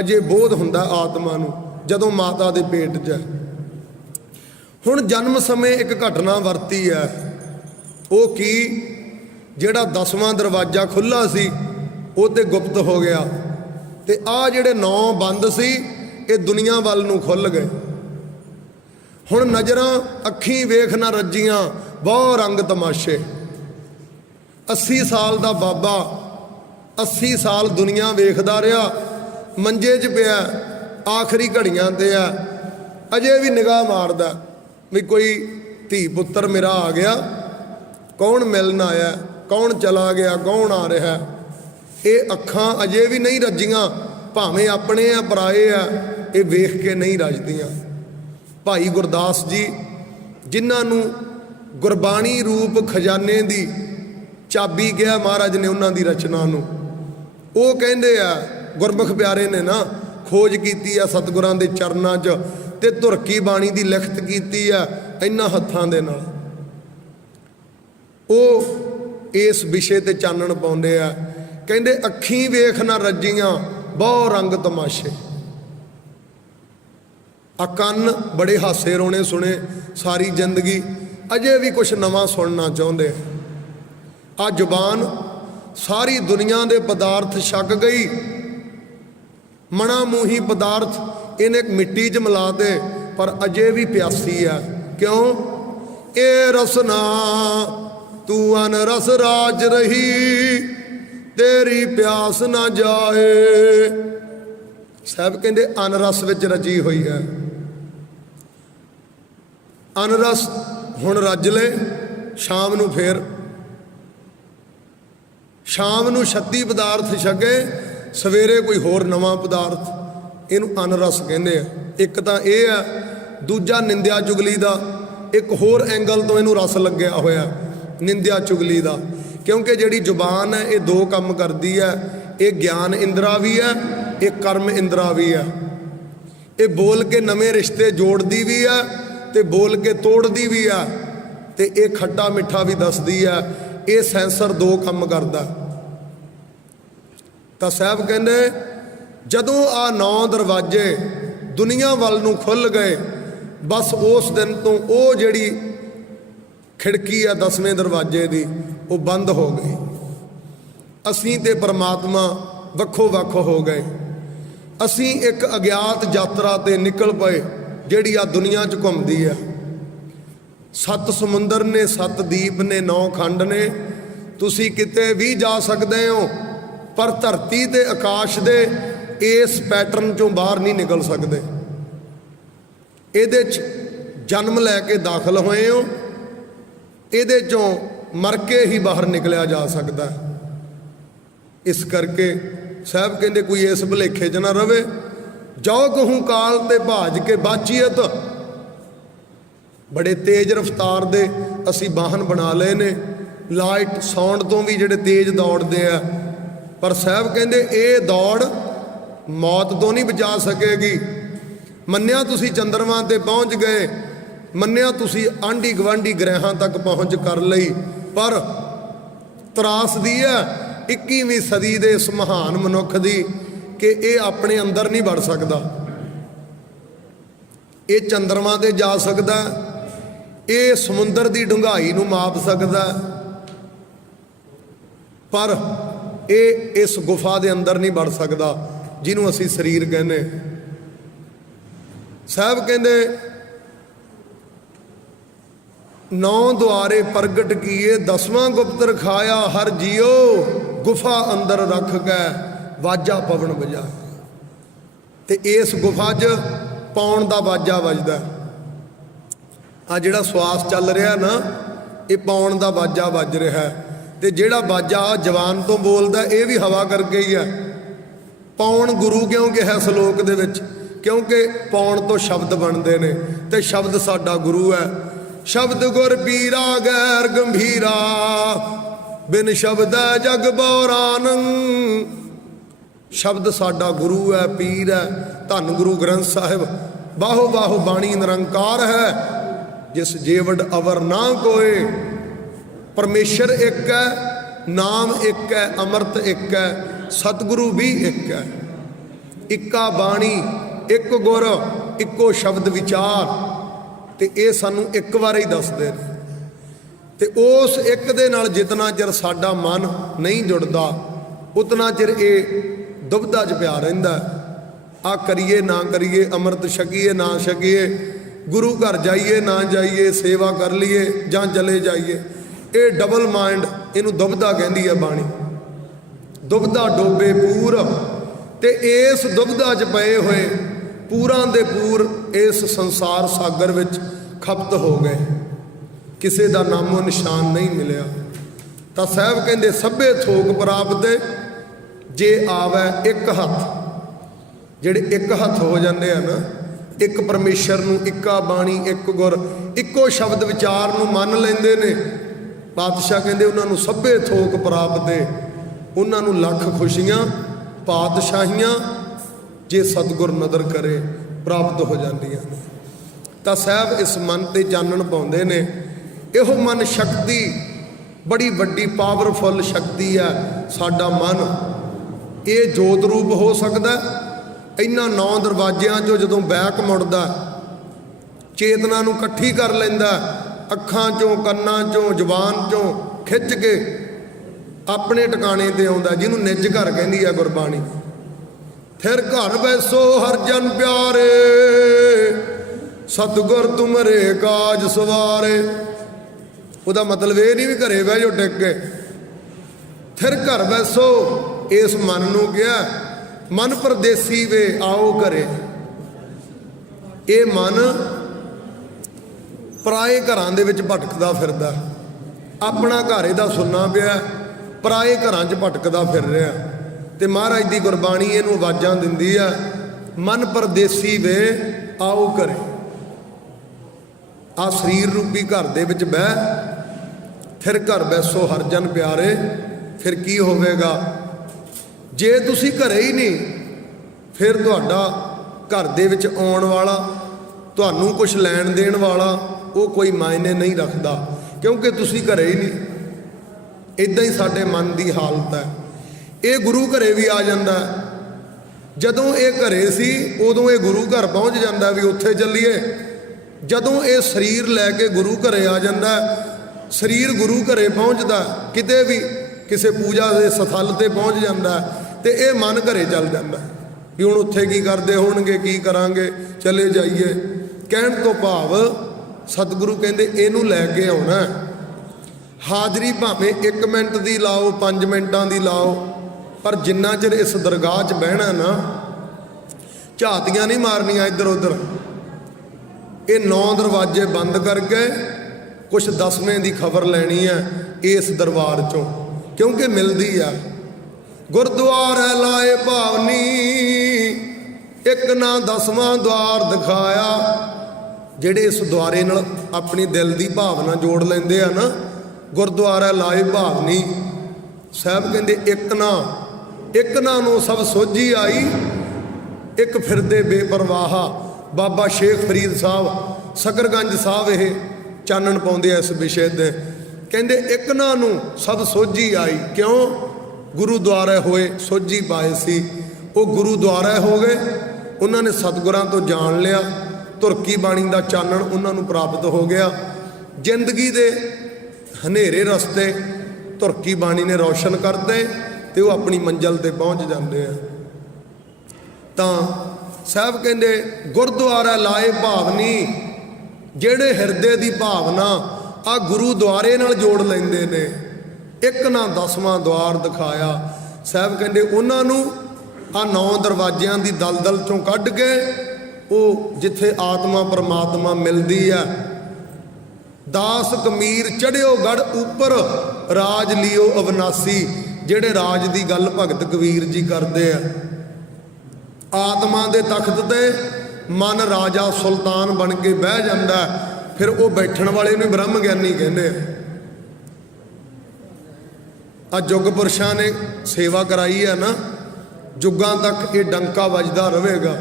ਅਜੇ ਬੋਧ ਹੁੰਦਾ ਆਤਮਾ ਨੂੰ ਜਦੋਂ ਮਾਤਾ ਦੇ ਪੇਟ 'ਚ ਹੈ। ਹੁਣ ਜਨਮ ਸਮੇਂ ਇੱਕ ਘਟਨਾ ਵਰਤੀ ਹੈ। ਉਹ ਕੀ? ਜਿਹੜਾ 10ਵਾਂ ਦਰਵਾਜ਼ਾ ਖੁੱਲ੍ਹਾ ਸੀ ਉਹ ਤੇ ਗੁਪਤ ਹੋ ਗਿਆ, ਤੇ ਆ ਜਿਹੜੇ 9 ਬੰਦ ਸੀ ਇਹ ਦੁਨੀਆ ਵੱਲ ਨੂੰ ਖੁੱਲ੍ਹ ਗਏ। ਹੁਣ ਨਜ਼ਰਾਂ ਅੱਖੀਂ ਵੇਖ ਨਾ ਰੱਜੀਆਂ, ਬਹੁ ਰੰਗ ਤਮਾਸ਼ੇ। 80 ਸਾਲ ਦਾ ਬਾਬਾ 80 ਸਾਲ ਦੁਨੀਆ ਵੇਖਦਾ ਰਿਹਾ, ਮੰਜੇ 'ਚ ਪਿਆ, ਆਖਰੀ ਘੜੀਆਂ ਤੇ ਆ, ਅਜੇ ਵੀ ਨਿਗਾਹ ਮਾਰਦਾ ਵੀ ਕੋਈ ਧੀ ਪੁੱਤਰ ਮੇਰਾ ਆ ਗਿਆ, ਕੌਣ ਮਿਲਣ ਆਇਆ, ਕੌਣ ਚਲਾ ਗਿਆ, ਕੌਣ ਆ ਰਿਹਾ। ਇਹ ਅੱਖਾਂ ਅਜੇ ਵੀ ਨਹੀਂ ਰੱਜੀਆਂ, ਭਾਵੇਂ ਆਪਣੇ ਆ ਪਰਾਏ ਆ, ਇਹ ਵੇਖ ਕੇ ਨਹੀਂ ਰੱਜਦੀਆਂ। ਭਾਈ ਗੁਰਦਾਸ ਜੀ, ਜਿਨ੍ਹਾਂ ਨੂੰ ਗੁਰਬਾਣੀ ਰੂਪ ਖਜ਼ਾਨੇ ਦੀ ਚਾਬੀ ਕਿਹਾ ਮਹਾਰਾਜ ਨੇ ਉਹਨਾਂ ਦੀ ਰਚਨਾ ਨੂੰ, ਉਹ ਕਹਿੰਦੇ ਆ ਗੁਰਮੁਖ ਪਿਆਰੇ ਨੇ ਨਾ ਖੋਜ ਕੀਤੀ ਆ ਸਤਿਗੁਰਾਂ ਦੇ ਚਰਨਾਂ 'ਚ, ਤੇ ਧੁਰਕੀ ਬਾਣੀ ਦੀ ਲਿਖਤ ਕੀਤੀ ਆ ਇਹਨਾਂ ਹੱਥਾਂ ਦੇ ਨਾਲ। ਉਹ ਇਸ ਵਿਸ਼ੇ ਤੇ ਚਾਨਣ ਪਾਉਂਦੇ ਆ। ਕਹਿੰਦੇ ਅੱਖੀਂ ਵੇਖ ਨਾ ਰੱਜੀਆਂ, ਬਹੁ ਰੰਗ ਤਮਾਸ਼ੇ। ਆ ਕੰਨ ਬੜੇ ਹਾਸੇ ਰੋਣੇ ਸੁਣੇ ਸਾਰੀ ਜ਼ਿੰਦਗੀ, ਅਜੇ ਵੀ ਕੁਛ ਨਵਾਂ ਸੁਣਨਾ ਚਾਹੁੰਦੇ। ਆ ਜ਼ੁਬਾਨ ਸਾਰੀ ਦੁਨੀਆ ਦੇ ਪਦਾਰਥ ਛਕ ਗਈ, ਮਣਾ ਮੂੰਹੀ ਪਦਾਰਥ ਇਹਨੇ ਮਿੱਟੀ 'ਚ ਮਿਲਾ ਦੇ, ਪਰ ਅਜੇ ਵੀ ਪਿਆਸੀ ਆ। ਕਿਉਂ? ਇਹ ਰਸਨਾ ਤੂੰ ਅਨ ਰਸ ਰਾਜ ਰਹੀ, ਤੇਰੀ ਪਿਆਸ ਨਾ ਜਾਏ। ਸਾਹਿਬ ਕਹਿੰਦੇ ਅਨਰਸ ਵਿੱਚ ਰਚੀ ਹੋਈ ਹੈ। ਅਨਰਸ ਹੁਣ ਰੱਜ ਲੈ, ਸ਼ਾਮ ਨੂੰ ਫੇਰ ਸ਼ਾਮ ਨੂੰ 36 ਪਦਾਰਥ ਛਕੇ, ਸਵੇਰੇ ਕੋਈ ਹੋਰ ਨਵਾਂ ਪਦਾਰਥ, ਇਹਨੂੰ ਅਨਰਸ ਕਹਿੰਦੇ ਆ। ਇੱਕ ਤਾਂ ਇਹ ਆ, ਦੂਜਾ ਨਿੰਦਿਆ ਚੁਗਲੀ ਦਾ ਇੱਕ ਹੋਰ ਐਂਗਲ ਤੋਂ ਇਹਨੂੰ ਰਸ ਲੱਗਿਆ ਹੋਇਆ, ਨਿੰਦਿਆ ਚੁਗਲੀ ਦਾ। ਕਿਉਂਕਿ ਜਿਹੜੀ ਜ਼ੁਬਾਨ ਹੈ ਇਹ 2 ਕੰਮ ਕਰਦੀ ਹੈ, ਇਹ ਗਿਆਨ ਇੰਦਰਾ ਵੀ ਹੈ, ਇਹ ਕਰਮ ਇੰਦਰਾ ਵੀ ਹੈ। ਇਹ ਬੋਲ ਕੇ ਨਵੇਂ ਰਿਸ਼ਤੇ ਜੋੜਦੀ ਵੀ ਹੈ ਤੇ ਬੋਲ ਕੇ ਤੋੜਦੀ ਵੀ ਹੈ। ਤੇ ਇਹ ਖੱਟਾ ਮਿੱਠਾ ਵੀ ਦੱਸਦੀ ਹੈ। ਇਹ ਸੈਂਸਰ ਦੋ ਕੰਮ ਕਰਦਾ। ਤਾਂ ਸਾਹਿਬ ਕਹਿੰਦੇ ਜਦੋਂ ਆ 9 ਦਰਵਾਜ਼ੇ ਦੁਨੀਆ ਵੱਲ ਨੂੰ ਖੁੱਲ੍ਹ ਗਏ, ਬਸ ਉਸ ਦਿਨ ਤੋਂ ਉਹ ਜਿਹੜੀ ਖਿੜਕੀ ਆ 10ਵੇਂ ਦਰਵਾਜ਼ੇ ਦੀ ਉਹ ਬੰਦ ਹੋ ਗਈ। ਅਸੀਂ ਤੇ ਪਰਮਾਤਮਾ ਵੱਖੋ ਵੱਖ ਹੋ ਗਏ। ਅਸੀਂ ਇੱਕ ਅਗਿਆਤ ਯਾਤਰਾ ਤੇ ਨਿਕਲ ਪਏ ਜਿਹੜੀ ਆ ਦੁਨੀਆ 'ਚ ਘੁੰਮਦੀ ਆ। 7 ਸਮੁੰਦਰ ਨੇ, 7 ਦੀਪ ਨੇ, 9 ਖੰਡ ਨੇ। ਤੁਸੀਂ ਕਿਤੇ ਵੀ ਜਾ ਸਕਦੇ ਹੋ, ਪਰ ਧਰਤੀ ਤੇ ਆਕਾਸ਼ ਦੇ ਇਸ ਪੈਟਰਨ 'ਚੋਂ ਬਾਹਰ ਨਹੀਂ ਨਿਕਲ ਸਕਦੇ। ਇਹਦੇ 'ਚ ਜਨਮ ਲੈ ਕੇ ਦਾਖਲ ਹੋਏ ਹੋ, ਇਹਦੇ 'ਚੋਂ ਮਰ ਕੇ ਹੀ ਬਾਹਰ ਨਿਕਲਿਆ ਜਾ ਸਕਦਾ। ਇਸ ਕਰਕੇ ਸਾਹਿਬ ਕਹਿੰਦੇ ਕੋਈ ਇਸ ਭੁਲੇਖੇ 'ਚ ਨਾ ਰਵੇ। ਜਾਓ ਕਹੂੰ ਕਾਲ ਤੇ ਭਾਜ ਕੇ ਬਾਚੀਅਤ। ਬੜੇ ਤੇਜ਼ ਰਫ਼ਤਾਰ ਦੇ ਅਸੀਂ ਵਾਹਨ ਬਣਾ ਲਏ ਨੇ, ਲਾਈਟ ਸਾਊਂਡ ਤੋਂ ਵੀ ਜਿਹੜੇ ਤੇਜ਼ ਦੌੜਦੇ ਆ। ਪਰ ਸਾਹਿਬ ਕਹਿੰਦੇ ਇਹ ਦੌੜ ਮੌਤ ਤੋਂ ਨਹੀਂ ਬਚਾ ਸਕੇਗੀ। ਮੰਨਿਆ ਤੁਸੀਂ ਚੰਦਰਮਾ ਤੇ ਪਹੁੰਚ ਗਏ, ਮੰਨਿਆ ਤੁਸੀਂ ਆਂਢੀ ਗਵਾਂਢੀ ਗ੍ਰਹਿਾਂ ਤੱਕ ਪਹੁੰਚ ਕਰ ਲਈ, ਪਰ ਤਰਾਸਦੀ ਹੈ 21ਵੀਂ ਸਦੀ ਦੇ ਇਸ ਮਹਾਨ ਮਨੁੱਖ ਦੀ ਕਿ ਇਹ ਆਪਣੇ ਅੰਦਰ ਨਹੀਂ ਵੜ ਸਕਦਾ। ਇਹ ਚੰਦਰਮਾ ਤੇ ਜਾ ਸਕਦਾ, ਇਹ ਸਮੁੰਦਰ ਦੀ ਡੂੰਘਾਈ ਨੂੰ ਮਾਪ ਸਕਦਾ, ਪਰ ਇਹ ਇਸ ਗੁਫਾ ਦੇ ਅੰਦਰ ਨਹੀਂ ਵੜ ਸਕਦਾ ਜਿਹਨੂੰ ਅਸੀਂ ਸਰੀਰ ਕਹਿੰਦੇ। ਸਾਹਿਬ ਕਹਿੰਦੇ 9 ਦੁਆਰੇ ਪ੍ਰਗਟ ਕੀਏ, 10ਵਾਂ ਗੁਪਤ ਰਖਾਇਆ ਹਰ ਜੀਓ, ਗੁਫਾ ਅੰਦਰ ਰੱਖ ਕੇ ਵਾਜਾ ਪਵਨ ਵਜਾ। ਤੇ ਇਸ ਗੁਫਾ 'ਚ ਪੌਣ ਦਾ ਵਾਜਾ ਵੱਜਦਾ। ਆ ਜਿਹੜਾ ਸਵਾਸ ਚੱਲ ਰਿਹਾ ਨਾ, ਇਹ ਪੌਣ ਦਾ ਵਾਜਾ ਵੱਜ ਰਿਹਾ। ਤੇ ਜਿਹੜਾ ਵਾਜਾ ਜਵਾਨ ਤੋਂ ਬੋਲਦਾ ਇਹ ਵੀ ਹਵਾ ਕਰਕੇ ਹੀ ਹੈ। ਪੌਣ ਗੁਰੂ ਕਿਉਂ ਕਿਹਾ ਸ਼ਲੋਕ ਦੇ ਵਿੱਚ? ਕਿਉਂਕਿ ਪੌਣ ਤੋਂ ਸ਼ਬਦ ਬਣਦੇ ਨੇ ਤੇ ਸ਼ਬਦ ਸਾਡਾ ਗੁਰੂ ਹੈ। ਸ਼ਬਦ ਗੁਰ ਪੀਰਾ ਗੈਰ ਗੰਭੀਰਾ, ਬਿਨ ਸ਼ਬਦ ਜਗ ਬੌਰਾਨੰ। ਸ਼ਬਦ ਸਾਡਾ ਗੁਰੂ ਹੈ, ਪੀਰ ਹੈ। ਧੰਨ ਗੁਰੂ ਗ੍ਰੰਥ ਸਾਹਿਬ ਬਾਹੋ ਬਾਹੋ ਬਾਣੀ ਨਿਰੰਕਾਰ ਹੈ, ਜਿਸ ਜੀਵੜ ਅਵਰ ਨਾ ਕੋਏ। ਪਰਮੇਸ਼ਰ ਇੱਕ ਹੈ, ਨਾਮ ਇੱਕ ਹੈ, ਅੰਮ੍ਰਿਤ ਇੱਕ ਹੈ, ਸਤਿਗੁਰੂ ਵੀ ਇੱਕ ਹੈ। ਇੱਕਾ ਬਾਣੀ, ਇੱਕ ਗੁਰ, ਇੱਕੋ ਸ਼ਬਦ ਵਿਚਾਰ। ਤੇ ਇਹ ਸਾਨੂੰ ਇੱਕ ਵਾਰ ਹੀ ਦੱਸਦੇ ਨੇ। ਤੇ ਉਸ ਇੱਕ ਦੇ ਨਾਲ ਜਿਤਨਾ ਚਿਰ ਸਾਡਾ ਮਨ ਨਹੀਂ ਜੁੜਦਾ, ਉਤਨਾ ਚਿਰ ਇਹ ਦੁਬਿਧਾ 'ਚ ਪਿਆ ਰਹਿੰਦਾ। ਆ ਕਰੀਏ ਨਾ ਕਰੀਏ, ਅੰਮ੍ਰਿਤ ਛਕੀਏ ਨਾ ਛਕੀਏ, ਗੁਰੂ ਘਰ ਜਾਈਏ ਨਾ ਜਾਈਏ, ਸੇਵਾ ਕਰ ਲਈਏ ਜਾਂ ਚਲੇ ਜਾਈਏ। ਇਹ ਡਬਲ ਮਾਈਂਡ, ਇਹਨੂੰ ਦੁਬਿਧਾ ਕਹਿੰਦੀ ਹੈ ਬਾਣੀ। ਦੁਬਿਧਾ ਡੋਬੇ ਪੂਰ। ਤੇ ਇਸ ਦੁਬਿਧਾ 'ਚ ਪਏ ਹੋਏ ਪੂਰਾਂ ਦੇ ਪੂਰ ਇਸ ਸੰਸਾਰ ਸਾਗਰ ਵਿੱਚ ਖਪਤ ਹੋ ਗਏ, ਕਿਸੇ ਦਾ ਨਾਮੋ ਨਿਸ਼ਾਨ ਨਹੀਂ ਮਿਲਿਆ। ਤਾਂ ਸਾਹਿਬ ਕਹਿੰਦੇ ਸਭੇ ਥੋਕ ਪ੍ਰਾਪਤ ਜੇ ਆਵੇ ਇੱਕ ਹੱਥ। ਜਿਹੜੇ ਇੱਕ ਹੱਥ ਹੋ ਜਾਂਦੇ ਆ ਨਾ, ਇੱਕ ਪਰਮੇਸ਼ਰ ਨੂੰ, ਇੱਕਾ ਬਾਣੀ, ਇੱਕ ਗੁਰ, ਇੱਕੋ ਸ਼ਬਦ ਵਿਚਾਰ ਨੂੰ ਮੰਨ ਲੈਂਦੇ ਨੇ, ਪਾਤਸ਼ਾਹ ਕਹਿੰਦੇ ਉਹਨਾਂ ਨੂੰ ਸਭੇ ਥੋਕ ਪ੍ਰਾਪਤ। ਉਹਨਾਂ ਨੂੰ ਲੱਖ ਖੁਸ਼ੀਆਂ ਪਾਤਸ਼ਾਹੀਆਂ ਜੇ ਸਤਿਗੁਰ ਨਦਰ ਕਰੇ ਪ੍ਰਾਪਤ ਹੋ ਜਾਂਦੀਆਂ ਨੇ। ਤਾਂ ਸਾਹਿਬ ਇਸ ਮਨ ਤੇ ਚਾਨਣ ਪਾਉਂਦੇ ਨੇ। ਇਹੋ ਮਨ ਸ਼ਕਤੀ ਬੜੀ ਵੱਡੀ ਪਾਵਰਫੁੱਲ ਸ਼ਕਤੀ ਹੈ ਸਾਡਾ ਮਨ। ਇਹ ਜੋਤ ਰੂਪ ਹੋ ਸਕਦਾ। ਇਹਨਾਂ 9 ਦਰਵਾਜ਼ਿਆਂ 'ਚੋਂ ਜਦੋਂ ਬੈਕ ਮੁੜਦਾ, ਚੇਤਨਾ ਨੂੰ ਇਕੱਠੀ ਕਰ ਲੈਂਦਾ, ਅੱਖਾਂ 'ਚੋਂ, ਕੰਨਾਂ 'ਚੋਂ, ਜ਼ੁਬਾਨ 'ਚੋਂ ਖਿੱਚ ਕੇ ਆਪਣੇ ਟਿਕਾਣੇ ਤੇ ਆਉਂਦਾ, ਜਿਹਨੂੰ ਨਿੱਜ ਘਰ ਕਹਿੰਦੀ ਹੈ ਗੁਰਬਾਣੀ। ਫਿਰ ਘਰ ਬੈਸੋ ਹਰ ਜਨ ਪਿਆਰੇ, ਸਤਿਗੁਰ ਤੁਮਰੇ ਕਾਜ ਸਵਾਰੇ। ਉਹਦਾ ਮਤਲਬ ਇਹ ਨਹੀਂ ਵੀ ਘਰੇ ਬਹਿ ਜਾਓ ਟਿਕ ਕੇ। ਫਿਰ ਘਰ ਬੈਸੋ ਇਸ ਮਨ ਨੂੰ ਕਿਹਾ, ਮਨ ਪਰਦੇਸੀ ਵੇ ਆਓ ਘਰੇ। ਇਹ ਮਨ ਪਰਾਏ ਘਰਾਂ ਦੇ ਵਿੱਚ ਭਟਕਦਾ ਫਿਰਦਾ। ਆਪਣਾ ਘਰ ਇਹਦਾ ਸੁੰਨਾ ਪਿਆ, ਪਰਾਏ ਘਰਾਂ 'ਚ ਭਟਕਦਾ ਫਿਰ ਰਿਹਾ। ਤੇ ਮਹਾਰਾਜ ਦੀ ਗੁਰਬਾਣੀ ਇਹਨੂੰ ਆਵਾਜ਼ਾਂ ਦਿੰਦੀ ਆ, ਮਨ ਪਰਦੇਸੀ ਵੇ ਆਓ ਘਰੇ। ਆ ਸਰੀਰ ਰੂਪੀ ਘਰ ਦੇ ਵਿੱਚ ਬਹਿ, ਫਿਰ ਘਰ ਬੈਸੋ ਹਰ ਜਨ ਪਿਆਰੇ। ਫਿਰ ਕੀ ਹੋਵੇਗਾ? ਜੇ ਤੁਸੀਂ ਘਰੇ ਹੀ ਨਹੀਂ, ਫਿਰ ਤੁਹਾਡਾ ਘਰ ਦੇ ਵਿੱਚ ਆਉਣ ਵਾਲਾ, ਤੁਹਾਨੂੰ ਕੁਝ ਲੈਣ ਦੇਣ ਵਾਲਾ, ਉਹ ਕੋਈ ਮਾਇਨੇ ਨਹੀਂ ਰੱਖਦਾ। क्योंकि तुसी घरे ही नहीं। इदां ही साडे मन की हालत है। ये गुरु घरे भी आ जाता है। जदों ये घरे सी उदों ये गुरु घर पहुँच जाता भी उत्थे चलीए। जदों ये शरीर लैके गुरु घरे आ जाता है, शरीर गुरु घरे पहुँचता, किते भी किसी पूजा के स्थल पर पहुँच जाता है, तो ये मन घरे चल जाता है भी हुण उत्थे की करते होणगे, की करांगे, चले जाइए। कहण तो भाव सतगुरु कहंदे इहनूं लैके आउणा। हाजरी भावें 1 मिनट की लाओ, 5 मिनटां की लाओ, पर जिन्ना चिर इस दरगाह 'च बहना ना, झातियां नहीं मारनियां इधर उधर। ये 9 दरवाजे बंद करके कुछ 10वें की खबर लैनी है इस दरबार चों, क्योंकि मिलती है। गुरद्वारे लाए भावनी, एक ना 10वां द्वार दिखाया। ਜਿਹੜੇ इस द्वारे नाल अपनी दिल की भावना जोड़ लेंदे आ ना, गुरद्वारा लाए भावनी साहब कहंदे एक ना नूं सब सोझी आई, एक फिरदे बेपरवाहा। बाबा शेख फरीद साहब सकरगंज साहब ये चानण पाउंदे इस विषय दे। कहंदे एक ना नूं सब सोझी आई, क्यों? गुरुद्वारे होए सोझी पाए सी। वो गुरुद्वारे हो गए, उन्होंने सतगुरां तो जान लिया, तुरकी बाणी का चानण उन्होंने प्राप्त हो गया। जिंदगी के हनेरे रस्ते तुरकी बाणी ने रोशन करते, तो वो अपनी मंजिल ते पहुँच जाते हैं। तो साहब कहते गुरद्वारा लाए भावनी, जेड़े हिरदे की भावना आ गुरुद्वारे नाल जोड़ लेंदे ने। एक ना 10वां द्वार दिखाया। साहब कहते उन्होंने आ 9 दरवाजियां की दलदल चों कढ़ के वो जिथे आत्मा परमात्मा मिलती है। दास कमीर चढ़ियो गढ़ उपर, राज लियो अविनासी। जेड़े राज की गल भगत कबीर जी करते हैं। आत्मा के तख्त ते मन राजा सुल्तान बन के बह जाता है, फिर वो बैठण वाले नूं ब्रह्म ज्ञानी कहते हैं। आ जुग पुरुषां ने सेवा कराई है ना, जुगां तक ये डंका वजदा रहेगा।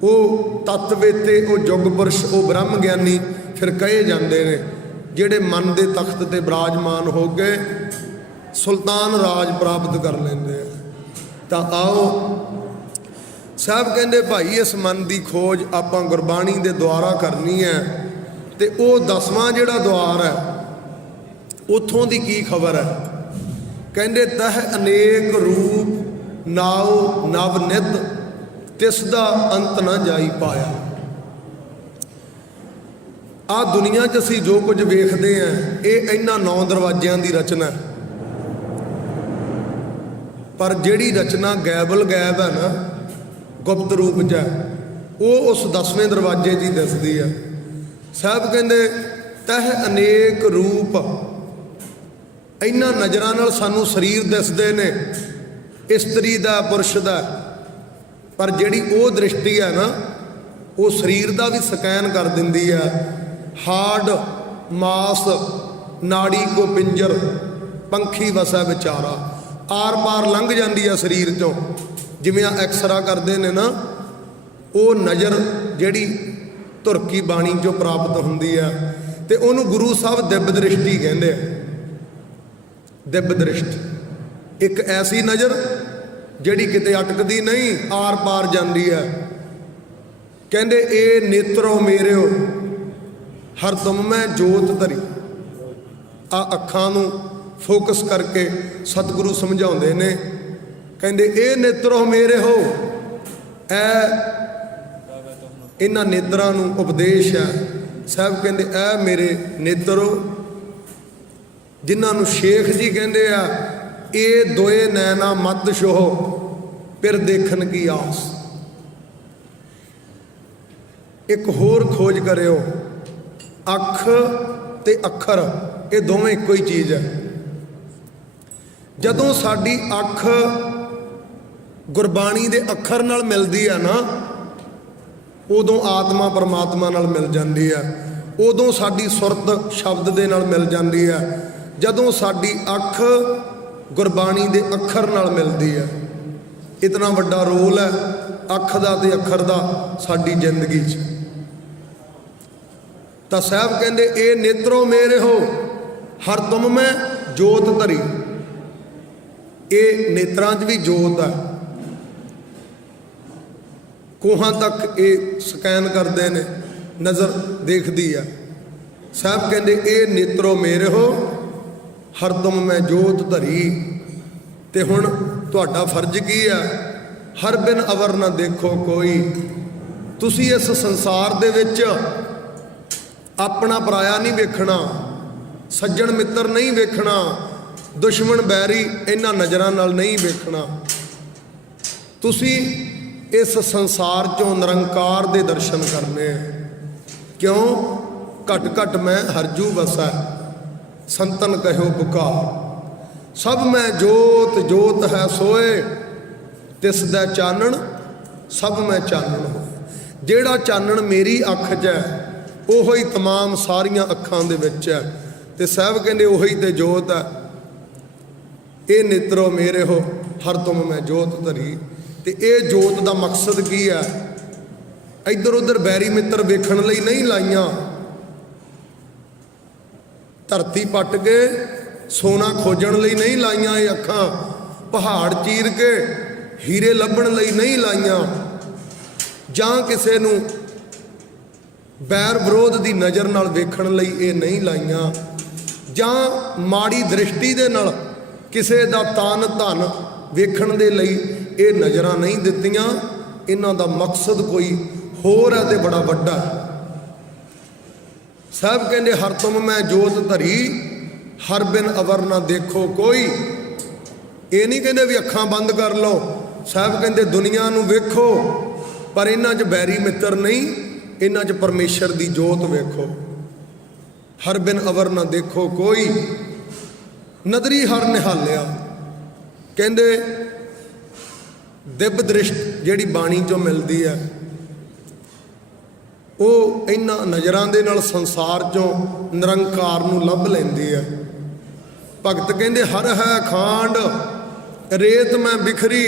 वो तत्वेते, वो जुग पुरुष, वो ब्रह्म ज्ञानी फिर कहे जाते हैं, जेड़े मन के तख्त ते विराजमान हो गए, सुल्तान राज प्राप्त कर लेंदे हैं। तो आओ साहब कहते भाई इस मन की खोज आपां गुरबाणी के द्वारा करनी है। तो वो 10वां जिहड़ा द्वार है उथों की की खबर है? कहते तह अनेक रूप नाओ नव नित, तिसदा अंत ना जाई पाया। आ दुनिया च असीं जो कुछ वेखते हैं ये इन्हां 9 दरवाजियां की रचना है। पर जिहड़ी रचना गैबल गैब है ना, गुप्त रूप च है, वो उस 10वें दरवाजे जी दसदी है। साहब कहते तह अनेक रूप, इन्हां नज़रां नाल सानू शरीर दिसदे ने, इस्त्री दा पुरुष दा, पर जिहड़ी वो दृष्टि है ना, वो शरीर का भी स्कैन कर दिंदी है। हार्ड मास नाड़ी को पिंजर, पंखी वसै विचारा, आर पार लंघ जाती है शरीर चों। जिवें एक्सरा करते हैं ना, वो नज़र जिहड़ी तुरकी बाणी चों प्राप्त होंदी है, तो उन्होंने गुरु साहब दिव्य दृष्टि कहते हैं। दिव्य दृष्टि एक ऐसी नज़र जिहड़ी किते अटकदी नहीं, आर पार जाती है। कहते ए नेत्रो मेरेओ हर तुम मैं जोत धरी। आ अखां नूं फोकस करके सतगुरु समझाउंदे ने। कहते ए नेत्रो मेरे हो, ए इन्हां नेत्रां नूं उपदेश है। साहब कहते ए मेरे नेत्रो, जिन्हां नूं शेख जी कहते आ, ये दोए नैना मत छोहो फिर देखन की आस। एक होर खोज करियो, अख ते अखर ये दोवें इक्को ही चीज़ है। जदों साडी अख गुरबाणी दे अखर नाल मिलदी है ना, उदों आत्मा परमात्मा नाल मिल जाती है। उदों साडी सुरत शब्द दे नाल मिल जाती है। जदों साडी अख गुरबाणी दे अखर नाल मिलदी है। इतना वड्डा रोल है अख दा ते अखर दा साडी जिंदगी च। ਤਾਂ ਸਾਹਿਬ ਕਹਿੰਦੇ ਇਹ ਨੇਤਰੋ ਮੇਰੇ ਹੋ ਹਰ ਤੁਮ ਮੈਂ ਜੋਤ ਧਰੀ। ਇਹ ਨੇਤਰਾਂ 'ਚ ਵੀ ਜੋਤ ਹੈ, ਕੋਹਾਂ ਤੱਕ ਇਹ ਸਕੈਨ ਕਰਦੇ ਨੇ, ਨਜ਼ਰ ਦੇਖਦੀ ਹੈ। ਸਾਹਿਬ ਕਹਿੰਦੇ ਇਹ ਨੇਤਰੋ ਮੇਰੇ ਹੋ ਹਰ ਤੁਮ ਮੈਂ ਜੋਤ ਧਰੀ। ਤੇ ਹੁਣ ਤੁਹਾਡਾ ਫਰਜ਼ ਕੀ ਹੈ? ਹਰ ਬਿਨ ਅਵਰ ਨਾ ਦੇਖੋ ਕੋਈ। ਤੁਸੀਂ ਇਸ ਸੰਸਾਰ ਦੇ ਵਿੱਚ ਆਪਣਾ ਪਰਾਇਆ ਨਹੀਂ ਵੇਖਣਾ, ਸੱਜਣ ਮਿੱਤਰ ਨਹੀਂ ਵੇਖਣਾ, ਦੁਸ਼ਮਣ ਬੈਰੀ ਇਹਨਾਂ ਨਜ਼ਰਾਂ ਨਾਲ ਨਹੀਂ ਵੇਖਣਾ। ਤੁਸੀਂ ਇਸ ਸੰਸਾਰ 'ਚੋਂ ਨਿਰੰਕਾਰ ਦੇ ਦਰਸ਼ਨ ਕਰਨੇ ਹੈ। ਕਿਉਂ? ਘਟ ਘਟ ਮੈਂ ਹਰਜੂ ਵਸੈ ਸੰਤਨ ਕਹਿਓ ਪੁਕਾਰ। ਸਭ ਮੈਂ ਜੋਤ ਜੋਤ ਹੈ ਸੋਏ ਤਿਸ ਦਾ ਚਾਨਣ ਸਭ ਮੈਂ ਚਾਨਣ ਹੋਏ। ਜਿਹੜਾ ਚਾਨਣ ਮੇਰੀ ਅੱਖ 'ਚ ਹੈ ਉਹੋ ਹੀ ਤਮਾਮ ਸਾਰੀਆਂ ਅੱਖਾਂ ਦੇ ਵਿੱਚ ਹੈ। ਤੇ ਸਾਹਿਬ ਕਹਿੰਦੇ ਉਹੀ ਤੇ ਜੋਤ ਹੈ। ਇਹ ਨੇਤਰੋ ਮੇਰੇ ਹੋ ਹਰ ਤੁਮ ਮੈਂ ਜੋਤ ਧਰੀ। ਤੇ ਇਹ ਜੋਤ ਦਾ ਮਕਸਦ ਕੀ ਹੈ? ਇੱਧਰ ਉੱਧਰ ਬੈਰੀ ਮਿੱਤਰ ਵੇਖਣ ਲਈ ਨਹੀਂ ਲਾਈਆਂ। ਧਰਤੀ ਪੱਟ ਕੇ ਸੋਨਾ ਖੋਜਣ ਲਈ ਨਹੀਂ ਲਾਈਆਂ ਇਹ ਅੱਖਾਂ। ਪਹਾੜ ਚੀਰ ਕੇ ਹੀਰੇ ਲੱਭਣ ਲਈ ਨਹੀਂ ਲਾਈਆਂ, ਜਾਂ ਕਿਸੇ ਨੂੰ ਬੈਰ ਵਿਰੋਧ ਦੀ ਨਜ਼ਰ ਨਾਲ ਵੇਖਣ ਲਈ ਇਹ ਨਹੀਂ ਲਾਈਆਂ, ਜਾਂ ਮਾੜੀ ਦ੍ਰਿਸ਼ਟੀ ਦੇ ਨਾਲ ਕਿਸੇ ਦਾ ਤਨ ਧਨ ਵੇਖਣ ਦੇ ਲਈ ਇਹ ਨਜ਼ਰਾਂ ਨਹੀਂ ਦਿੱਤੀਆਂ। ਇਹਨਾਂ ਦਾ ਮਕਸਦ ਕੋਈ ਹੋਰ ਹੈ ਤੇ ਬੜਾ ਵੱਡਾ ਹੈ। ਸਾਹਿਬ ਕਹਿੰਦੇ ਹਰ ਤੁਮ ਮੈਂ ਜੋਤ ਧਰੀ ਹਰ ਬਿਨ ਅਵਰ ਨਾ ਦੇਖੋ ਕੋਈ। ਇਹ ਨਹੀਂ ਕਹਿੰਦੇ ਵੀ ਅੱਖਾਂ ਬੰਦ ਕਰ ਲਓ। ਸਾਹਿਬ ਕਹਿੰਦੇ ਦੁਨੀਆ ਨੂੰ ਵੇਖੋ ਪਰ ਇਹਨਾਂ 'ਚ ਬੈਰੀ ਮਿੱਤਰ ਨਹੀਂ, ਇਹਨਾਂ 'ਚ ਪਰਮੇਸ਼ਰ ਦੀ ਜੋਤ ਵੇਖੋ। ਹਰ ਬਿਨ ਅਵਰ ਨਾ ਦੇਖੋ ਕੋਈ, ਨਦਰੀ ਹਰ ਨਿਹਾਲਿਆ। ਕਹਿੰਦੇ ਦਿਵ ਦ੍ਰਿਸ਼ਟ ਜਿਹੜੀ ਬਾਣੀ 'ਚੋਂ ਮਿਲਦੀ ਹੈ ਉਹ ਇਹਨਾਂ ਨਜ਼ਰਾਂ ਦੇ ਨਾਲ ਸੰਸਾਰ 'ਚੋਂ ਨਿਰੰਕਾਰ ਨੂੰ ਲੱਭ ਲੈਂਦੀ ਹੈ। ਭਗਤ ਕਹਿੰਦੇ ਹਰ ਹੈ ਖਾਂਡ ਰੇਤ ਮੈਂ ਬਿਖਰੀ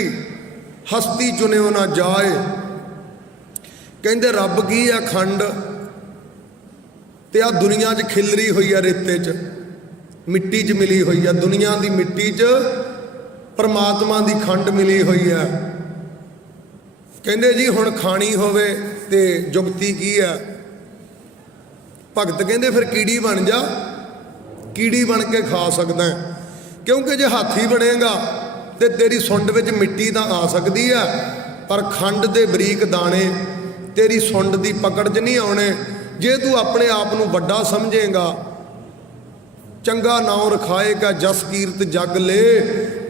ਹਸਤੀ ਚੁਣਿਓ ਨਾ ਜਾਏ। ਕਹਿੰਦੇ ਰੱਬ ਕੀ ਆ? ਖੰਡ। ਤੇ ਆ ਦੁਨੀਆ 'ਚ ਖਿਲਰੀ ਹੋਈ ਆ, ਰੇਤੇ 'ਚ ਮਿੱਟੀ 'ਚ ਮਿਲੀ ਹੋਈ ਆ। ਦੁਨੀਆ ਦੀ ਮਿੱਟੀ 'ਚ ਪਰਮਾਤਮਾ ਦੀ ਖੰਡ ਮਿਲੀ ਹੋਈ ਆ। ਕਹਿੰਦੇ ਜੀ ਹੁਣ ਖਾਣੀ ਹੋਵੇ ਤੇ ਜੁਗਤੀ ਕੀ ਆ? ਭਗਤ ਕਹਿੰਦੇ ਫਿਰ ਕੀੜੀ ਬਣ ਜਾ, ਕੀੜੀ ਬਣ ਕੇ ਖਾ ਸਕਦਾ। ਕਿਉਂਕਿ ਜੇ ਹਾਥੀ ਬਣੇਗਾ ਤੇ ਤੇਰੀ ਸੁੰਡ ਵਿੱਚ ਮਿੱਟੀ ਤਾਂ ਆ ਸਕਦੀ ਆ, ਪਰ ਖੰਡ ਦੇ ਬਰੀਕ ਦਾਣੇ ਤੇਰੀ ਸੁੰਡ ਦੀ ਪਕੜ 'ਚ ਨਹੀਂ ਆਉਣੇ। ਜੇ ਤੂੰ ਆਪਣੇ ਆਪ ਨੂੰ ਵੱਡਾ ਸਮਝੇਗਾ, ਚੰਗਾ ਨਾਉ ਰਖਾਏਗਾ ਜਸ ਕੀਰਤ ਜਗ ਲੈ,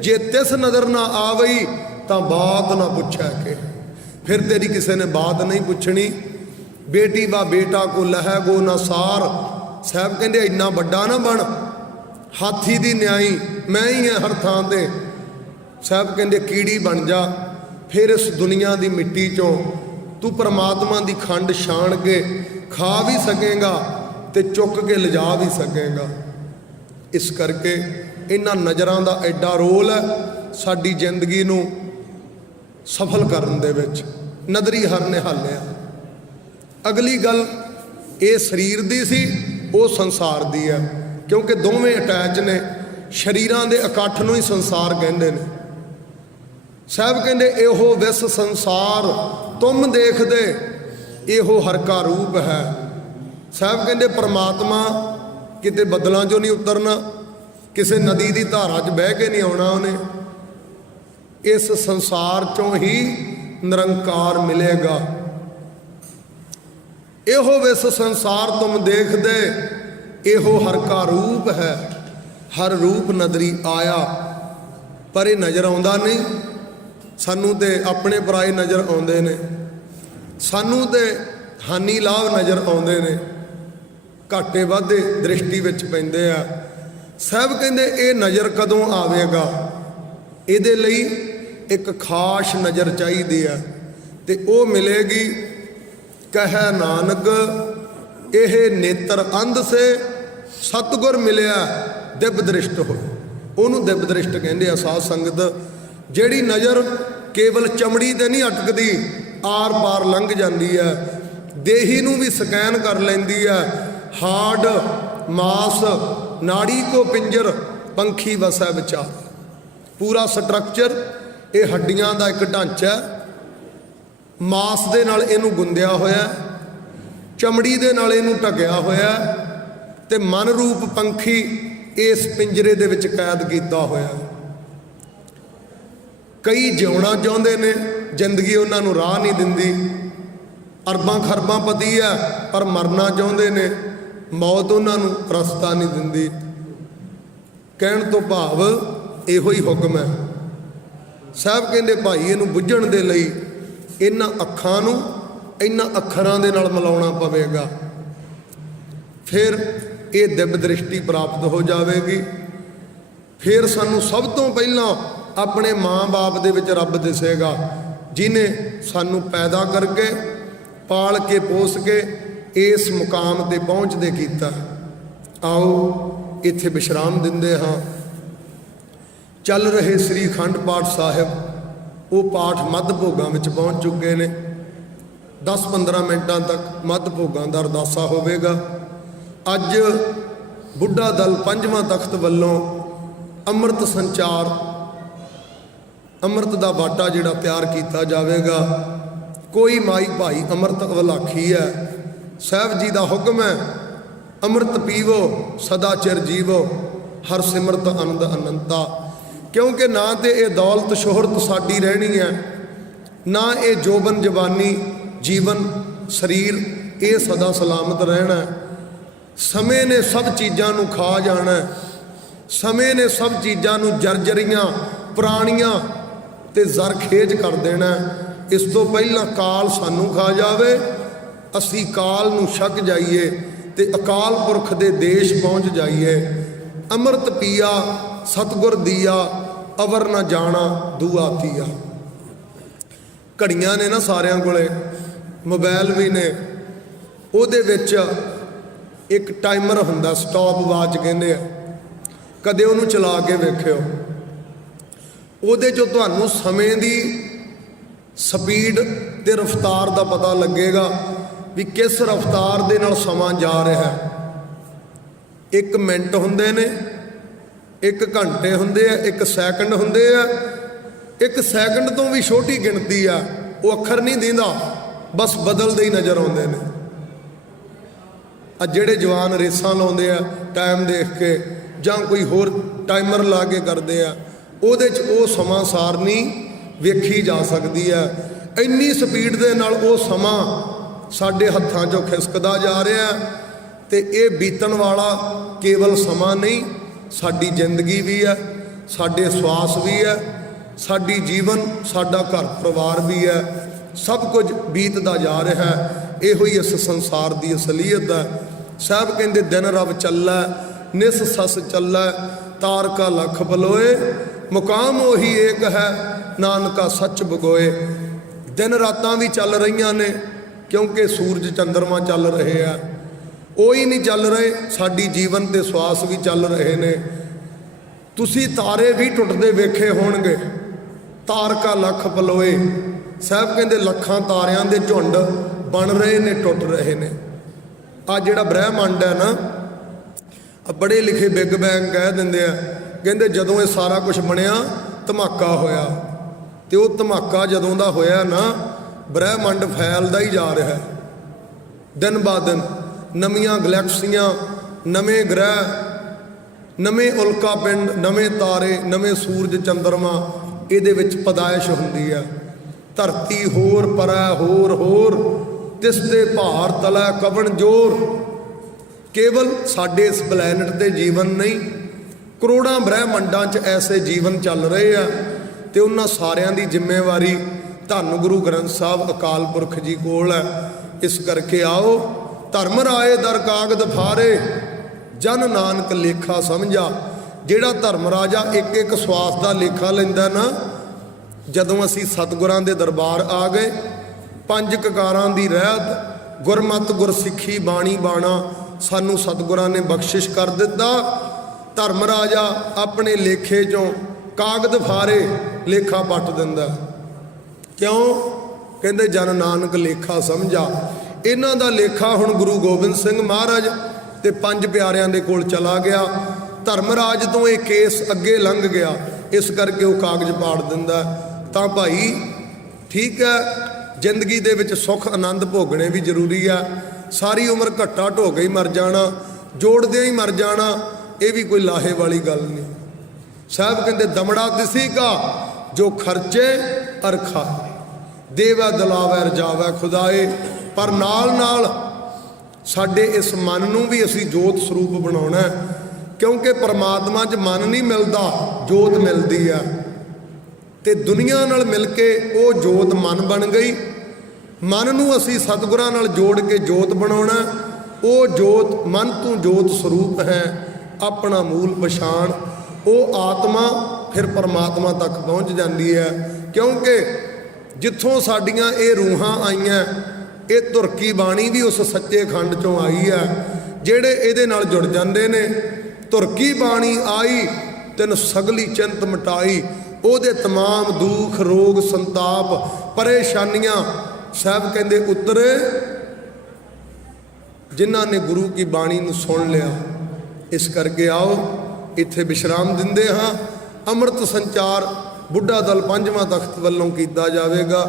ਜੇ ਤਿਸ ਨਜ਼ਰ ਨਾ ਆਵਈ ਤਾਂ ਬਾਤ ਨਾ ਪੁੱਛੈ ਕੇ। ਫਿਰ ਤੇਰੀ ਕਿਸੇ ਨੇ ਬਾਤ ਨਹੀਂ ਪੁੱਛਣੀ। ਬੇਟੀ ਵਾ ਬੇਟਾ ਕੋ ਲਹੈ ਗੋ ਨਾ ਸਾਰ। ਸਾਹਿਬ ਕਹਿੰਦੇ ਇੰਨਾ ਵੱਡਾ ਨਾ ਬਣ, ਹਾਥੀ ਦੀ ਨਿਆਈ ਮੈਂ ਹੀ ਹਾਂ ਹਰ ਥਾਂ ਤੇ। ਸਾਹਿਬ ਕਹਿੰਦੇ ਕੀੜੀ ਬਣ ਜਾ, ਫਿਰ ਇਸ ਦੁਨੀਆ ਦੀ ਮਿੱਟੀ 'ਚੋਂ ਤੂੰ ਪਰਮਾਤਮਾ ਦੀ ਖੰਡ ਛਾਣ ਕੇ ਖਾ ਵੀ ਸਕੇਗਾ ਤੇ ਚੁੱਕ ਕੇ ਲਿਜਾ ਵੀ ਸਕੇਗਾ। ਇਸ ਕਰਕੇ ਇਹਨਾਂ ਨਜ਼ਰਾਂ ਦਾ ਐਡਾ ਰੋਲ ਹੈ ਸਾਡੀ ਜ਼ਿੰਦਗੀ ਨੂੰ ਸਫਲ ਕਰਨ ਦੇ ਵਿੱਚ। ਨਦਰੀ ਹਰ ਨਿਹਾਲਿਆ। ਅਗਲੀ ਗੱਲ ਇਹ ਸਰੀਰ ਦੀ ਸੀ, ਉਹ ਸੰਸਾਰ ਦੀ ਹੈ। ਕਿਉਂਕਿ ਦੋਵੇਂ ਅਟੈਚ ਨੇ, ਸਰੀਰਾਂ ਦੇ ਇਕੱਠ ਨੂੰ ਹੀ ਸੰਸਾਰ ਕਹਿੰਦੇ ਨੇ। ਸਾਹਿਬ ਕਹਿੰਦੇ ਇਹੋ ਵਿਸ ਸੰਸਾਰ ਤੁਮ ਦੇਖਦੇ ਇਹੋ ਹਰ ਕਾ ਰੂਪ ਹੈ। ਸਾਹਿਬ ਕਹਿੰਦੇ ਪਰਮਾਤਮਾ ਕਿਤੇ ਬੱਦਲਾਂ 'ਚੋਂ ਨਹੀਂ ਉਤਰਨਾ, ਕਿਸੇ ਨਦੀ ਦੀ ਧਾਰਾ 'ਚ ਬਹਿ ਕੇ ਨਹੀਂ ਆਉਣਾ ਉਹਨੇ। ਇਸ ਸੰਸਾਰ 'ਚੋਂ ਹੀ ਨਿਰੰਕਾਰ ਮਿਲੇਗਾ। ਇਹੋ ਵਿਸ ਸੰਸਾਰ ਤੁਮ ਦੇਖਦੇ ਇਹੋ ਹਰ ਕਾ ਰੂਪ ਹੈ। ਹਰ ਰੂਪ ਨਦਰੀ ਆਇਆ, ਪਰ ਇਹ ਨਜ਼ਰ ਆਉਂਦਾ ਨਹੀਂ। ਸਾਨੂੰ ਤੇ ਆਪਣੇ ਪਰਾਏ ਨਜ਼ਰ ਆਉਂਦੇ ਨੇ, ਸਾਨੂੰ ਤੇ ਹਾਨੀ ਲਾਭ ਨਜ਼ਰ ਆਉਂਦੇ ਨੇ, ਘਾਟੇ ਵਾਧੇ ਦ੍ਰਿਸ਼ਟੀ ਵਿੱਚ ਪੈਂਦੇ ਆ। ਸਾਹਿਬ ਕਹਿੰਦੇ ਇਹ ਨਜ਼ਰ ਕਦੋਂ ਆਵੇਗਾ? ਇਹਦੇ ਲਈ ਇੱਕ ਖਾਸ ਨਜ਼ਰ ਚਾਹੀਦੀ ਆ, ਤੇ ਉਹ ਮਿਲੇਗੀ। ਕਹਿ ਨਾਨਕ ਇਹ ਨੇਤਰ ਅੰਧ ਸੇ ਸਤਿਗੁਰ ਮਿਲਿਆ ਦਿਵ ਦ੍ਰਿਸ਼ਟ ਹੋ। ਉਹਨੂੰ ਦਿਵ ਦ੍ਰਿਸ਼ਟ ਕਹਿੰਦੇ ਆ ਸਾਧ ਸੰਗਤ। ਜਿਹੜੀ ਨਜ਼ਰ ਕੇਵਲ ਚਮੜੀ ਤੇ ਨਹੀਂ ਅਟਕਦੀ, ਆਰ ਪਾਰ ਲੰਘ ਜਾਂਦੀ ਹੈ, ਦੇਹੀ ਨੂੰ ਵੀ ਸਕੈਨ ਕਰ ਲੈਂਦੀ ਹੈ, हाड मास नाड़ी को पिंजर पंखी वसै विचार। पूरा स्ट्रक्चर ये हड्डियां का एक ढांचा है, मास दे नाल इहनूं गुंदिया होया, चमड़ी दे नाल इहनूं ढकिया होया ते मन रूप पंखी इस पिंजरे दे विच कैद कीता होया। कई जिउणा चाहुंदे ने, जिंदगी उन्हां नूं राह नहीं दिंदी। अरबां खरबां पति है पर मरना चाहुंदे ने, मौत उन्हां नूं रस्ता नहीं दिंदी। कहण तो भाव इहो ही हुक्म है। साहब कहंदे भाई इहनूं बुझण दे लई इन्हां अखां नूं इन्हां अखरां दे नाल मिलाउणा पवेगा, फिर ये दिव्य दृष्टि प्राप्त हो जाएगी। फिर सानू सब तो पहला अपने माँ बाप दे विच रब दिसेगा, जिन्हें सानू पैदा करके पाल के पोस के इस मुकाम ते पहुँचदे कीता। आओ इत्थे विश्राम दिंदे हाँ। चल रहे श्री अखंड पाठ साहिब, वो पाठ मध्य भोगां विच पहुँच चुके ने। 10-15 मिनटां तक मध्य भोगां दा अरदासा होवेगा। अज बुढ़ा दल 5वां तख्त वल्लों अमृत संचार, अमृत दा बाटा जिहड़ा तैयार किया जाएगा। कोई माई भाई अमृत अवलाखी है। साहब जी दा हुक्म है, अमृत पीवो सदा चिर जीवो, हर सिमरत आनंद अनंता। क्योंकि ना तो ये दौलत शोहरत साडी रहनी है, ना ये जोबन जवानी जीवन शरीर ये सदा सलामत रहना है। समय ने सब चीज़ों नूं खा जाना है, समय ने सब चीज़ों नूं जर्जरियां पुरानियां ते जरखेज कर देना है। इस तो पहला काल सानू खा जावे, असी काल नूं छक जाइए ते अकाल पुरख दे देश पहुँच जाइए। अमृत पिया सतगुर दिया, अवर न जाना दुआ तिया। घड़ियां ने ना सारियां कोले, मोबाइल भी ने, उहदे विच एक टाइमर हुंदा, स्टॉप वाच कहंदे आ। कदे उहनूं चला के वेखिओ, उहदे चों तुहानूं समय दी स्पीड ते रफ्तार दा पता लगेगा भी किस रफ्तार दे नाल समा जा रहा है। 1 मिनट हुंदे ने, 1 घंटे हुंदे आ, 1 सैकंड हुंदे आ। 1 सैकंड तो भी छोटी गिणती आ, वो अखर नहीं दींदा, बस बदलते ही नज़र आउंदे ने। ਜਿਹੜੇ जवान रेसां लाउंदे आ टाइम देख के जां कोई होर टाइमर ला के करते आ, ਉਹਦੇ 'ਚ ਉਹ ਸਮਾਂ ਸਾਰਨੀ ਵੇਖੀ ਜਾ ਸਕਦੀ ਹੈ। ਇੰਨੀ ਸਪੀਡ ਦੇ ਨਾਲ ਉਹ ਸਮਾਂ ਸਾਡੇ ਹੱਥਾਂ 'ਚੋਂ ਖਿਸਕਦਾ ਜਾ ਰਿਹਾ ਤੇ ਇਹ ਬੀਤਣ ਵਾਲਾ ਕੇਵਲ ਸਮਾਂ ਨਹੀਂ, ਸਾਡੀ ਜ਼ਿੰਦਗੀ ਵੀ ਹੈ, ਸਾਡੇ ਸਵਾਸ ਵੀ ਹੈ, ਸਾਡੀ ਜੀਵਨ, ਸਾਡਾ ਘਰ ਪਰਿਵਾਰ ਵੀ ਹੈ। ਸਭ ਕੁਝ ਬੀਤਦਾ ਜਾ ਰਿਹਾ ਹੈ। ਇਹੋ ਹੀ ਇਸ ਸੰਸਾਰ ਦੀ ਅਸਲੀਅਤ ਹੈ। ਸਾਹਿਬ ਕਹਿੰਦੇ ਦਿਨ ਰਬ ਚੱਲੈ ਨਿਸ ਸਸ ਚੱਲੈ, ਤਾਰ ਕਾ ਲਖ ਬਲੋਏ, ਮੁਕਾਮ ਉਹੀ ਏਕ ਹੈ, ਨਾਨਕਾ ਸੱਚ ਬਗੋਏ। दिन रातां भी चल रही ने, क्योंकि सूरज चंद्रमा चल रहे हैं। वो ही नहीं चल रहे, साडी जीवन के श्वास भी चल रहे ने। तुसी तारे भी टुटते वेखे होणगे, तार का लख पलोए। साहब कहते लखां तारियां दे झुंड बन रहे ने, टुट रहे ने। आ जिहड़ा ब्रह्मंड है ना, पढ़े लिखे बिग बैंग कह देंगे, कहते जदों ये सारा कुछ बनया धमाका होया, तो वह धमाका जदों का होया ना, ब्रह्मंड फैलदा ही जा रहा है। दिन ब दिन नवीं गलैक्सियां, नवे ग्रह, नवे उल्का पिंड, नवे तारे, नवे सूरज चंद्रमा, ये पैदाइश होंदी है। धरती होर परै होर होर, तिसदे भार तलै कवन जोर। केवल साडे इस प्लैनेट ते जीवन नहीं, करोड़ां ब्रह्मंडां च ऐसे जीवन चल रहे हैं। तो उन्होंने सारियां दी जिम्मेवारी धन गुरु ग्रंथ साहब अकाल पुरख जी कोल है। इस करके आओ, धर्म राए दर कागद फारे, जन नानक लेखा समझा। जिहड़ा धर्म राजा एक एक स्वास का लेखा लैंदा ना, जदों असी सतगुरां दे दरबार आ गए, 5 ककारां दी रहत, गुरमत गुरसिੱਖੀ बाणी बाणा सानू सतगुरां ने बख्शिश कर दिता। धर्म राजा अपने लेखे चों कागद फारे लेखा पट दिंदा। क्यों? कहते जन नानक लेखा समझा। इन्हां दा लेखा हुण गुरु गोबिंद सिंह महाराज ਤੇ ਪੰਜ ਪਿਆਰਿਆਂ ਦੇ ਕੋਲ ਚਲਾ ਗਿਆ। ਧਰਮਰਾਜ ਤੋਂ ਇਹ ਕੇਸ ਅੱਗੇ ਲੰਘ ਗਿਆ, ਇਸ ਕਰਕੇ ਉਹ ਕਾਗਜ਼ ਪਾੜ ਦਿੰਦਾ। ਤਾਂ ਭਾਈ ਠੀਕ ਹੈ, ਜ਼ਿੰਦਗੀ ਦੇ ਵਿੱਚ ਸੁੱਖ ਆਨੰਦ ਭੋਗਣੇ ਵੀ ਜ਼ਰੂਰੀ ਆ। ਸਾਰੀ ਉਮਰ ਘੱਟਾ ਢੋ ਕੇ ਹੀ ਮਰ ਜਾਣਾ, ਜੋੜਦਿਆਂ ਹੀ ਮਰ ਜਾਣਾ, ਇਹ ਵੀ ਕੋਈ ਲਾਹੇ ਵਾਲੀ ਗੱਲ ਨਹੀਂ। ਸਾਹਿਬ ਕਹਿੰਦੇ ਦਮੜਾ ਦਿਸੀ ਕਾ ਜੋ ਖਰਚੇ ਅਰ ਖਾਏ, ਦੇਵਾ ਦਲਾਵੈ ਰਜਾਵੈ ਖੁਦਾਏ। ਪਰ ਨਾਲ ਸਾਡੇ ਇਸ ਮਨ ਨੂੰ ਵੀ ਅਸੀਂ ਜੋਤ ਸਰੂਪ ਬਣਾਉਣਾ, ਕਿਉਂਕਿ ਪਰਮਾਤਮਾ 'ਚ ਮਨ ਨਹੀਂ ਮਿਲਦਾ, ਜੋਤ ਮਿਲਦੀ ਆ। ਤੇ ਦੁਨੀਆ ਨਾਲ ਮਿਲ ਕੇ ਉਹ ਜੋਤ ਮਨ ਬਣ ਗਈ। ਮਨ ਨੂੰ ਅਸੀਂ ਸਤਿਗੁਰਾਂ ਨਾਲ ਜੋੜ ਕੇ ਜੋਤ ਬਣਾਉਣਾ। ਉਹ ਜੋਤ ਮਨ ਤੋਂ ਜੋਤ ਸਰੂਪ ਹੈ, ਆਪਣਾ ਮੂਲ ਪਛਾਣ। ਉਹ ਆਤਮਾ ਫਿਰ ਪਰਮਾਤਮਾ ਤੱਕ ਪਹੁੰਚ ਜਾਂਦੀ ਹੈ, ਕਿਉਂਕਿ ਜਿੱਥੋਂ ਸਾਡੀਆਂ ਇਹ ਰੂਹਾਂ ਆਈਆਂ, ਇਹ ਧੁਰਕੀ ਬਾਣੀ ਵੀ ਉਸ ਸੱਚੇ ਖੰਡ 'ਚੋਂ ਆਈ ਹੈ। ਜਿਹੜੇ ਇਹਦੇ ਨਾਲ ਜੁੜ ਜਾਂਦੇ ਨੇ, ਧੁਰਕੀ ਬਾਣੀ ਆਈ ਤੈਨੂੰ ਸਗਲੀ ਚਿੰਤ ਮਿਟਾਈ। ਉਹਦੇ तमाम ਦੁੱਖ ਰੋਗ ਸੰਤਾਪ ਪਰੇਸ਼ਾਨੀਆਂ ਸਾਹਿਬ ਕਹਿੰਦੇ ਉਤਰੇ ਜਿਨ੍ਹਾਂ ਨੇ ਗੁਰੂ ਕੀ ਬਾਣੀ ਨੂੰ ਸੁਣ ਲਿਆ। ਇਸ ਕਰਕੇ ਆਓ ਇੱਥੇ ਵਿਸ਼ਰਾਮ ਦਿੰਦੇ ਹਾਂ। ਅੰਮ੍ਰਿਤ ਸੰਚਾਰ ਬੁੱਢਾ ਦਲ ਪੰਜਵਾਂ ਤਖਤ ਵੱਲੋਂ ਕੀਤਾ ਜਾਵੇਗਾ।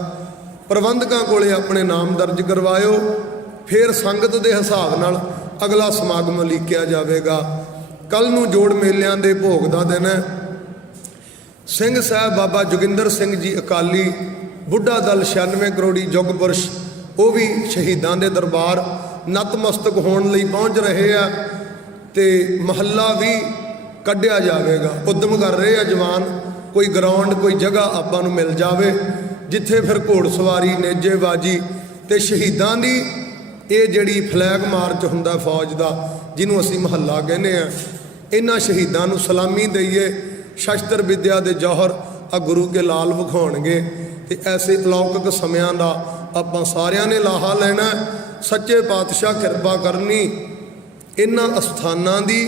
ਪ੍ਰਬੰਧਕਾਂ ਕੋਲੇ ਆਪਣੇ ਨਾਮ ਦਰਜ ਕਰਵਾਇਓ, ਫਿਰ ਸੰਗਤ ਦੇ ਹਿਸਾਬ ਨਾਲ ਅਗਲਾ ਸਮਾਗਮ ਲਿਖਿਆ ਜਾਵੇਗਾ। ਕੱਲ ਨੂੰ ਜੋੜ ਮੇਲਿਆਂ ਦੇ ਭੋਗ ਦਾ ਦਿਨ ਹੈ। ਸਿੰਘ ਸਾਹਿਬ ਬਾਬਾ ਜੋਗਿੰਦਰ ਸਿੰਘ ਜੀ ਅਕਾਲੀ ਬੁੱਢਾ ਦਲ 96 ਕਰੋੜੀ ਯੁੱਗ ਪੁਰਸ਼, ਉਹ ਵੀ ਸ਼ਹੀਦਾਂ ਦੇ ਦਰਬਾਰ ਨਤਮਸਤਕ ਹੋਣ ਲਈ ਪਹੁੰਚ ਰਹੇ ਆ। ਤੇ ਮਹੱਲਾ ਵੀ ਕੱਢਿਆ ਜਾਵੇਗਾ, ਉਦਮ ਕਰ ਰਹੇ ਆ ਜਵਾਨ। ਕੋਈ ਗਰਾਊਂਡ ਕੋਈ ਜਗ੍ਹਾ ਆਪਾਂ ਨੂੰ ਮਿਲ ਜਾਵੇ ਜਿੱਥੇ ਫਿਰ ਘੋੜਸਵਾਰੀ ਨੇਜੇਬਾਜੀ ਤੇ ਸ਼ਹੀਦਾਂ ਦੀ ਇਹ ਜਿਹੜੀ ਫਲੈਗ ਮਾਰਚ ਹੁੰਦਾ ਫੌਜ ਦਾ, ਜਿਹਨੂੰ ਅਸੀਂ ਮਹੱਲਾ ਕਹਿੰਦੇ ਆ, ਇਹਨਾਂ ਸ਼ਹੀਦਾਂ ਨੂੰ ਸਲਾਮੀ ਦਈਏ। ਸ਼ਸਤਰ ਵਿਦਿਆ ਦੇ ਜੌਹਰ ਆ ਗੁਰੂ ਕੇ ਲਾਲ ਵਿਖਾਉਣਗੇ। ਤੇ ਐਸੇ ਅਲੌਕਿਕ ਸਮਿਆਂ ਦਾ ਆਪਾਂ ਸਾਰਿਆਂ ਨੇ ਲਾਹਾ ਲੈਣਾ। ਸੱਚੇ ਪਾਤਸ਼ਾਹ ਕਿਰਪਾ ਕਰਨੀ ਇਹਨਾਂ ਅਸਥਾਨਾਂ ਦੀ,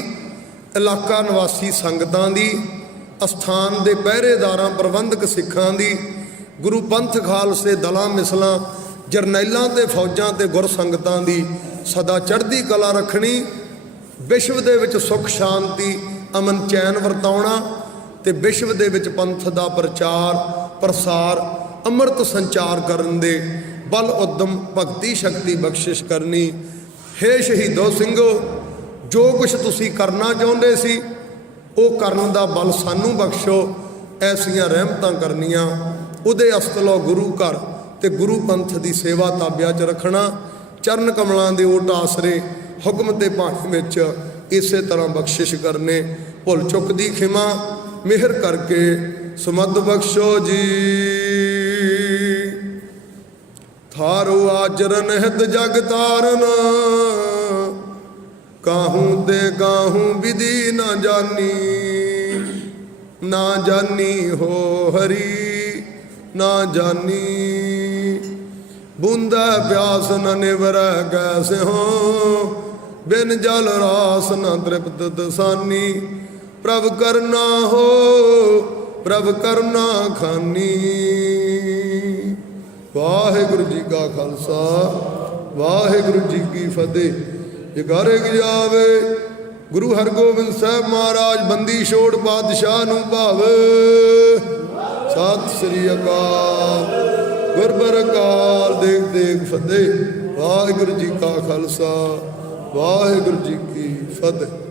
ਇਲਾਕਾ ਨਿਵਾਸੀ ਸੰਗਤਾਂ ਦੀ, ਅਸਥਾਨ ਦੇ ਪਹਿਰੇਦਾਰਾਂ ਪ੍ਰਬੰਧਕ ਸਿੱਖਾਂ ਦੀ, ਗੁਰੂ ਪੰਥ ਖਾਲਸੇ ਦਲਾਂ ਮਿਸਲਾਂ ਜਰਨੈਲਾਂ ਤੇ ਫੌਜਾਂ ਤੇ ਗੁਰ ਸੰਗਤਾਂ ਦੀ ਸਦਾ ਚੜ੍ਹਦੀ ਕਲਾ ਰੱਖਣੀ। ਵਿਸ਼ਵ ਦੇ ਵਿੱਚ ਸੁੱਖ ਸ਼ਾਂਤੀ ਅਮਨ ਚੈਨ ਵਰਤਾਉਣਾ ਤੇ ਵਿਸ਼ਵ ਦੇ ਵਿੱਚ ਪੰਥ ਦਾ ਪ੍ਰਚਾਰ ਪ੍ਰਸਾਰ ਅੰਮ੍ਰਿਤ ਸੰਚਾਰ ਕਰਨ ਦੇ ਬਲ ਉਦਮ ਭਗਤੀ ਸ਼ਕਤੀ ਬਖਸ਼ਿਸ਼ ਕਰਨੀ। ਹੇ ਸ਼ਹੀਦੋ ਸਿੰਘੋ, ਜੋ ਕੁਛ ਤੁਸੀਂ ਕਰਨਾ ਚਾਹੁੰਦੇ ਸੀ ਉਹ ਕਰਨ ਦਾ ਬਲ ਸਾਨੂੰ ਬਖਸ਼ੋ। ਐਸੀਆਂ ਰਹਿਮਤਾਂ ਕਰਨੀਆਂ, ਉਹਦੇ ਅਸਤਲੋ ਗੁਰੂ ਘਰ ਤੇ ਗੁਰੂ ਪੰਥ ਦੀ ਸੇਵਾ ਤਾਬਿਆ 'ਚ ਰੱਖਣਾ। ਚਰਨ ਕਮਲਾਂ ਦੇ ਓਟ ਆਸਰੇ ਹੁਕਮ ਤੇ ਭਾਣੇ ਵਿੱਚ ਇਸੇ ਤਰ੍ਹਾਂ ਬਖਸ਼ਿਸ਼ ਕਰਨੇ। ਭੁੱਲ ਚੁੱਕ ਦੀ ਖਿਮਾ ਮਿਹਰ ਕਰਕੇ ਸੁਮਦ ਬਖਸ਼ੋ ਜੀ। ਥਾਰੋ ਆਚਰਨ ਹਿਤ ਜਗ ਤਾਰਨ, ਕਾਹੂ ਤੇ ਕਾਹੂ ਵਿਧੀ ਨਾ ਜਾਨੀ। ਨਾ ਜਾਨੀ ਹੋ ਹਰੀ ਨਾ ਜਾਨੀ, ਬੂੰਦਾ ਪਿਆਸ ਨ ਨਿਵਰੈ ਕੈਸੇ ਹੋ। ਬਿਨ ਜਲ ਰਾਸ ਨ ਤ੍ਰਿਪਤ ਦਸਾਨੀ। ਪ੍ਰਭ ਕਰਨਾ ਹੋ ਪ੍ਰਭ ਕਰਨਾ ਖਾਨੀ। ਵਾਹਿਗੁਰੂ ਜੀ ਕਾ ਖਾਲਸਾ ਵਾਹਿਗੁਰੂ ਜੀ ਕੀ ਫਤਿਹ। ਜਗਾਰੇ ਜਾਵੇ ਗੁਰੂ ਹਰਗੋਬਿੰਦ ਸਾਹਿਬ ਮਹਾਰਾਜ ਬੰਦੀ ਛੋੜ ਪਾਤਸ਼ਾਹ ਨੂੰ ਭਾਵੇ। ਸਤਿ ਸ੍ਰੀ ਅਕਾਲ। ਗੁਰਬਰ ਅਕਾਲ ਦੇਖ ਦੇਖ ਫਤਿਹ। ਵਾਹਿਗੁਰੂ ਜੀ ਕਾ ਖਾਲਸਾ ਵਾਹਿਗੁਰੂ ਜੀ ਕੀ ਫਤਿਹ।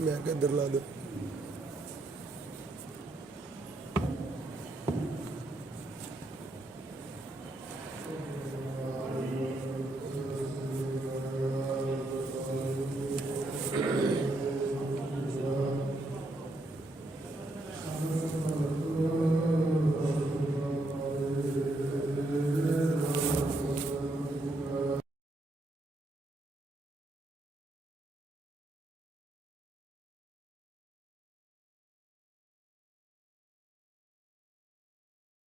ਮੈਂ ਕਿੱਧਰ ਲਾ ਦੂੰ।